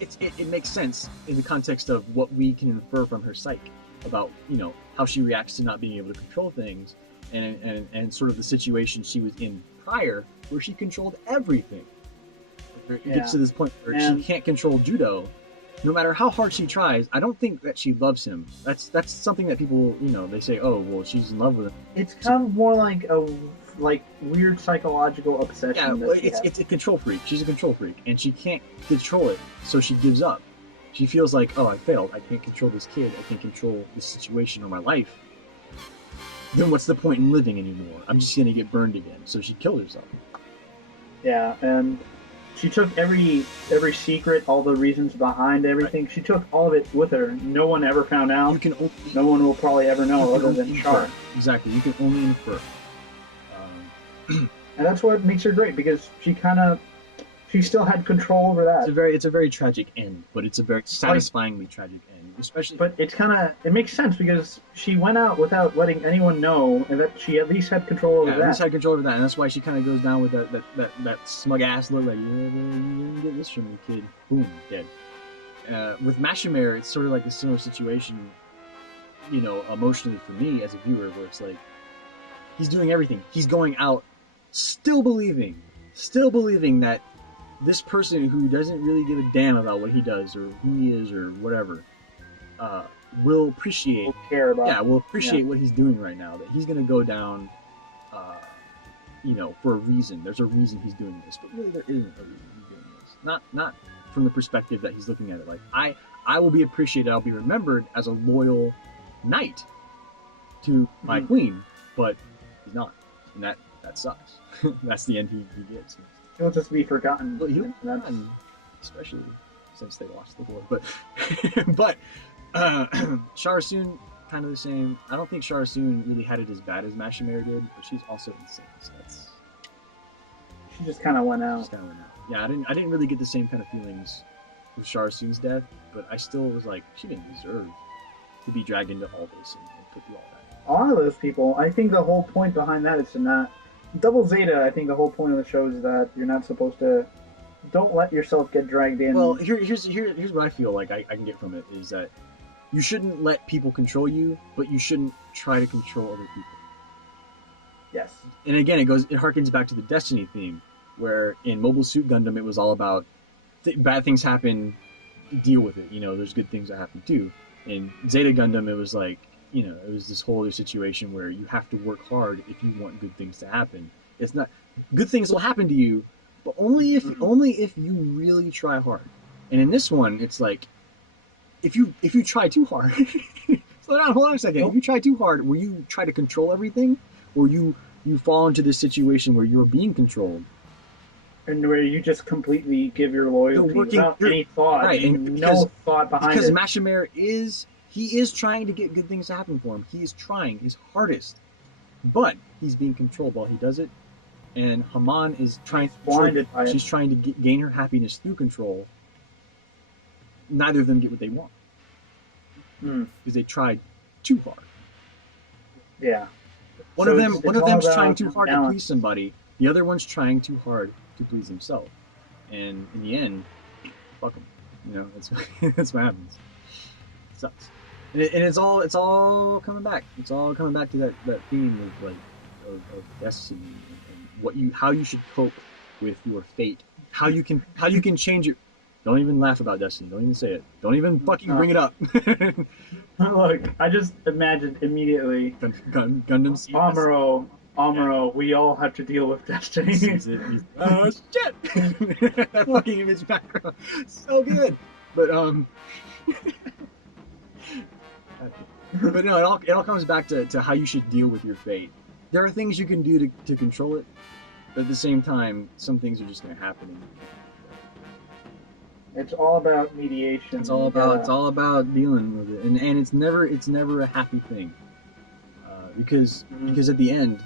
it makes sense in the context of what we can infer from her psyche about, you know, how she reacts to not being able to control things, and sort of the situation she was in prior, where she controlled everything. It gets to this point where she can't control judo, no matter how hard she tries. I don't think that she loves him. That's something that people, you know, they say, oh, well, she's in love with him. It's kind of more like a weird psychological obsession. Yeah, well, it's a control freak. She's a control freak, and she can't control it, so she gives up. She feels like, oh, I failed. I can't control this kid. I can't control this situation or my life. Then what's the point in living anymore? I'm just gonna get burned again. So she killed herself. Yeah, and she took every secret, all the reasons behind everything. Right. She took all of it with her. No one ever found out. No one will probably ever know other than Char. Exactly. You can only infer. And that's what makes her great, because she still had control over that. It's a very tragic end, but it's a very satisfyingly tragic end, especially. But it makes sense, because she went out without letting anyone know, and that she at least had control over that. At least had control over that, and that's why she kind of goes down with that smug ass look, like, you didn't get this from me, kid. Boom, dead. With Mashimare, it's sort of like a similar situation, you know, emotionally for me as a viewer, where it's like, he's doing everything. He's going out, still believing that this person who doesn't really give a damn about what he does or who he is or whatever, will appreciate what he's doing right now. That he's gonna go down, you know, for a reason. There's a reason he's doing this, but really there isn't a reason he's doing this. Not from the perspective that he's looking at it like, I will be appreciated. I'll be remembered as a loyal knight to my queen, but he's not, and that sucks. That's the end he gets. He'll just be forgotten. Well, he'll be forgotten, especially since they lost the war. But Char Soon, kind of the same. I don't think Char Soon really had it as bad as Mashimare did, but she's also insane. So she just kind of went out. Yeah, I didn't really get the same kind of feelings with Char Soon's death, but I still was like, she didn't deserve to be dragged into all this and put through all that. A lot of those people, I think the whole point behind that is to not. Double Zeta, I think the whole point of the show is that you're not supposed to. Don't let yourself get dragged in. Well, here's what I feel like I can get from it is that you shouldn't let people control you, but you shouldn't try to control other people. Yes. And again, it harkens back to the Destiny theme, where in Mobile Suit Gundam it was all about bad things happen, deal with it. You know, there's good things that happen too. In Zeta Gundam, it was like, you know, it was this whole other situation where you have to work hard if you want good things to happen. It's not good things will happen to you, but only if you really try hard. And in this one, it's like if you try too hard. Hold on a second. If you try too hard, where you try to control everything, or you fall into this situation where you're being controlled, and where you just completely give your loyalty without any thought, right? And no thought behind it. Because Mashimare is trying to get good things to happen for him. He is trying his hardest, but he's being controlled while he does it. And Haman is trying she's trying to gain her happiness through control. Neither of them get what they want because they tried too hard. Yeah. One of them's trying too hard to please somebody. The other one's trying too hard to please himself. And in the end, fuck him. You know, that's what happens. It sucks. And it's all coming back. It's all coming back to that theme of destiny and how you should cope with your fate. How you can change it. Don't even laugh about destiny. Don't even say it. Don't even fucking bring it up. Look, I just imagined immediately Gundams. Amuro, we all have to deal with destiny. Oh shit! That fucking image background, so good. But but no, it all comes back to how you should deal with your fate. There are things you can do to control it, but at the same time, some things are just going to happen. It's all about mediation. It's all about dealing with it, and it's never a happy thing. Because at the end,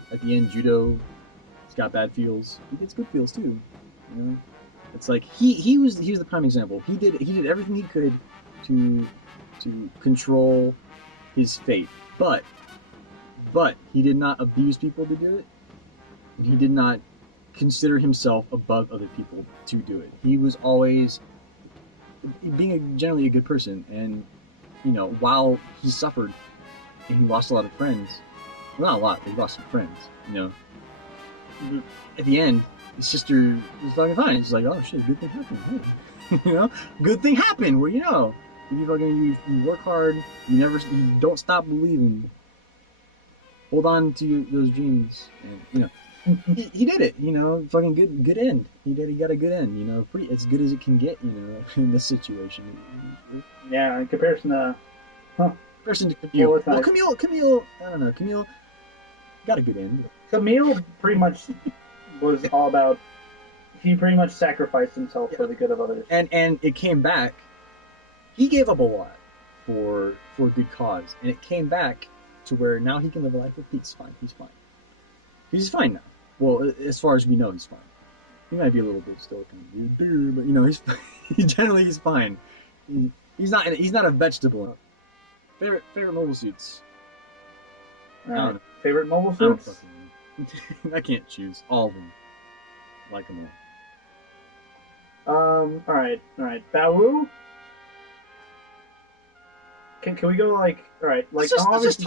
Judo, he's got bad feels. He gets good feels too. You know, it's like he was the prime example. He did everything he could to control his fate, but he did not abuse people to do it, and he did not consider himself above other people to do it. He was always being generally a good person, and you know, while he suffered and he lost a lot of friends, well, not a lot, but he lost some friends. You know, at the end, his sister was fucking fine. She's like, oh shit, good thing happened. Hey. You know, good thing happened. Well, you know, you work hard. You don't stop believing. Hold on to those dreams, and you know. He did it, you know. Fucking good end. He got a good end, you know. Pretty as good as it can get, you know, in this situation. Yeah, in comparison to Camille. Well, Camille. I don't know. Camille got a good end. Camille pretty much was all about. He pretty much sacrificed himself for the good of others. And it came back. He gave up a lot for a good cause, and it came back to where now he can live a life of peace. Fine, he's fine. He's fine now. Well, as far as we know, he's fine. He might be a little bit still kind of weird, but you know, he's generally he's fine. He's not a vegetable. Favorite mobile suits. Favorite mobile suits? I can't choose. All of them. Like them all. All right. Bawu. Can we go like all right? Like let's just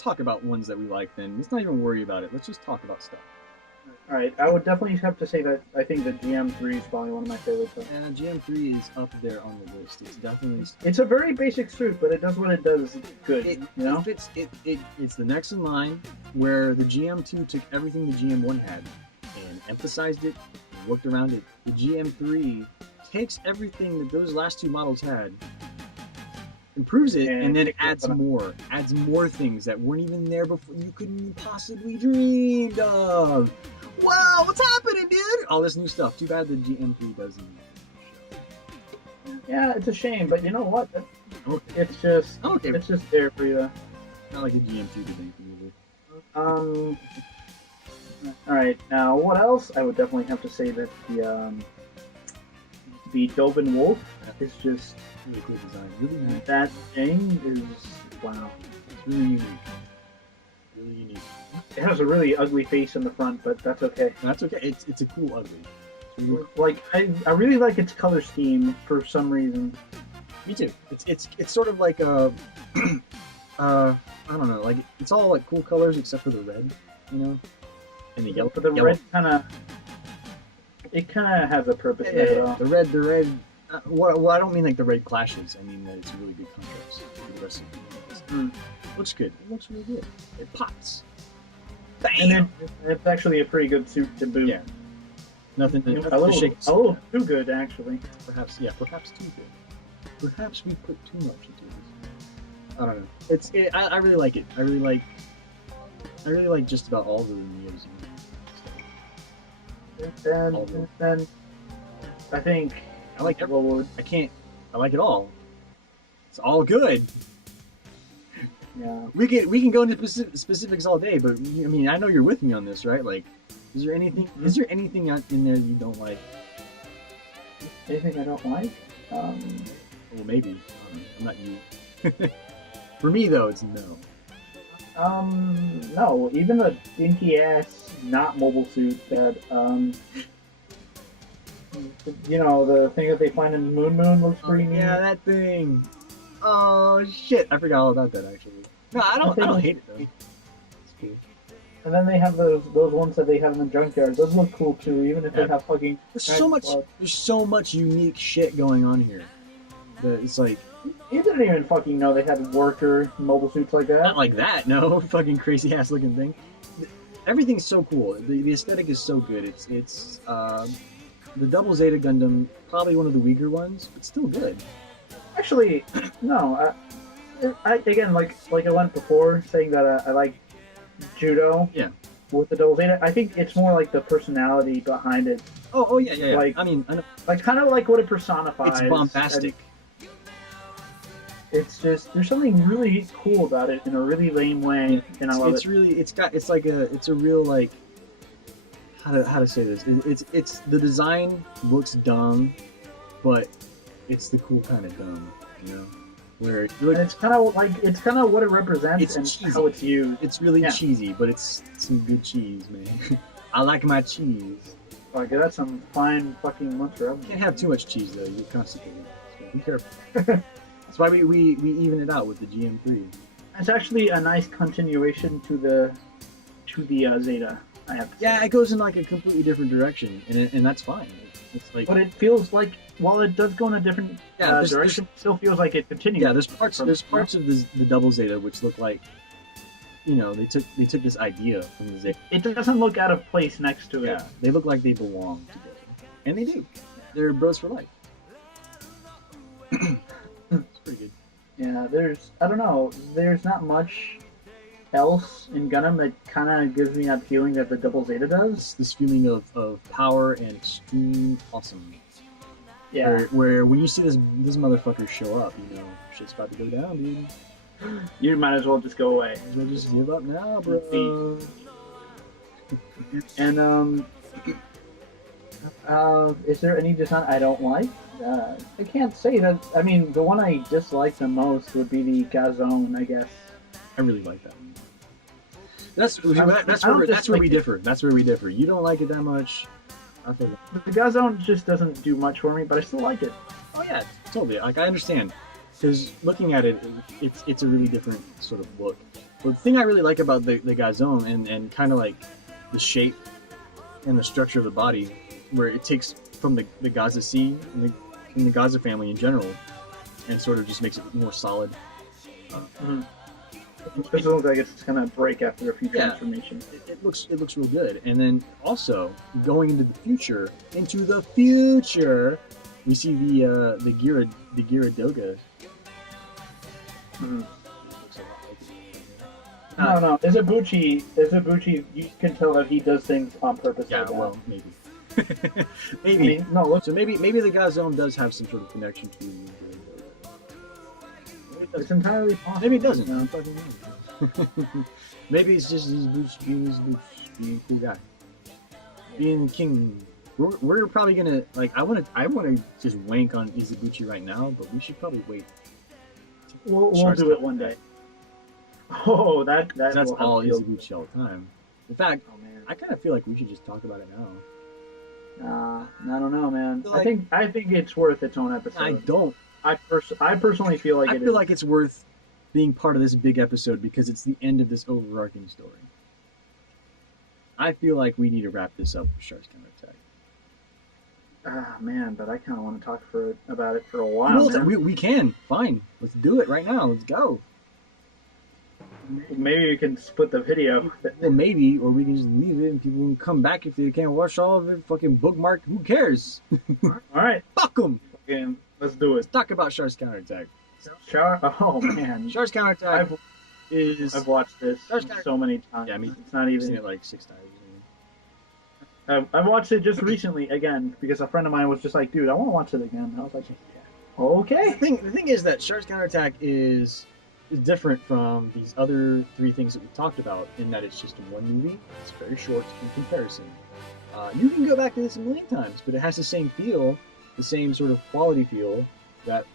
talk about ones that we like. Then let's not even worry about it. Let's just talk about stuff. All right, I would definitely have to say that I think that GM3 is probably one of my favorites. And GM3 is up there on the list. It's definitely. It's a very basic suit, but it does what it does good. You know, it's the next in line where the GM2 took everything the GM1 had and emphasized it, and worked around it. The GM3 takes everything that those last two models had, improves it, and then adds more things that weren't even there before, you couldn't possibly dreamed of. Wow, what's happening, dude? All this new stuff. Too bad the GM3 doesn't show. Yeah, it's a shame, but you know what? It's just there for you. Not like a GM2 thing for All right, now what else? I would definitely have to say that the Dovin Wolf is just really cool design. Really unique. That thing is wow. It's really unique. Really unique. It has a really ugly face in the front, but that's okay. That's okay. It's a cool ugly. Really cool. Like I really like its color scheme for some reason. Me too. It's sort of like a I don't know, like it's all like cool colors except for the red, you know, and the yellow. But the red kind of has a purpose. Yeah, the red. Well, I don't mean like the red clashes. I mean that it's a really good contrast to the rest of the looks good. It looks really good. It pops. Bam! And it's actually a pretty good suit to boot. Yeah. Nothing to a little too good, actually. Perhaps too good. Perhaps we put too much into this. I don't know. I really like it. I really like just about all the Neos. And I think I like it. I like it all. It's all good. Yeah. We can go into specifics all day, but I mean, I know you're with me on this, right? Like, is there anything in there you don't like? Anything I don't like? Well, maybe. I'm not you. For me, though, it's no. No. Even the dinky ass not mobile suit that you know, the thing that they find in Moon looks pretty neat. Yeah, that thing. Oh shit! I forgot all about that actually. No, I don't hate it though. It's cool. And then they have those ones that they have in the junkyard. Those look cool too, even if they have fucking. There's so much unique shit going on here. That it's like you didn't even fucking know they had worker mobile suits like that. Not like that, no. Fucking crazy ass looking thing. Everything's so cool. The aesthetic is so good. It's the double Zeta Gundam, probably one of the weaker ones, but still good. Actually, no. I again, like I went before, saying that I like Judo. Yeah. With the double Zeta, I think it's more like the personality behind it. Oh yeah. Like, I mean, like kind of like what it personifies. It's bombastic. It's just there's something really cool about it in a really lame way, and I love it. It's a real like how to say this. It's the design looks dumb, but it's the cool kind of dumb, you know. Where it's kind of what it represents and cheesy. How it's used. It's really cheesy, but it's some good cheese, man. I like my cheese. Like, that's some fine fucking mozzarella. Can't have too much cheese though. You're constipated. So be careful. That's why we even it out with the GM3. It's actually a nice continuation to the Zeta. I have to say. Yeah, it goes in like a completely different direction, and that's fine. It's like, But it feels like while it does go in a different there's- direction, it still feels like it continues. yeah, there's parts of the double Zeta which look like, you know, they took this idea from the Zeta. It doesn't look out of place next to it. Yeah, they look like they belong together, and they do. They're bros for life. It's pretty good. Yeah, there's not much else in Gundam that kind of gives me that feeling that the double Zeta does. It's this feeling of power and extreme awesome. Yeah, Where when you see this motherfucker show up, you know, shit's about to go down, dude. you might as well just go away. Might as well just give up now, bro. And is there any design I don't like? I can't say that. I mean, the one I dislike the most would be the Gazon, I guess. I really like that one. That's where dislike we it. differ. That's where we differ. You don't like it that much. I feel that. The Gazon just doesn't do much for me, but I still like it. Oh yeah, totally. Like I understand, because looking at it, it's a really different sort of look. But the thing I really like about the Gazon and kind of like the shape and the structure of the body, where it takes from the Gaza Sea and the Gaza family in general, and sort of just makes it more solid. It looks like it's gonna break after a few Yeah. transformations. It looks real good. And then also going into the future, we see the Gira Doga. Mhm. Looks a lot like it. No, Izabuchi, you can tell that he does things on purpose. Yeah, like that. well, maybe. I maybe. mean, no, look, So maybe the Gazon does have some sort of connection to. it's entirely possible. Maybe it doesn't. No. I fucking know. Maybe it's just his boots being a cool guy, being the king. We're probably gonna like. I want to just wank on Izabuchi right now, but we should probably wait. We'll Sharks do it Counterattack. one day. Oh, that's That's will have all to feel- Izabuchi all the time. In fact, Oh man, I kind of feel like we should just talk about it now. I don't know, man. Like- I think it's worth its own episode. I don't. I personally feel like I it feel is. like it's worth being part of this big episode because it's the end of this overarching story. I feel like we need to wrap this up with Sharks Counterattack. Man, but I kind of want to talk about it for a while. Well, man. we can. Fine. Let's do it right now. Let's go. Maybe you can split the video. Well, maybe, or we can just leave it and people can come back if they can't watch all of it. Fucking bookmark. Who cares? All right, Fuck them. okay, let's do it. Let's talk about Sharks Counterattack. Oh man, Sharks Counterattack is... I've watched this Sharks Counterattack- so many times. Yeah, me- It's not I've seen even. it like 6 times. I watched it just recently again because a friend of mine was just like, "Dude, I want to watch it again." And I was like, "Okay." The thing is that Sharks Counterattack is different from these other 3 things that we talked about in that it's just one movie. It's very short in comparison. You can go back to this a million times, but it has the same feel, the same sort of quality feel that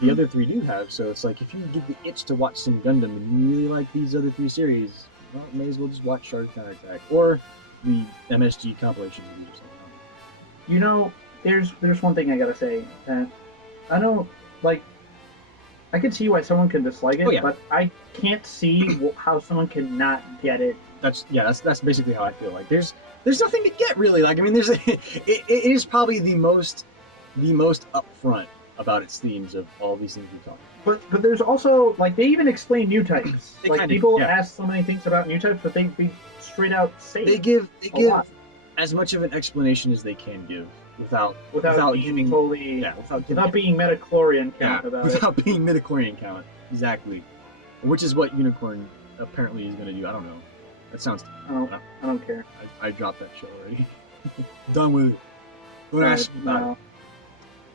the other 3 do have. So it's like if you get the itch to watch some Gundam and you really like these other 3 series, well, may as well just watch Sharks Counterattack or the MSG compilation movies or something. You know, there's one thing I gotta say. I know, like, I can see why someone can dislike it, Oh, yeah. but I can't see how someone can not get it. That's basically how I feel. Like there's nothing to get really. Like I mean, it is probably the most upfront about its themes of all these things we talked about. But there's also, like, they even explain new types. They Like, kinda- people yeah. ask so many things about new types, but they straight out say They it give a lot as much of an explanation as they can give without without being giving totally, without being metachlorian yeah, count about it. without being midichlorian count exactly, which is what Unicorn apparently is going to do. I don't know. That sounds. I don't care. I dropped that show already. Done with it. Don't ask me about No. it.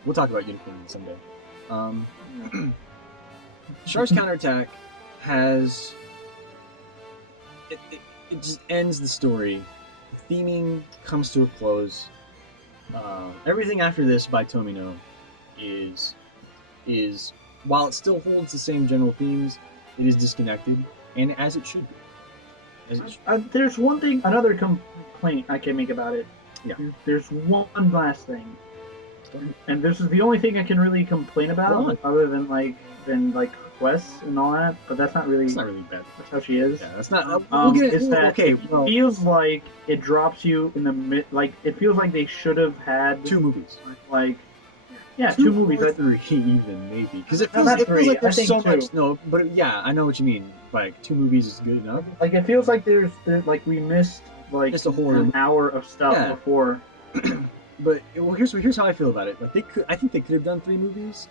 We'll talk about Unicorn someday. Sharks Counterattack has it just ends the story. The theming comes to a close. Everything after this by Tomino is while it still holds the same general themes, it is disconnected, and as it should be. There's another complaint I can make about it. Yeah. There's one last thing, and this is the only thing I can really complain about, other than like quests and all that. But that's not really. It's not really bad. That's how she is. Yeah, that's not. We'll get it. It feels like it drops you in the mid. Like it feels like they should have had 2 movies. Like, yeah, 2 movies. Or 3 even maybe, because it feels like there's so much. No, but yeah, I know what you mean. Like 2 movies is good enough. Like it feels like there's like we missed like just a whole an hour of stuff before. But well, here's how I feel about it. Like I think they could have done 3 movies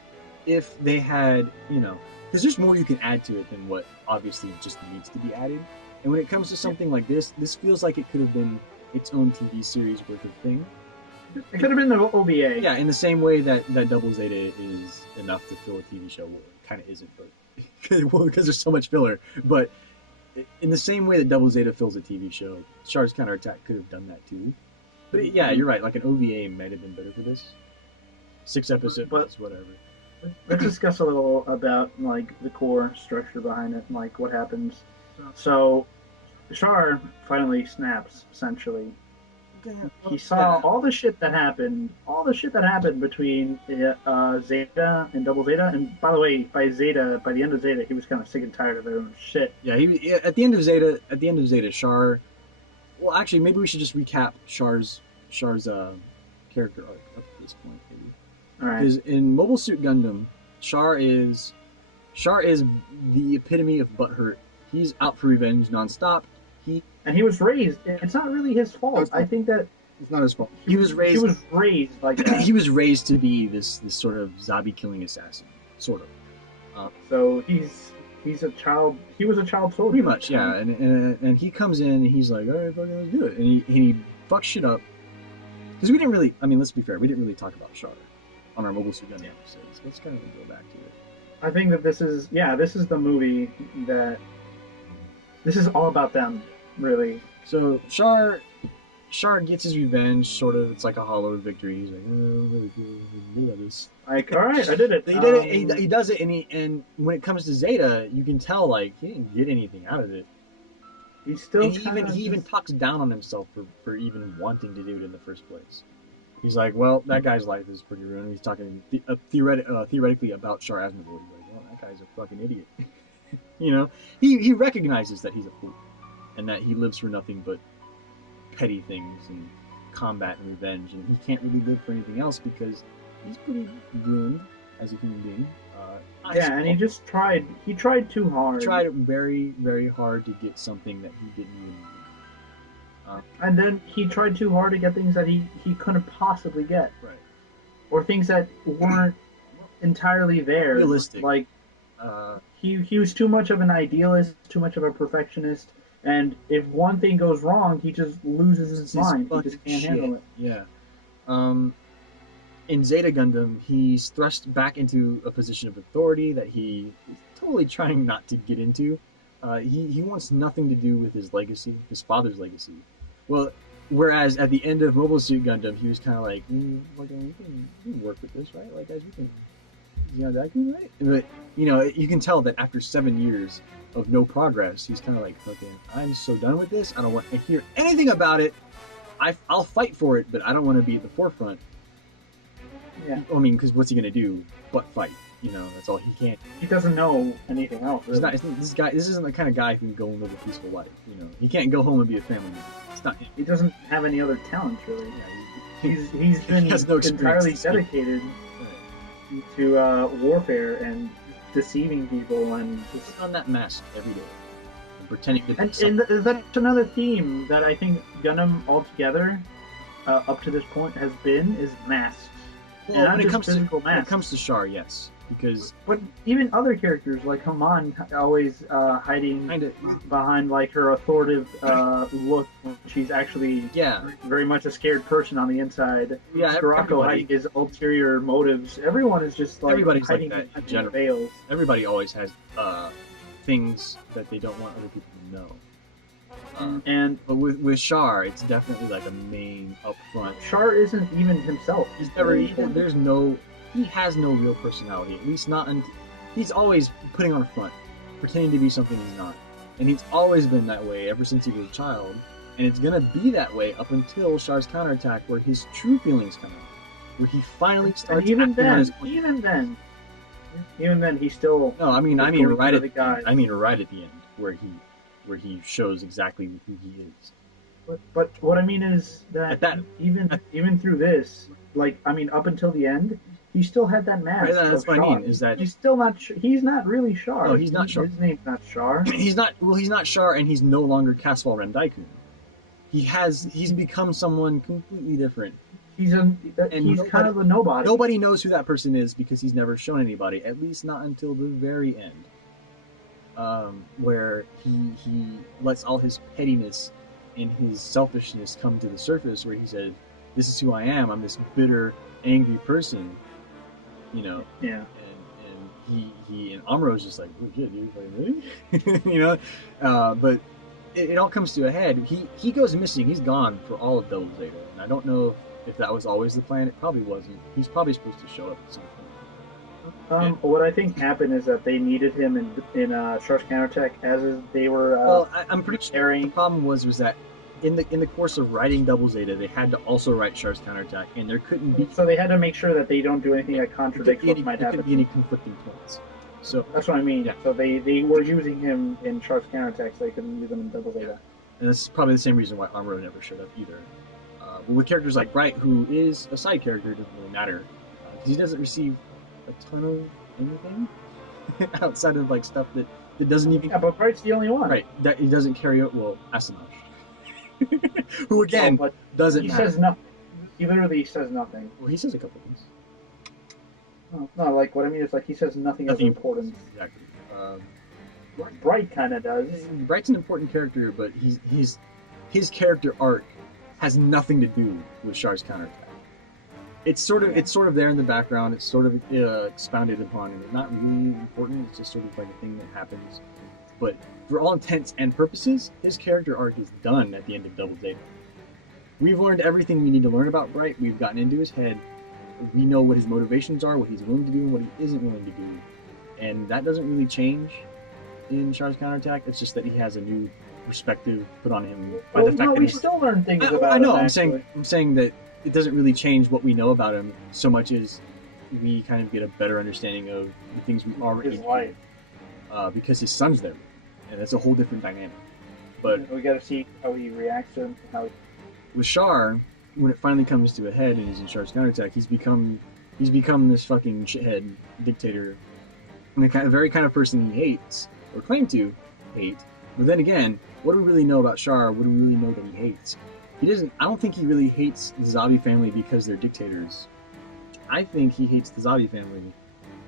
if they had, because there's more you can add to it than what obviously just needs to be added. And when it comes to something like this feels like it could have been its own TV series worth of thing. It could have been the OVA. Yeah, in the same way that Double Zeta is enough to fill a TV show. Well, it kind of isn't, but because there's so much filler. But in the same way that Double Zeta fills a TV show, Char's Counterattack could have done that too. But yeah, you're right. Like an OVA might have been better for this. 6 episodes, whatever. Let's discuss a little about like the core structure behind it, and like what happens. So, Char finally snaps. Essentially, he saw all the shit that happened. All the shit that happened between Zeta and Double Zeta. And by the way, by the end of Zeta, he was kind of sick and tired of their own shit. Yeah, at the end of Zeta, Char. Well, actually, maybe we should just recap Char's character arc up to this point, maybe. Because in Mobile Suit Gundam, Char is the epitome of butthurt. He's out for revenge nonstop. He was raised. It's not really his fault. I think that it's not his fault. He was raised like that. He was raised to be this sort of zombie killing assassin, sort of. So he's a child. He was a child soldier. Pretty much, yeah. And he comes in and he's like, all right, fucking let's do it. And he fucks shit up. Because we didn't really. I mean, let's be fair. We didn't really talk about Char on our Mobile Suit Gundam episodes. Let's kind of go back to it. I think that this is the movie that. This is all about them, really. So Char gets his revenge, sort of. It's like a hollow victory. He's like, oh, I'm really good at this. Like, all right, I did it. He did it. He does it, and when it comes to Zeta, you can tell like he didn't get anything out of it. He's still. He even talks down on himself for even wanting to do it in the first place. He's like, well, that guy's life is pretty ruined. He's talking theoretically about Char Aznavour. He's like, well, that guy's a fucking idiot. He recognizes that he's a fool, and that he lives for nothing but petty things and combat and revenge, and he can't really live for anything else because he's pretty ruined as a human being. And he just tried. He tried too hard. He tried very, very hard to get something that he didn't even need. And then he tried too hard to get things that he couldn't possibly get. Right. Or things that weren't entirely there. Realistic. Like, he was too much of an idealist, too much of a perfectionist, and if one thing goes wrong, he just loses his mind. He just can't handle it. Yeah. In Zeta Gundam, he's thrust back into a position of authority that he is totally trying not to get into. He wants nothing to do with his legacy, his father's legacy. Well, whereas at the end of Mobile Suit Gundam, he was kind of like, we can work with this, right? Like, guys, we can, that can, right? But, you can tell that after 7 years of no progress, he's kind of like, okay, I'm so done with this. I don't want to hear anything about it. I'll fight for it, but I don't want to be at the forefront. Yeah. I mean, because what's he going to do but fight? That's all he can. He doesn't know anything else. Really. This isn't the kind of guy who can go and live a peaceful life. He can't go home and be a family man. It's not him. He doesn't have any other talents, really. Yeah, he's been entirely dedicated to warfare and deceiving people and just on that mask every day and pretending to be and that's another theme that I think Gundam altogether up to this point has been is masks. Well, when it comes to Char, yes. But even other characters like Haman always hiding behind like her authoritative look. She's actually very much a scared person on the inside. Yeah, Scirocco hiding his ulterior motives. Everyone is just like everybody's hiding like that in general veils. Everybody always has things that they don't want other people to know. But with Char, it's definitely like a main up front. Char isn't even himself. He has no real personality. At least not. He's always putting on a front, pretending to be something he's not. And he's always been that way ever since he was a child. And it's gonna be that way up until Char's counterattack, where his true feelings come out, where he finally starts. And even acting on his... even then, he still. No, I mean right at the guy. I mean right at the end, where he shows exactly who he is. But what I mean is that, even through this, like, I mean, up until the end, he still had that mask. Right, that's what I mean. Is that he's still not? He's not really Char. No, he's not Char. His name's not Char. He's not. Well, he's not Char, and he's no longer Caswell Rendaikun. He's become someone completely different. He's kind of a nobody. Nobody knows who that person is because he's never shown anybody. At least not until the very end, where he lets all his pettiness and his selfishness come to the surface. Where he said, "This is who I am. I'm this bitter, angry person." You know. Yeah. And he and Amro's just like, "Oh shit, dude, like, really?" You know. But it all comes to a head. He goes missing. He's gone for all of Double Zeta, and I don't know if that was always the plan. It probably wasn't. He's probably supposed to show up at some point. What I think happened is that they needed him in Char's counterattack as they were. Well, I'm pretty sure the problem was that in the course of writing Double Zeta, they had to also write Char's counterattack, and there couldn't be. So they had to make sure that they don't do anything that contradicts what might happen. There couldn't be any conflicting points. So that's what I mean. Yeah. So they were using him in Char's counterattack, so they couldn't use him in Double Zeta. And that's probably the same reason why Amuro never showed up either. But with characters like Bright, who is a side character, it doesn't really matter because he doesn't receive a ton of anything outside of like stuff that doesn't even. Yeah, but Bright's the only one. Right, that he doesn't carry out. Well, Asanosh, who again doesn't. He matter. says nothing. He literally says nothing. Well, he says a couple things. No, like what I mean is like he says nothing of importance. Exactly. Bright kind of does. Bright's an important character, but his character arc has nothing to do with Char's counterattack. It's sort of there in the background. It's sort of expounded upon, and it's not really important. It's just sort of like a thing that happens. But for all intents and purposes, his character arc is done at the end of Double Zeta. We've learned everything we need to learn about Bright. We've gotten into his head. We know what his motivations are, what he's willing to do, and what he isn't willing to do. And that doesn't really change in Char's counterattack. It's just that he has a new perspective put on him by the fact that we still learn things about him. I know. I'm saying that it doesn't really change what we know about him so much as we kind of get a better understanding of the things we already know. Because his son's there, and that's a whole different dynamic. But we got to see how he reacts to him. With Char, when it finally comes to a head and he's in Char's counterattack, he's become this fucking shithead dictator, and the very kind of person he hates or claim to hate. But then again, what do we really know about Char? What do we really know that he hates? He doesn't. I don't think he really hates the Zabi family because they're dictators. I think he hates the Zabi family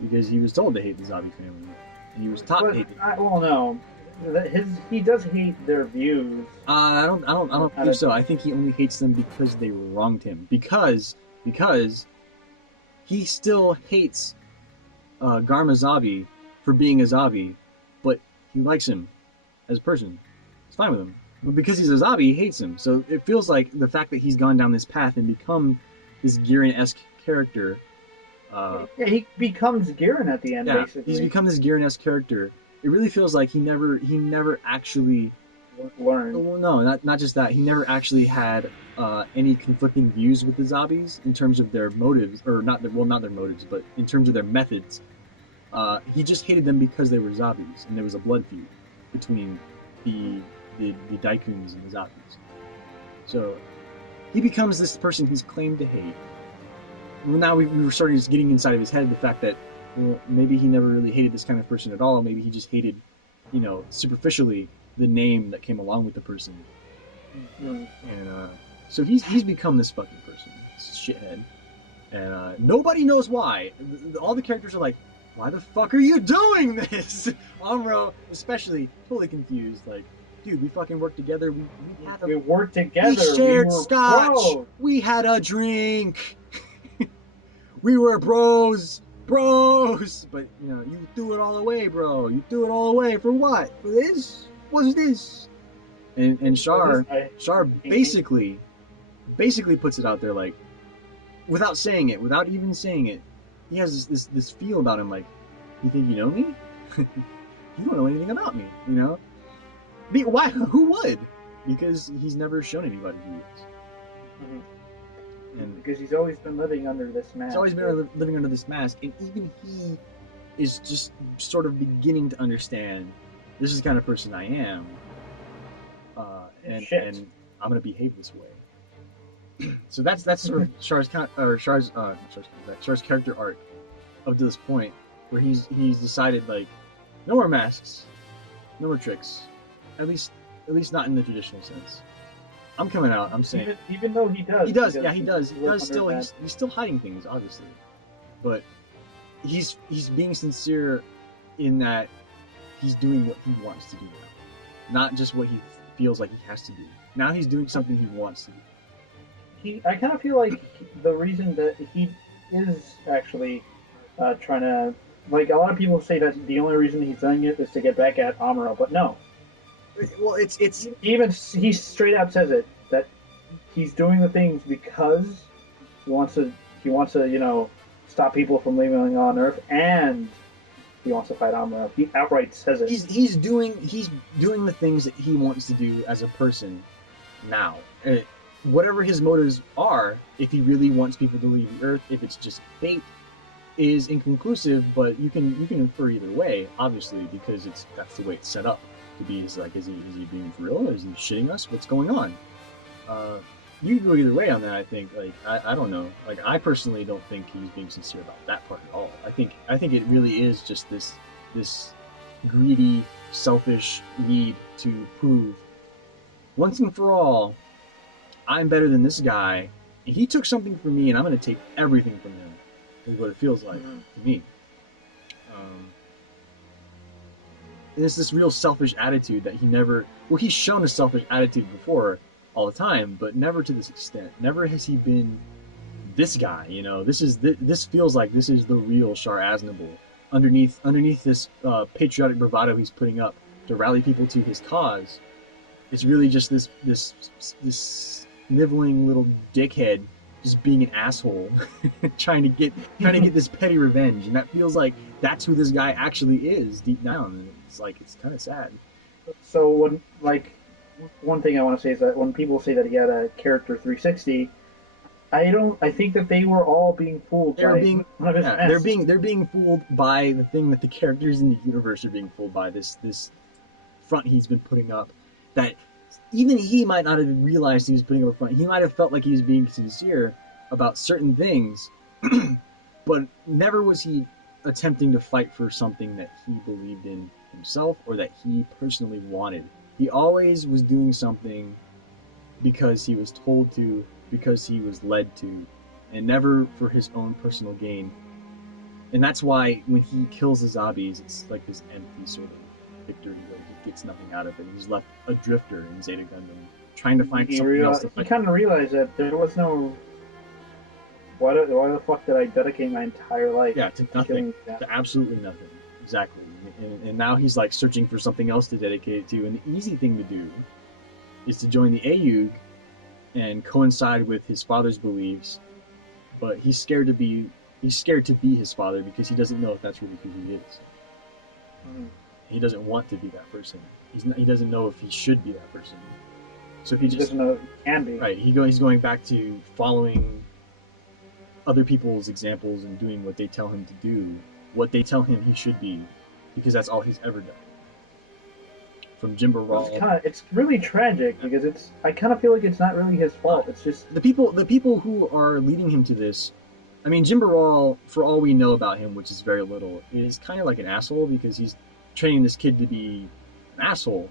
because he was told to hate the Zabi family, and he was taught to hate them. Well, no. He does hate their views. I don't think so. I think he only hates them because they wronged him. Because he still hates Garma Zabi for being a Zabi, but he likes him as a person. It's fine with him. But because he's a Zabi, he hates him. So it feels like the fact that he's gone down this path and become this Giran-esque character. He becomes Giran at the end, basically. He's become this Giran-esque character. It really feels like he never actually learned. Well, no, not just that. He never actually had any conflicting views with the Zabis in terms of their motives, or not their motives, but in terms of their methods. He just hated them because they were Zabis, and there was a blood feud between the Daikuns and the Zabis. So he becomes this person he's claimed to hate. Well, now we were starting just getting inside of his head the fact that, well, maybe he never really hated this kind of person at all. Maybe he just hated, superficially the name that came along with the person. Mm-hmm. And so he's become this fucking person, this shithead. And nobody knows why. All the characters are like, why the fuck are you doing this? Amuro, especially, totally confused. Like, dude, we fucking worked together. We worked together. We shared scotch. Bro. We had a drink. We were bros. But you threw it all away, bro. You threw it all away for what? For this? What's this? And Char basically puts it out there, like, without saying it, without even saying it. He has this feel about him, like, you think you know me? You don't know anything about me, Why? Who would? because he's never shown anybody who he is. And because he's always been living under this mask. he's always been living under this mask, and even he is just sort of beginning to understand this is the kind of person I am, and I'm gonna behave this way. So that's sort of Char's character arc up to this point, where he's decided like, no more masks, no more tricks, at least not in the traditional sense. I'm coming out. I'm saying even though he does. Yeah, he does. He does still. He's still hiding things, obviously, but he's being sincere in that he's doing what he wants to do now, not just what he feels like he has to do. Now he's doing something he wants to do. I kind of feel like the reason that he is actually trying to, like, a lot of people say that the only reason he's doing it is to get back at Amuro, but no. Well, it's even he straight out says it, that he's doing the things because he wants to stop people from living on Earth, and he wants to fight Amuro. He outright says it. He's doing the things that he wants to do as a person now. Whatever his motives are, if he really wants people to leave the Earth, if it's just fate, is inconclusive. But you can infer either way, obviously, because that's the way it's set up to be. Is like, is he being for real? Is he shitting us? What's going on? You can go either way on that. I think. Like, I don't know. Like, I personally don't think he's being sincere about that part at all. I think it really is just this greedy, selfish need to prove once and for all, I'm better than this guy, and he took something from me, and I'm going to take everything from him, is what it feels like to me. And it's this real selfish attitude that he's shown a selfish attitude before all the time, but never to this extent. Never has he been this guy, this feels like this is the real Char Aznable underneath this patriotic bravado he's putting up to rally people to his cause. It's really just this sniveling little dickhead just being an asshole trying to get this petty revenge, and that feels like that's who this guy actually is deep down, and it's kind of sad. So one thing I want to say is that when people say that he had a character 360, I think that they were all being fooled by one of his masks. They're being fooled by the thing that the characters in the universe are being fooled by, this front he's been putting up, that even he might not have realized he was putting up a front. He might have felt like he was being sincere about certain things, but never was he attempting to fight for something that he believed in himself or that he personally wanted. He always was doing something because he was told to, because he was led to, and never for his own personal gain. And that's why when he kills the zombies, it's like this empty sort of victory where he gets nothing out of it. He's left a drifter in Zeta Gundam, trying to find something else to fight. He kind of realized that there was no... Why the fuck did I dedicate my entire life to nothing? To absolutely nothing. Exactly. And now he's like searching for something else to dedicate it to, and the easy thing to do is to join the AUG and coincide with his father's beliefs, but he's scared to be his father because he doesn't know if that's really who he is. He doesn't want to be that person. He doesn't know if he should be that person. So he doesn't know if he can be. Right. He's going back to following other people's examples and doing what they tell him to do, what they tell him he should be, because that's all he's ever done. From Jimbo Raw. It's really tragic because I kind of feel like it's not really his fault. It's just the people who are leading him to this. I mean, Jimbo Raw, for all we know about him, which is very little, is kind of like an asshole because he's training this kid to be an asshole.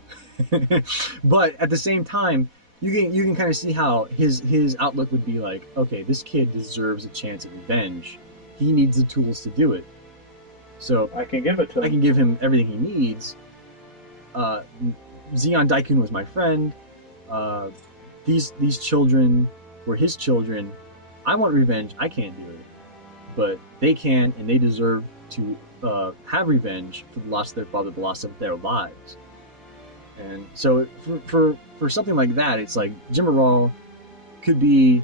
But at the same time, you can kind of see how his outlook would be like, okay, this kid deserves a chance at revenge. He needs the tools to do it. So I can give it to him. I can give him everything he needs. Zeon Daikun was my friend. These children were his children. I want revenge. I can't do it, but they can, and they deserve to have revenge for the loss of their father, the loss of their lives. And so for something like that, it's like Jimbo Raw could be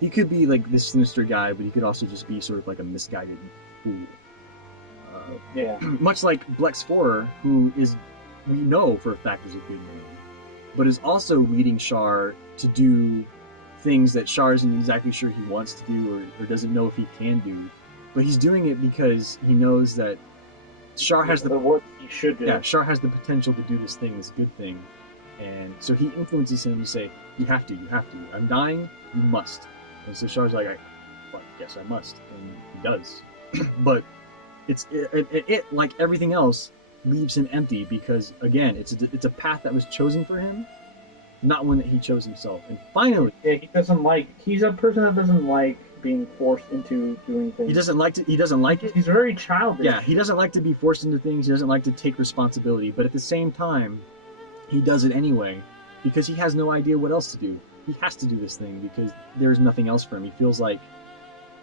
like this sinister guy, but he could also just be sort of like a misguided fool. Much like Plzkthnx, who we know for a fact is a good man. but is also leading Char to do things that Char isn't exactly sure he wants to do or doesn't know if he can do. But he's doing it because he knows that Char has what he should do. Yeah, Char has the potential to do this thing, this good thing. And so he influences him to say, you have to. I'm dying, you must. And so Char's like, well, yes, I must. And he does. But it, like everything else, leaves him empty because, again, it's a path that was chosen for him, not one that he chose himself. And finally... Yeah, he's a person that doesn't like being forced into doing things. He doesn't like it. He's very childish. Yeah, he doesn't like to be forced into things. He doesn't like to take responsibility. But at the same time, he does it anyway because he has no idea what else to do. He has to do this thing because there's nothing else for him. He feels like,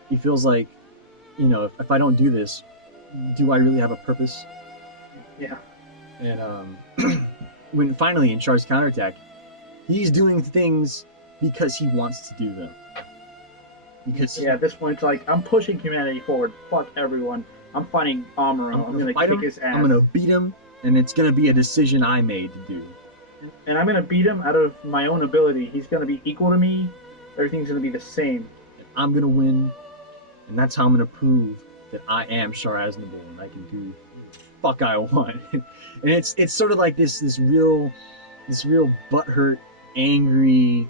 you know, if I don't do this, do I really have a purpose? Yeah. And when finally in Char's counterattack, he's doing things because he wants to do them. Because at this point, it's like, I'm pushing humanity forward. Fuck everyone. I'm fighting Amuro. I'm gonna kick his ass. I'm gonna beat him, and it's gonna be a decision I made to do. And I'm gonna beat him out of my own ability. He's gonna be equal to me. Everything's gonna be the same. I'm gonna win, and that's how I'm gonna prove that I am Char Aznable and I can do the fuck I want. And it's sort of like this real butthurt, angry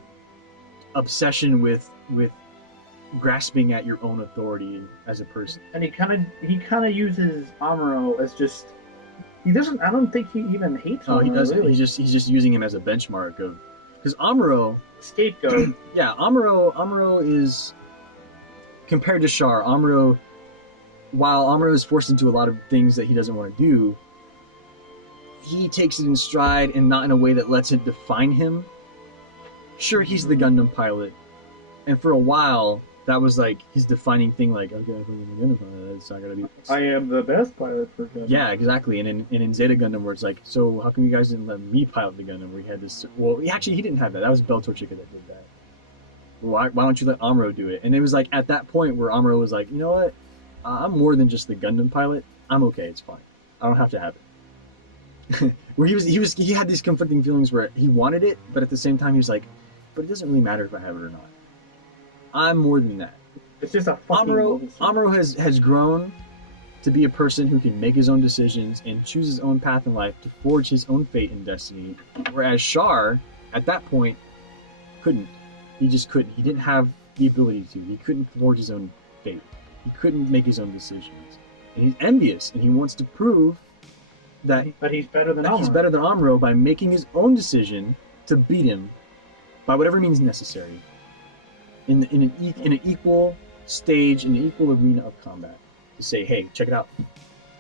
obsession with grasping at your own authority as a person. And he kind of uses Amuro as just. He doesn't. I don't think he even hates Amuro. No, he doesn't. Really. He's just using him as a benchmark of, because Amuro, scapegoat. Yeah, Amuro is, compared to Char, while Amuro is forced into a lot of things that he doesn't want to do, he takes it in stride and not in a way that lets it define him. Sure, he's the Gundam pilot, and for a while that was like his defining thing. Like, okay, I'm the Gundam pilot. It's not gonna be. I am the best pilot for Gundam. Yeah, exactly. And in Zeta Gundam, where it's like, so how come you guys didn't let me pilot the Gundam? We had this. Well, he didn't have that. That was Plzkthnx that did that. Why don't you let Amuro do it? And it was like at that point where Amuro was like, you know what? I'm more than just the Gundam pilot. I'm okay. It's fine. I don't have to have it. Where he had these conflicting feelings where he wanted it, but at the same time he was like, but it doesn't really matter if I have it or not. I'm more than that. It's just a fucking Amuro has grown to be a person who can make his own decisions and choose his own path in life to forge his own fate and destiny. Whereas Char, at that point, couldn't. He just couldn't. He didn't have the ability to. He couldn't forge his own fate. He couldn't make his own decisions. And he's envious, and he wants to prove that he's better than Amuro. He's better than Amuro by making his own decision to beat him by whatever means necessary. In an equal stage, in an equal arena of combat, to say, hey, check it out,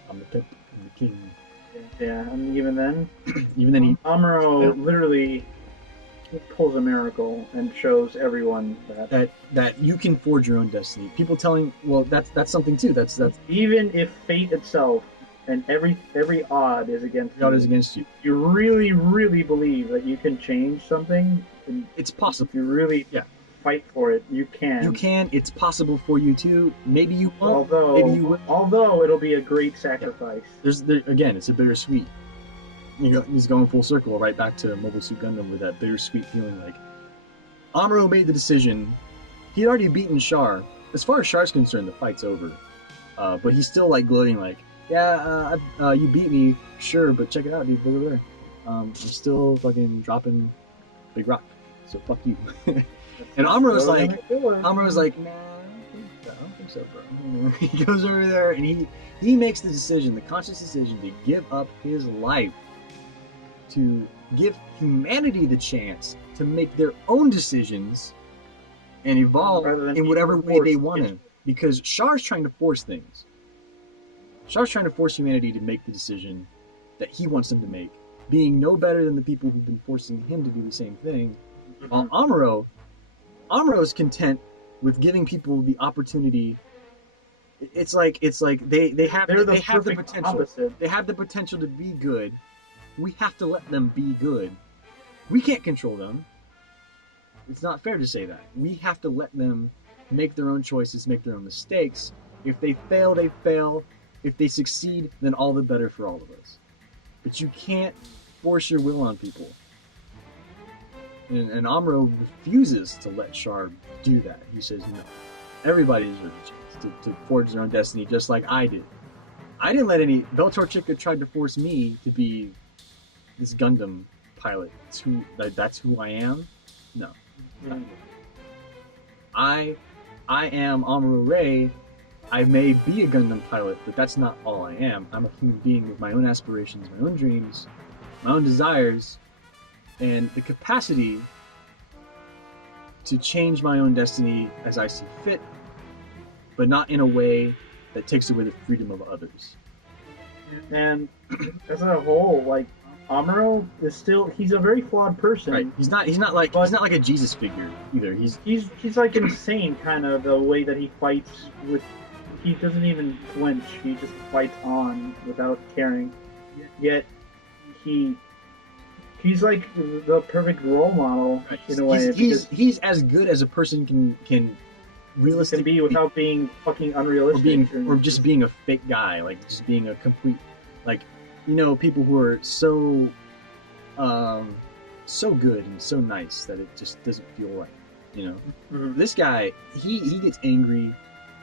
I'm the pimp, I'm the king. Yeah, and even then, Amuro literally pulls a miracle and shows everyone that you can forge your own destiny. People telling, well, that's something too. That's even if fate itself and every odd is against you. You really, really believe that you can change something. It's possible. If you really fight for it, you can. You can. It's possible for you too. Maybe you won't. Maybe you will. Although it'll be a great sacrifice. Yeah. Again, it's a bittersweet. He's going full circle right back to Mobile Suit Gundam with that bittersweet feeling. Like Amuro made the decision. He'd already beaten Char. As far as Char's concerned, the fight's over. But he's still like gloating, like, yeah, you beat me, sure, but check it out, dude. Look over there. I'm still fucking dropping big rock. So fuck you. And Amuro's like, nah, I don't think so, bro. He goes over there and he makes the decision, the conscious decision, to give up his life to give humanity the chance to make their own decisions and evolve in whatever way they want to. Because Char's trying to force things. Char's trying to force humanity to make the decision that he wants them to make, being no better than the people who've been forcing him to do the same thing. While Amuro's content with giving people the opportunity. It's like they have the potential. Opposite. They have the potential to be good. We have to let them be good. We can't control them. It's not fair to say that. We have to let them make their own choices, make their own mistakes. If they fail, they fail. If they succeed, then all the better for all of us. But you can't force your will on people. And Amuro refuses to let Char do that. He says no. Everybody deserves a chance to forge their own destiny, just like I did. I didn't let any... Plzkthnx tried to force me to be this Gundam pilot. That's who I am? No. I am Amuro Ray. I may be a Gundam pilot, but that's not all I am. I'm a human being with my own aspirations, my own dreams, my own desires, and the capacity to change my own destiny as I see fit, but not in a way that takes away the freedom of others. And as a whole, like, Amuro is still—he's a very flawed person. Right. He's not like a Jesus figure either. He's like insane, kind of the way that he fights with. He doesn't even flinch. He just fights on without caring. Yet he's like the perfect role model in a way. He's as good as a person can realistically be without being fucking unrealistic, or just being a fake guy, like just being a complete, like, you know, people who are so good and so nice that it just doesn't feel right, you know. Mm-hmm. This guy, he gets angry,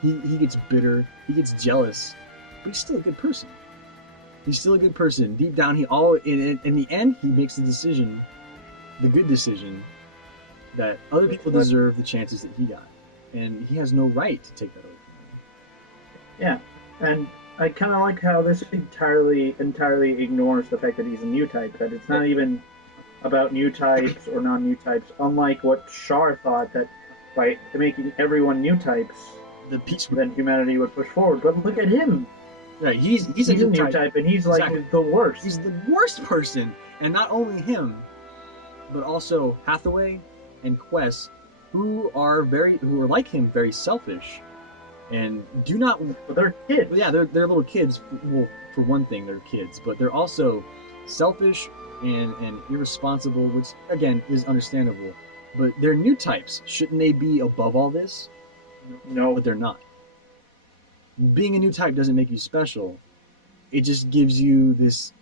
he gets bitter, he gets jealous, but he's still a good person. He's still a good person. Deep down, in the end, he makes the decision, the good decision, that other people deserve the chances that he got, and he has no right to take that away from them. Yeah, and I kind of like how this entirely ignores the fact that he's a new type. That it's not even about new types or non-new types. Unlike what Char thought, that by making everyone new types, then humanity would push forward. But look at him. Right, he's a new type, and he's like the worst. He's the worst person, and not only him, but also Hathaway and Quest, who are like him, very selfish, and do not. But they're kids. Yeah, they're little kids. Well, for one thing, they're kids, but they're also selfish and irresponsible, which again is understandable. But they're new types. Shouldn't they be above all this? No, but they're not. Being a new type doesn't make you special. It just gives you this.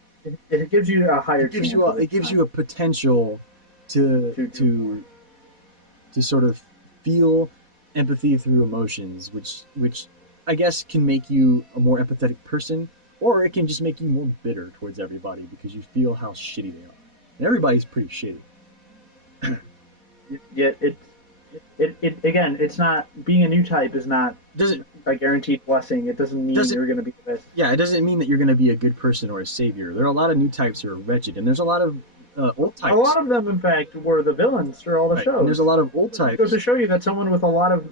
It gives you a higher. It gives you a potential to sort of feel empathy through emotions, which I guess can make you a more empathetic person, or it can just make you more bitter towards everybody because you feel how shitty they are. And everybody's pretty shitty. Yet again, it's not, being a new type is not a guaranteed blessing. It doesn't mean you're going to be the best. Yeah, it doesn't mean that you're going to be a good person or a savior. There are a lot of new types who are wretched, and there's a lot of old types. A lot of them, in fact, were the villains through all the shows. And there's a lot of old types. It goes to show you that someone with a lot of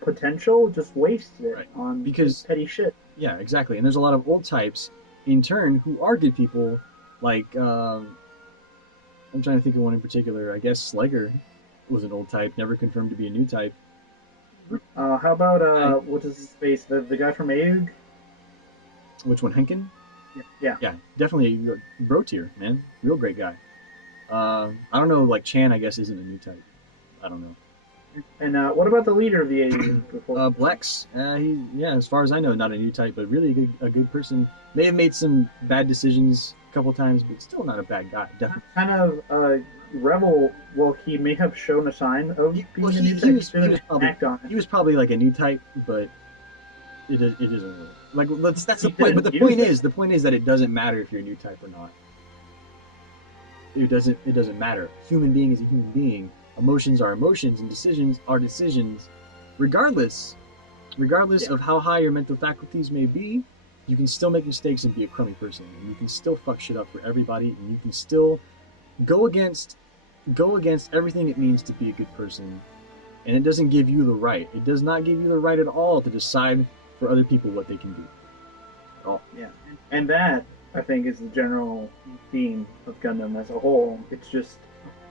potential just wastes it on petty shit. Yeah, exactly. And there's a lot of old types, in turn, who are good people, like, I'm trying to think of one in particular. I guess Slegger was an old type, never confirmed to be a new type. How about, what is his face? The guy from Aug? Which one, Henkin? Yeah. Yeah, definitely a bro tier, man. Real great guy. I don't know, like Chan, I guess, isn't a new type. I don't know. And what about the leader of the Aug? Blex, as far as I know, not a new type, but really a good person. May have made some bad decisions a couple times, but still not a bad guy. Definitely. Kind of rebel. Well, he may have shown a sign of being a new type. He was probably like a new type, but it isn't really. Like, that's the point. But the point is that it doesn't matter if you're a new type or not. It doesn't matter. Human being is a human being. Emotions are emotions, and decisions are decisions. Regardless of how high your mental faculties may be, you can still make mistakes and be a crummy person, and you can still fuck shit up for everybody, and you can still go against everything it means to be a good person. And it doesn't give you the right. It does not give you the right at all to decide for other people what they can do. At all. Yeah, and that, I think, is the general theme of Gundam as a whole. It's just,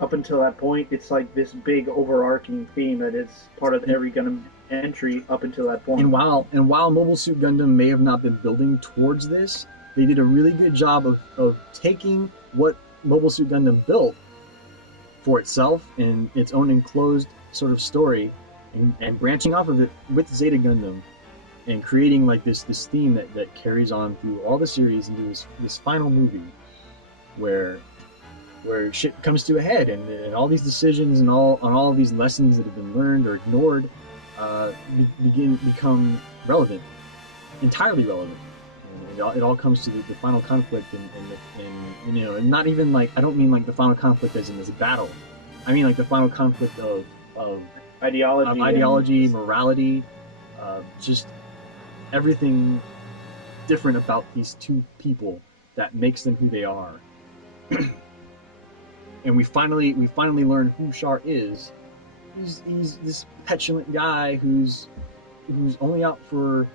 up until that point, it's like this big overarching theme that is part of every Gundam entry up until that point. And while Mobile Suit Gundam may have not been building towards this, they did a really good job of taking what Mobile Suit Gundam built for itself in its own enclosed sort of story, and branching off of it with Zeta Gundam, and creating like this theme that carries on through all the series into this final movie, where where shit comes to a head, and all these decisions and all these lessons that have been learned or ignored become relevant, entirely relevant. And it all comes to the final conflict, and you know, and not even like, I don't mean like the final conflict as in this battle. I mean like the final conflict of ideology, morality, just everything different about these two people that makes them who they are. And we finally learn who Shar is. He's this petulant guy who's only out for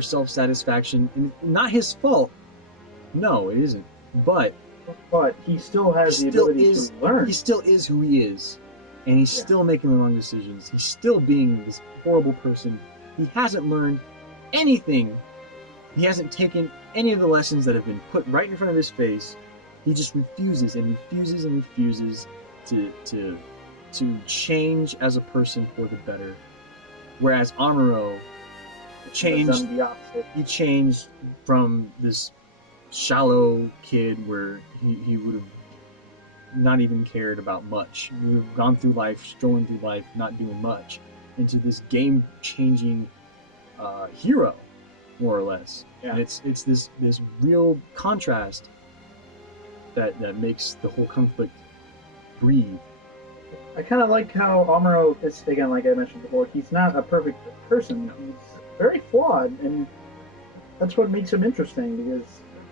self-satisfaction, and not his fault. No, it isn't. But he still has the ability to learn. He still is who he is, and he's still making the wrong decisions. He's still being this horrible person. He hasn't learned anything. He hasn't taken any of the lessons that have been put right in front of his face. He just refuses and refuses and refuses to change as a person for the better. Whereas Amuro changed. He changed from this shallow kid where he would have not even cared about much. He would have gone through life, strolling through life, not doing much, into this game-changing hero, more or less. Yeah. And it's this real contrast that makes the whole conflict breathe. I kind of like how Amuro is, again, like I mentioned before, he's not a perfect person. He's very flawed, and that's what makes him interesting, because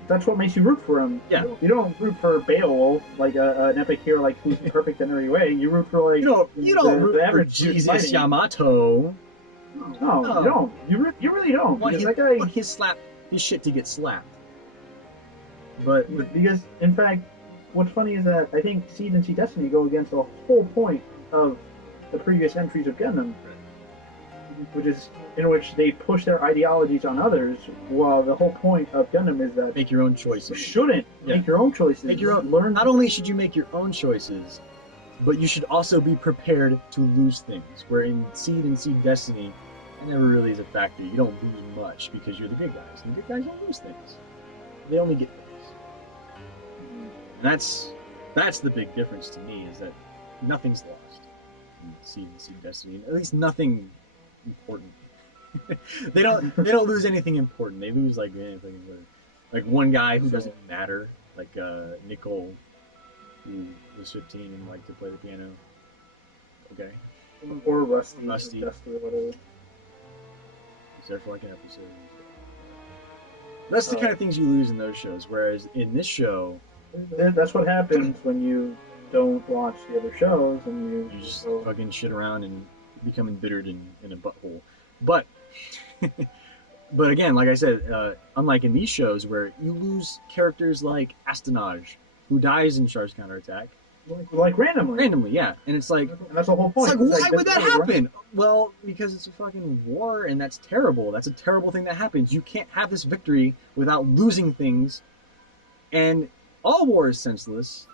that's what makes you root for him. Yeah. You don't root for Beowulf, like an epic hero like who's perfect in every way. You root for, like, you don't root for Jesus Yamato. No, you don't. You really don't. That guy, his shit to get slapped. But because, in fact, what's funny is that I think Seed and Seed Destiny go against the whole point of the previous entries of Gundam, which is in which they push their ideologies on others, while the whole point of Gundam is that make your own choices. You shouldn't make your own choices. Make your own. Learn. Not only should you make your own choices, but you should also be prepared to lose things. Where in Seed and Seed Destiny, that never really is a factor. You don't lose much because you're the good guys. And the good guys don't lose things. They only get things. And that's the big difference to me, is that nothing's lost in Seed and Seed Destiny. At least nothing important. they don't lose anything important. They lose like one guy who doesn't matter, like Nicole, who was 15 and liked to play the piano. Okay. Or Rusty. Or whatever. He's there for like an episode. That's the kind of things you lose in those shows. Whereas in this show, that's what happens when you don't watch the other shows and you just fucking shit around and become embittered in a butthole. But but again, like I said, unlike in these shows where you lose characters like Astonage, who dies in Char's counterattack. Like randomly, yeah. And it's like, and that's the whole point. It's like, why would that happen? Well, because it's a fucking war, and that's terrible. That's a terrible thing that happens. You can't have this victory without losing things. And all war is senseless.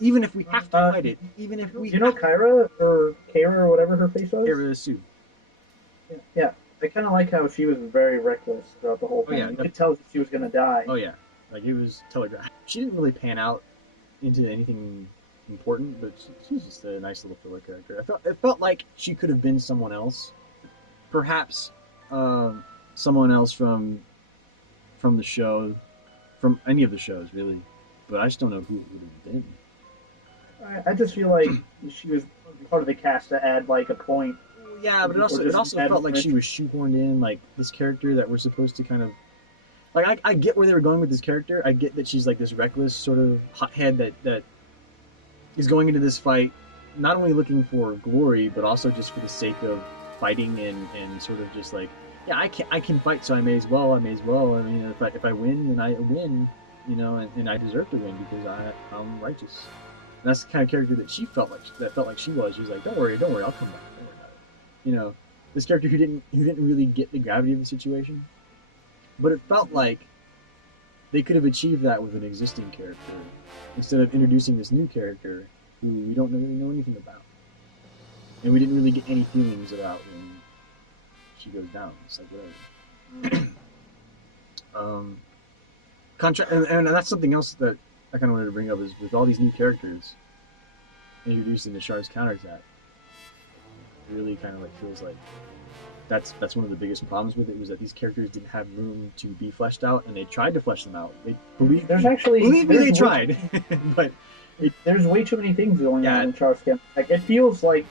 Even if we have to fight it. Even if we Kyra, or Kara, or whatever her face was? Kara Sue. Yeah. I kind of like how she was very reckless throughout the whole thing. You could tell that she was going to die. Oh, yeah. Like, it was telegraphed. She didn't really pan out into anything important, but she's just a nice little filler character. It felt like she could have been someone else. Perhaps someone else from the show, from any of the shows, really. But I just don't know who it would have been. I just feel like she was part of the cast to add, like, a point. Yeah, but it also felt like she was shoehorned in, like, this character that we're supposed to kind of... Like, I get where they were going with this character. I get that she's, like, this reckless sort of hothead that is going into this fight not only looking for glory, but also just for the sake of fighting and sort of just like, yeah, I can fight, so I may as well. I mean, if I win, then I win, you know, and I deserve to win because I'm righteous. And that's the kind of character that she felt like she was. She was like, don't worry, I'll come back. Don't worry about it. You know, this character who didn't really get the gravity of the situation. But it felt like they could have achieved that with an existing character instead of introducing this new character who we don't really know anything about. And we didn't really get any feelings about when she goes down. It's like, whatever. And that's something else that I kind of wanted to bring up is with all these new characters introduced into Char's counterattack, it really kind of like feels like that's one of the biggest problems with it, was that these characters didn't have room to be fleshed out, and they tried to flesh them out. They believe me, they tried, but there's way too many things going on in Char's camp. Like, it feels like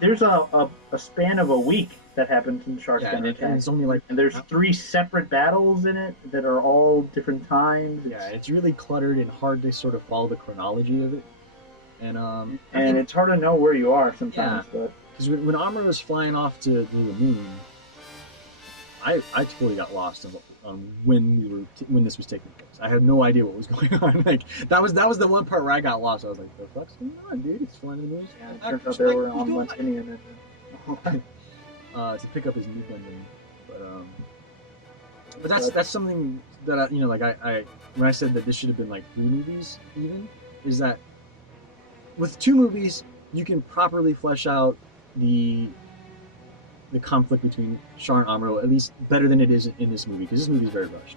there's a span of a week that happens in Char's camp, and it's only like, and there's 3 separate battles in it that are all different times. It's really cluttered and hard to sort of follow the chronology of it, and it's hard to know where you are sometimes. But because when Amuro was flying off to the moon, I totally got lost on when this was taking place. I had no idea what was going on. Like that was the one part where I got lost. I was like, "The fuck's going on, dude? It's flying to the moon." Yeah, it turns out they were on Lentinian. To pick up his new blending, but that's something that I when I said that this should have been like 3 movies, even, is that with 2 movies you can properly flesh out the conflict between Char and Amuro, at least better than it is in this movie, because this movie is very rushed.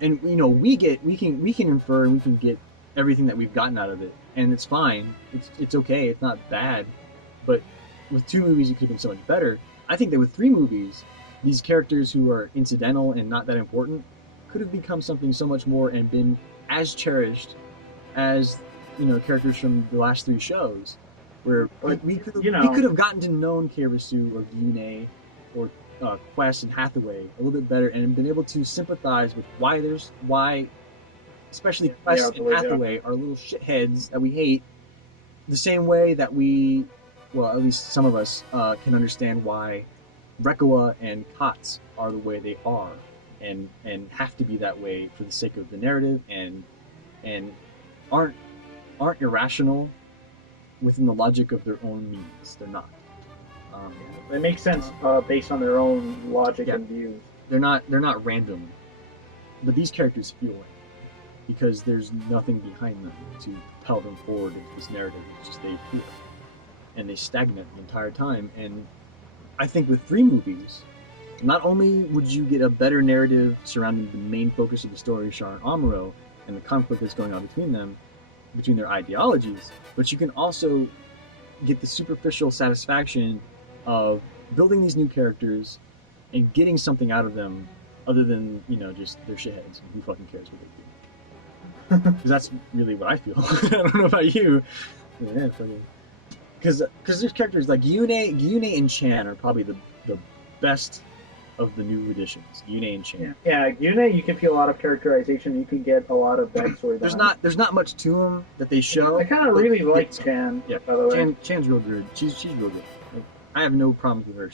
And we can infer and we can get everything that we've gotten out of it, and it's fine. It's okay. It's not bad. But with 2 movies, it could have been so much better. I think that with 3 movies, these characters who are incidental and not that important could have become something so much more and been as cherished as characters from the last 3 shows. Where we could have gotten to know Kirisu or Yune or Quest and Hathaway a little bit better, and been able to sympathize with why especially Quest and Hathaway are little shitheads that we hate, the same way that we, well, at least some of us, can understand why Rekoa and Kats are the way they are, and have to be that way for the sake of the narrative, and aren't irrational within the logic of their own means. They're not. They make sense based on their own logic and views. They're not random, but these characters feel it because there's nothing behind them to propel them forward into this narrative. It's just they feel it, and they stagnate the entire time. And I think with 3 movies, not only would you get a better narrative surrounding the main focus of the story, Char and Amuro, and the conflict that's going on between them, between their ideologies, but you can also get the superficial satisfaction of building these new characters and getting something out of them other than, just they're shitheads. Who fucking cares what they do? Because that's really what I feel. I don't know about you. Yeah, because there's characters like Yune and Chan are probably the best of the new editions. Yune and Chan. Yeah, Yune, you can feel a lot of characterization. You can get a lot of backstory. There's not much to them that they show. I kind of really like Chan. Yeah, by the way. Chan's real good. She's real good. I have no problems with her.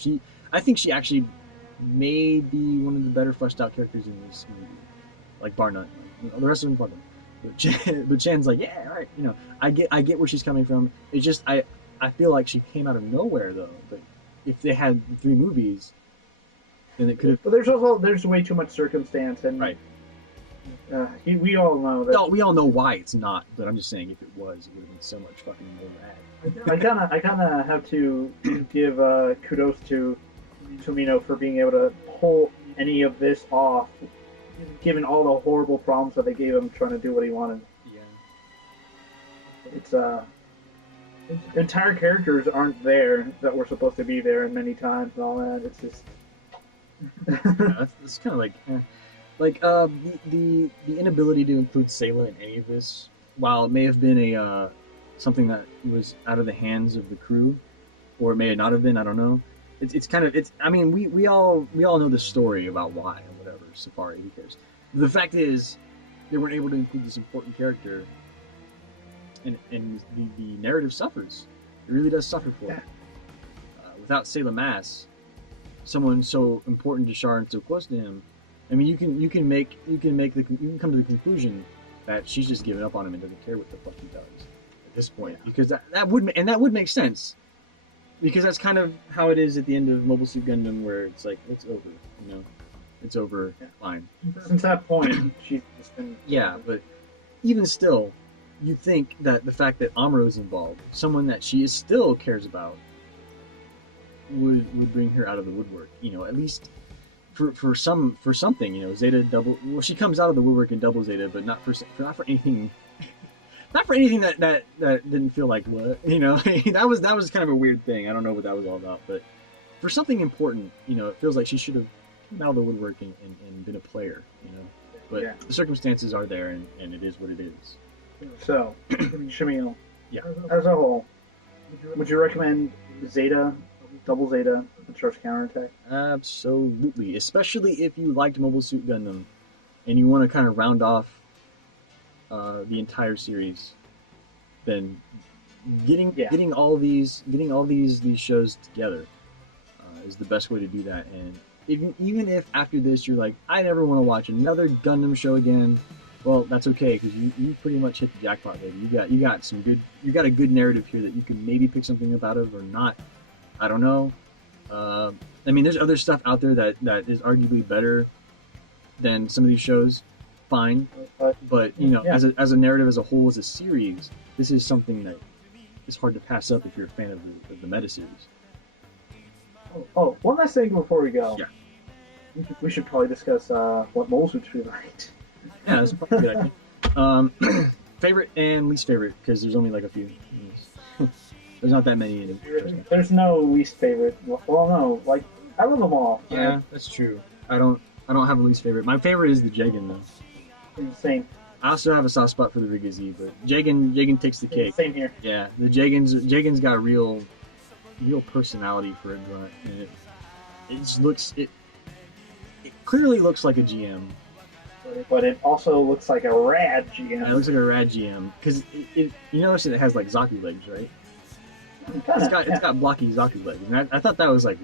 I think she actually may be one of the better fleshed out characters in this movie, like bar none. The rest of them fuck them. But Chan's like, yeah, all right, I get where she's coming from. It's just I feel like she came out of nowhere though. But if they had 3 movies, then it could have. But there's way too much circumstance, and right. We all know that. No, we all know why it's not. But I'm just saying, if it was, it would have been so much fucking more bad. I kind of have to give kudos to Tomino for being able to pull any of this off, given all the horrible problems that they gave him trying to do what he wanted. Yeah. It's entire characters aren't there that were supposed to be there, and many times and all that. It's just. It's kind of like the inability to include Sayla in any of this, while it may have been a something that was out of the hands of the crew, or it may not have been. I don't know. I mean, we all know the story about why and whatever. Safari, who cares? The fact is, they weren't able to include this important character, and the narrative suffers. It really does suffer for it. Without Sayla Mass, someone so important to Char and so close to him, I mean, you can come to the conclusion that she's just given up on him and doesn't care what the fuck he does at this point, because that would make sense, because that's kind of how it is at the end of Mobile Suit Gundam, where it's like, it's over, it's over, fine. Since that point, she's just been. Yeah, but even still, you think that the fact that Amuro's involved, someone that she still cares about, would bring her out of the woodwork, at least for something, you know, Zeta double. Well, she comes out of the woodwork in double Zeta, but not for anything. Not for anything that didn't feel like what, you know. that was kind of a weird thing. I don't know what that was all about, but for something important, you know, it feels like she should have come out of the woodwork and been a player, you know. But Yeah. the circumstances are there, and it is what it is. So, Shimille, Yeah. as a whole, would you recommend Zeta, double Zeta, and Charge Counterattack? Absolutely, especially if you liked Mobile Suit Gundam, and you want to kind of round off the entire series, then getting all these shows together is the best way to do that. And even if after this you're like, I never want to watch another Gundam show again, well, that's okay, because you pretty much hit the jackpot, baby. You got a good narrative here that you can maybe pick something up out of or not. I don't know. I mean, there's other stuff out there that is arguably better than some of these shows. Fine, but you know, as a narrative as a whole, as a series, this is something that is hard to pass up if you're a fan of the meta series. Oh, one last thing before we go. Yeah. We should probably discuss what Mole Suits we liked. Yeah, that's probably a good idea. Favorite and least favorite, because there's only like a few. There's not that many in it. There's no least favorite. Well, no, like I love them all. Yeah, right? that's true. I don't have a least favorite. My favorite is the Jagan though. Same. I also have a soft spot for the Rigazi, but Jagan takes the cake. Same here. Yeah, the Jagan's got a real personality for a grunt, and it clearly looks like a GM. But it also looks like a rad GM. Yeah, it looks like a rad GM because you notice that it has like Zaku legs, right? It's got blocky Zaku legs, and I thought that was like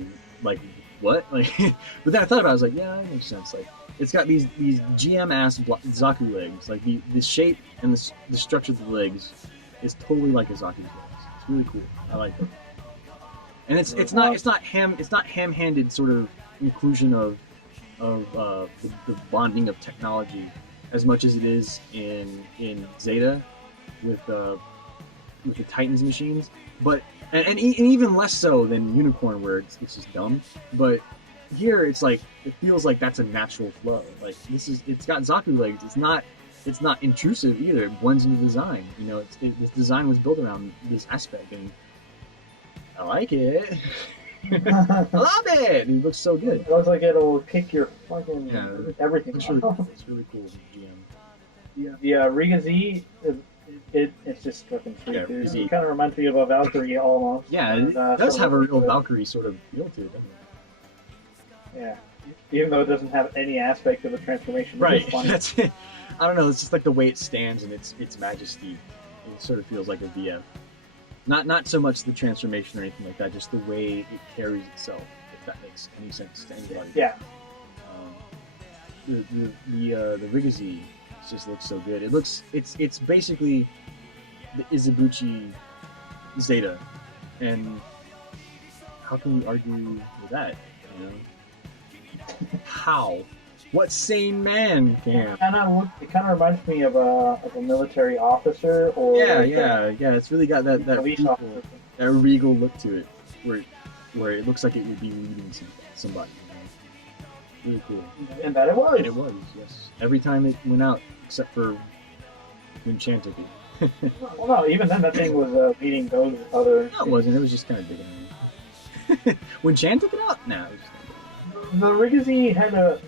what? Like, but then I thought about it, I was like, yeah, that makes sense. Like, it's got these GM ass Zaku legs. Like the shape and the structure of the legs is totally like a Zaku's legs. It's really cool. I like it. And it's not ham-handed sort of inclusion of the bonding of technology as much as it is in Zeta with the Titans machines, but and even less so than Unicorn, where it's just dumb. But here it's like it feels like that's a natural flow. Like it's got Zaku legs. It's not intrusive either. It blends into the design. You know, this design was built around this aspect, and I like it. I love it. It looks so good. It looks like it'll kick your fucking everything. It's really cool. It's really cool. GM. Yeah, Riga Z. It's just fucking sweet. Yeah, Dude. Z. It kind of reminds me of a Valkyrie almost. Yeah, it does have a real Valkyrie sort of feel to it, doesn't it? Yeah, even though it doesn't have any aspect of the transformation. Right. That's it. I don't know. It's just like the way it stands and its majesty. It sort of feels like a VF. Not so much the transformation or anything like that. Just the way it carries itself. If that makes any sense to anybody. Yeah. The Rigazi just looks so good. It's basically the Izubuchi Zeta, and how can we argue with that? You know, how? What sane man can? It kind of reminds me of a military officer, or yeah. It's really got that regal look to it, where it looks like it would be leading somebody. You know? Really cool. And that it was. And it was, yes. Every time it went out, except for when Chan took it. Well, no, even then that thing was beating those other. No, it wasn't. It was just kind of digging. When Chan took it out, nah. It was just... The Rigazi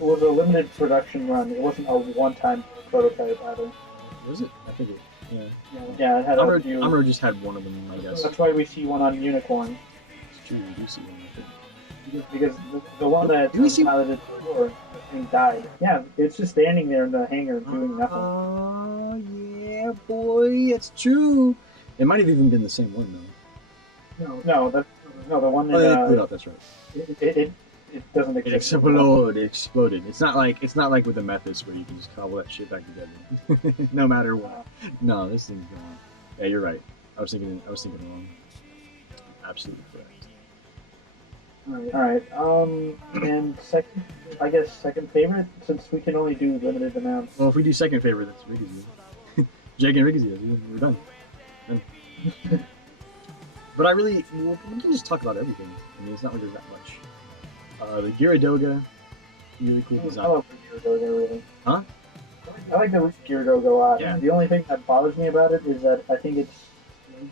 was a limited production run. It wasn't a one-time prototype either. Was it? I think it. Yeah. Yeah, it had a few. Amuro just had one of them, I guess. That's why we see one on Unicorn. It's true, we do see one. I think. Because the one that piloted before, the thing died. Yeah, it's just standing there in the hangar doing nothing. Oh, yeah, boy, it's true. It might have even been the same one, though. No, the one that it blew up. That's right. It doesn't exist. It exploded. It's not like with the Mephis where you can just cobble that shit back together, no matter what. No, this thing's gone. Yeah, you're right. I was thinking wrong. Absolutely correct. All right. And second favorite, since we can only do limited amounts. Well, if we do second favorite, that's Rigazi. Jake and Rigazi, we're done. But we can just talk about everything. I mean, it's not like there's that much. The Gyaradoga Really cool I design. love the Gyarados, really. Huh? I like the Gyarados a lot. Yeah. The only thing that bothers me about it is that I think its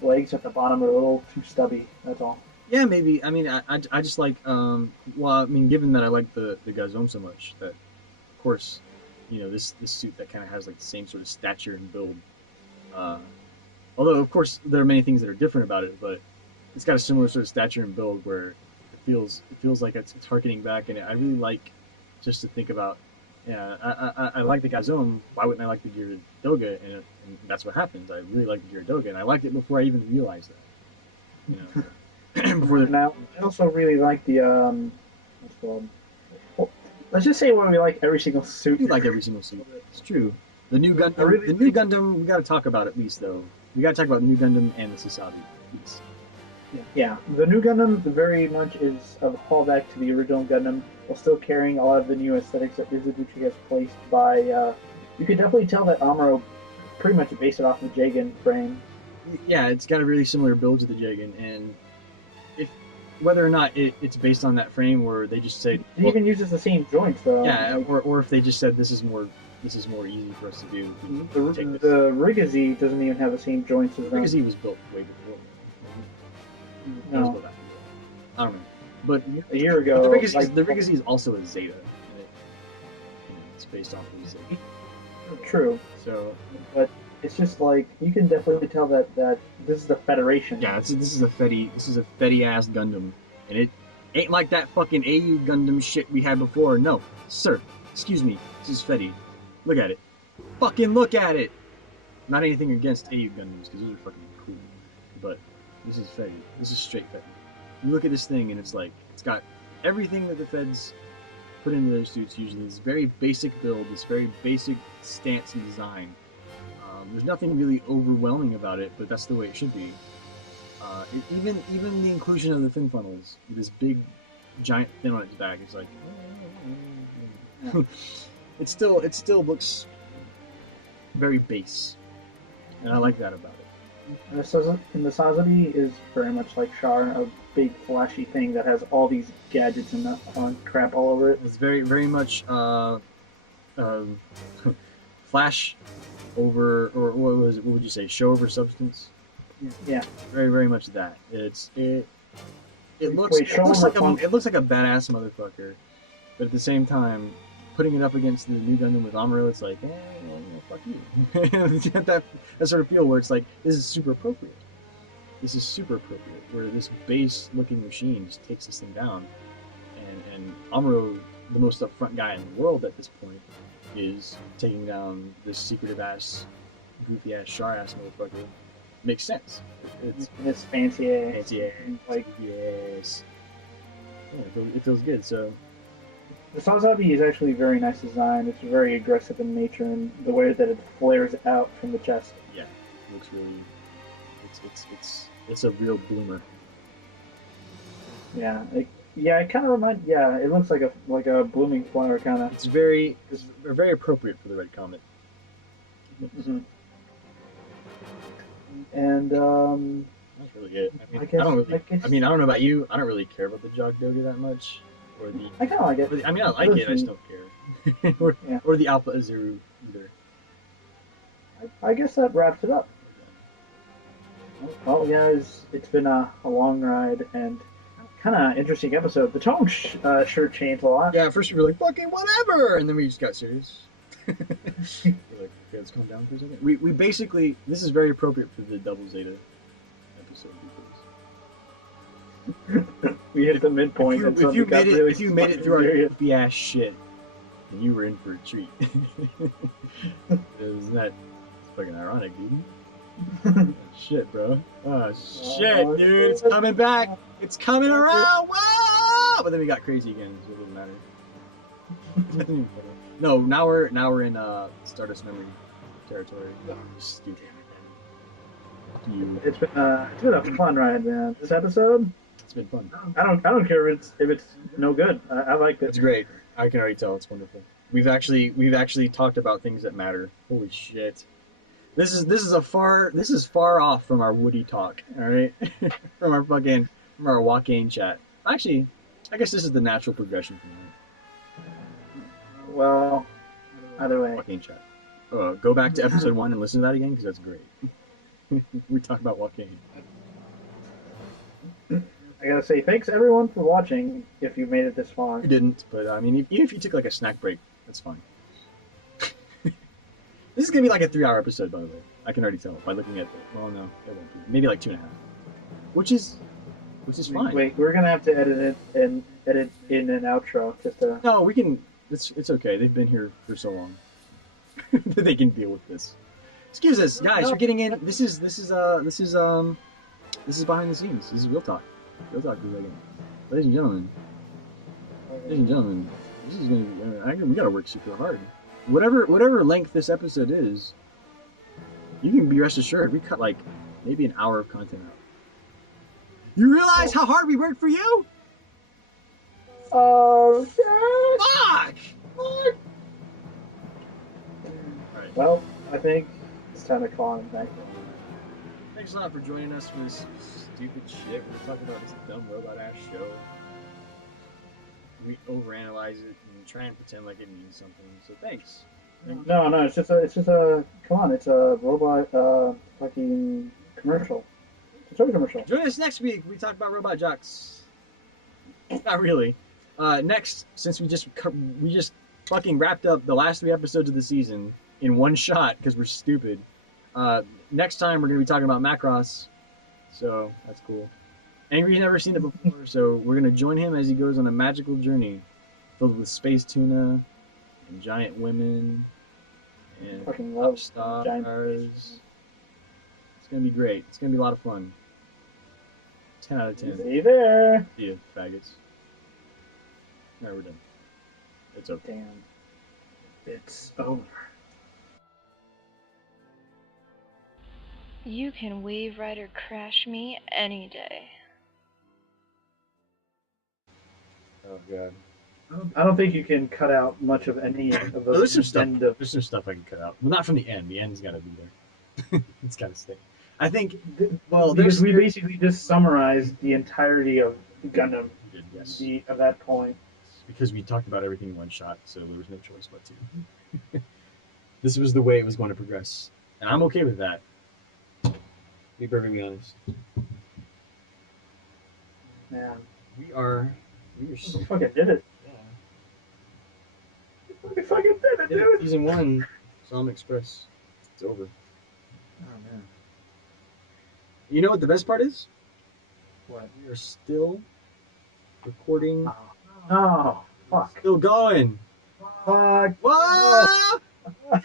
legs at the bottom are a little too stubby. That's all. Yeah, maybe. I mean, I just like, well, I mean, given that I like the Gazome so much, that, of course, you know, this suit that kind of has, like, the same sort of stature and build. Although, of course, there are many things that are different about it, but it's got a similar sort of stature and build where it feels like it's harkening back, and I really like just to think about, yeah, I like the Gazome, why wouldn't I like the Gyaradoga? And that's what happens. I really like the Gyaradoga, and I liked it before I even realized that. You know. Before the, Now, I also really like the what's it called? Well, let's just say when we like every single suit. you like every single suit. It's true. The new Gundam, really the new Gundam, we got to talk about at least though. We got to talk about the new Gundam and the Sasabi piece. Yeah, the new Gundam very much is a callback to the original Gundam, while still carrying a lot of the new aesthetics that Izubuchi has placed by. You could definitely tell that Amuro pretty much based it off the Jagan frame. Yeah, it's got a really similar build to the Jagan, and if whether or not it's based on that frame, or they just say It even uses the same joints though. yeah, or if they just said this is more easy for us to do. The Rigazi doesn't even have the same joints as them. Rigazi was built way before. No. It was built after. I don't know, but A year ago, the Rigazi, like, the Rigazi is also a Zeta. It's based off of Zeta. True, So but it's just like you can definitely tell that this is the Federation. yeah, this is a Fetty ass Gundam, and it ain't like that fucking AU Gundam shit we had before. No, sir, excuse me, this is Fetty. Look at it, fucking look at it. Not anything against AU Gundams because those are fucking cool, but this is Fetty. This is straight Fetty. You look at this thing and it's like it's got everything that the Feds put into their suits usually. This very basic build, this very basic stance and design. There's nothing really overwhelming about it, but that's the way it should be. Even the inclusion of the fin funnels, this big giant fin on its back, it's like it still looks very base, and I like that about it. And the Sazabi is very much like Char, a big flashy thing that has all these gadgets and crap all over it. It's very much flash over, or what would you say, show over substance? Yeah. Very much that. It looks Wait, it looks like over it looks like a badass motherfucker, but at the same time, putting it up against the new Gundam with Amuro, it's like, well, fuck you. that sort of feel where it's like, this is super appropriate. This is super appropriate. Where this base-looking machine just takes this thing down, and Amuro, the most upfront guy in the world at this point, is taking down this secretive-ass, goofy-ass, Char-ass motherfucker. Makes sense. It's This fancy ass. fancy ass. Like, Yes. Yeah, it feels good. So the Sazabi is actually a very nice design. It's very aggressive in nature, and the way that it flares out from the chest. yeah, it looks really. It's a real bloomer. Yeah, it kind of reminds. Yeah, it looks like a blooming flower, kind of. It's very appropriate for the Red Comet. Mm-hmm. And That's really it. I I guess- I mean, I don't know about you. I don't really care about the Jogdoga that much, or the. I kind of like it. Or the I mean, I like it. I just don't care. Yeah. Or the Alpha Azuru either. I guess that wraps it up. Well, guys, it's been a long ride and kind of interesting episode. The tone sure changed a lot. Yeah, at first we were like, fucking whatever, and then we just got serious. We're like, okay, let's calm down for a second. We basically, this is very appropriate for the Double Zeta episode because We hit the midpoint. and if you something got made it, really if you made it through our serious. goofy ass shit, then you were in for a treat. Isn't that fucking ironic, dude? Shit, bro. Oh shit, Oh, dude, it's shit. coming back. It's coming around. Whoa! But then we got crazy again, so it doesn't matter. No, now we're in Stardust Memory territory. Stupid. It's been a fun ride, man. This episode, It's been fun. I don't care if it's no good. I liked it. It's great. I can already tell it's wonderful. We've actually talked about things that matter. Holy shit. This is far off from our Woody talk, all right? from our Joaquin chat. Actually, I guess this is the natural progression from that. Well, either way. Joaquin chat. Go back to episode 1 and listen to that again because that's great. We talk about Joaquin. I gotta say thanks everyone for watching. If you made it this far, You didn't, but I mean, even if you took like a snack break, that's fine. This is gonna be like a 3-hour episode, by the way. I can already tell by looking at the. Well, no, it won't be. Maybe like 2.5, which is fine. Wait, we're gonna have to edit in an outro just to. No, we can. It's okay. They've been here for so long that they can deal with this. Excuse us, guys. You're getting in. This is behind the scenes. This is real talk. Real talk for a second. Ladies and gentlemen. This is gonna be. We gotta work super hard. Whatever length this episode is, you can be rest assured we cut like maybe an hour of content out. You realize how hard we worked for you? Oh, Fuck! Alright. Well, I think it's time to call him back. Thanks a lot for joining us for this stupid shit. We're talking about this dumb robot ass show. We overanalyze it and try and pretend like it means something. So thanks. No, it's just a. Come on, it's a robot fucking commercial. It's a toy commercial. Join us next week. We talk about robot jocks. Not really. Next, since we just fucking wrapped up the last 3 episodes of the season in one shot because we're stupid. Next time we're gonna be talking about Macross, so that's cool. Angry's never seen it before, so we're gonna join him as he goes on a magical journey filled with space tuna and giant women and Fucking love stars. giant. It's gonna be great. It's gonna be a lot of fun. 10 out of 10. See you there. See you, faggots. Alright, we're done. It's over. Damn. It's over. You can wave rider crash me any day. Oh god. I don't think you can cut out much of any of the There's some stuff. end of. There's some stuff I can cut out. Well, not from the end. The end's got to be there. It's got to stay. I think. Well, Because we basically just summarized the entirety of Gundam yes, at that point. because we talked about everything in one shot, so there was no choice but to. This was the way it was going to progress, and I'm okay with that. To be perfectly honest. Man, We are. we fucking did it. We fucking did it, dude. Season 1, Psalm Express. It's over. Oh man. You know what the best part is? What? We are still recording. Oh, fuck. Still going. Fuck. Whoa! Whoa!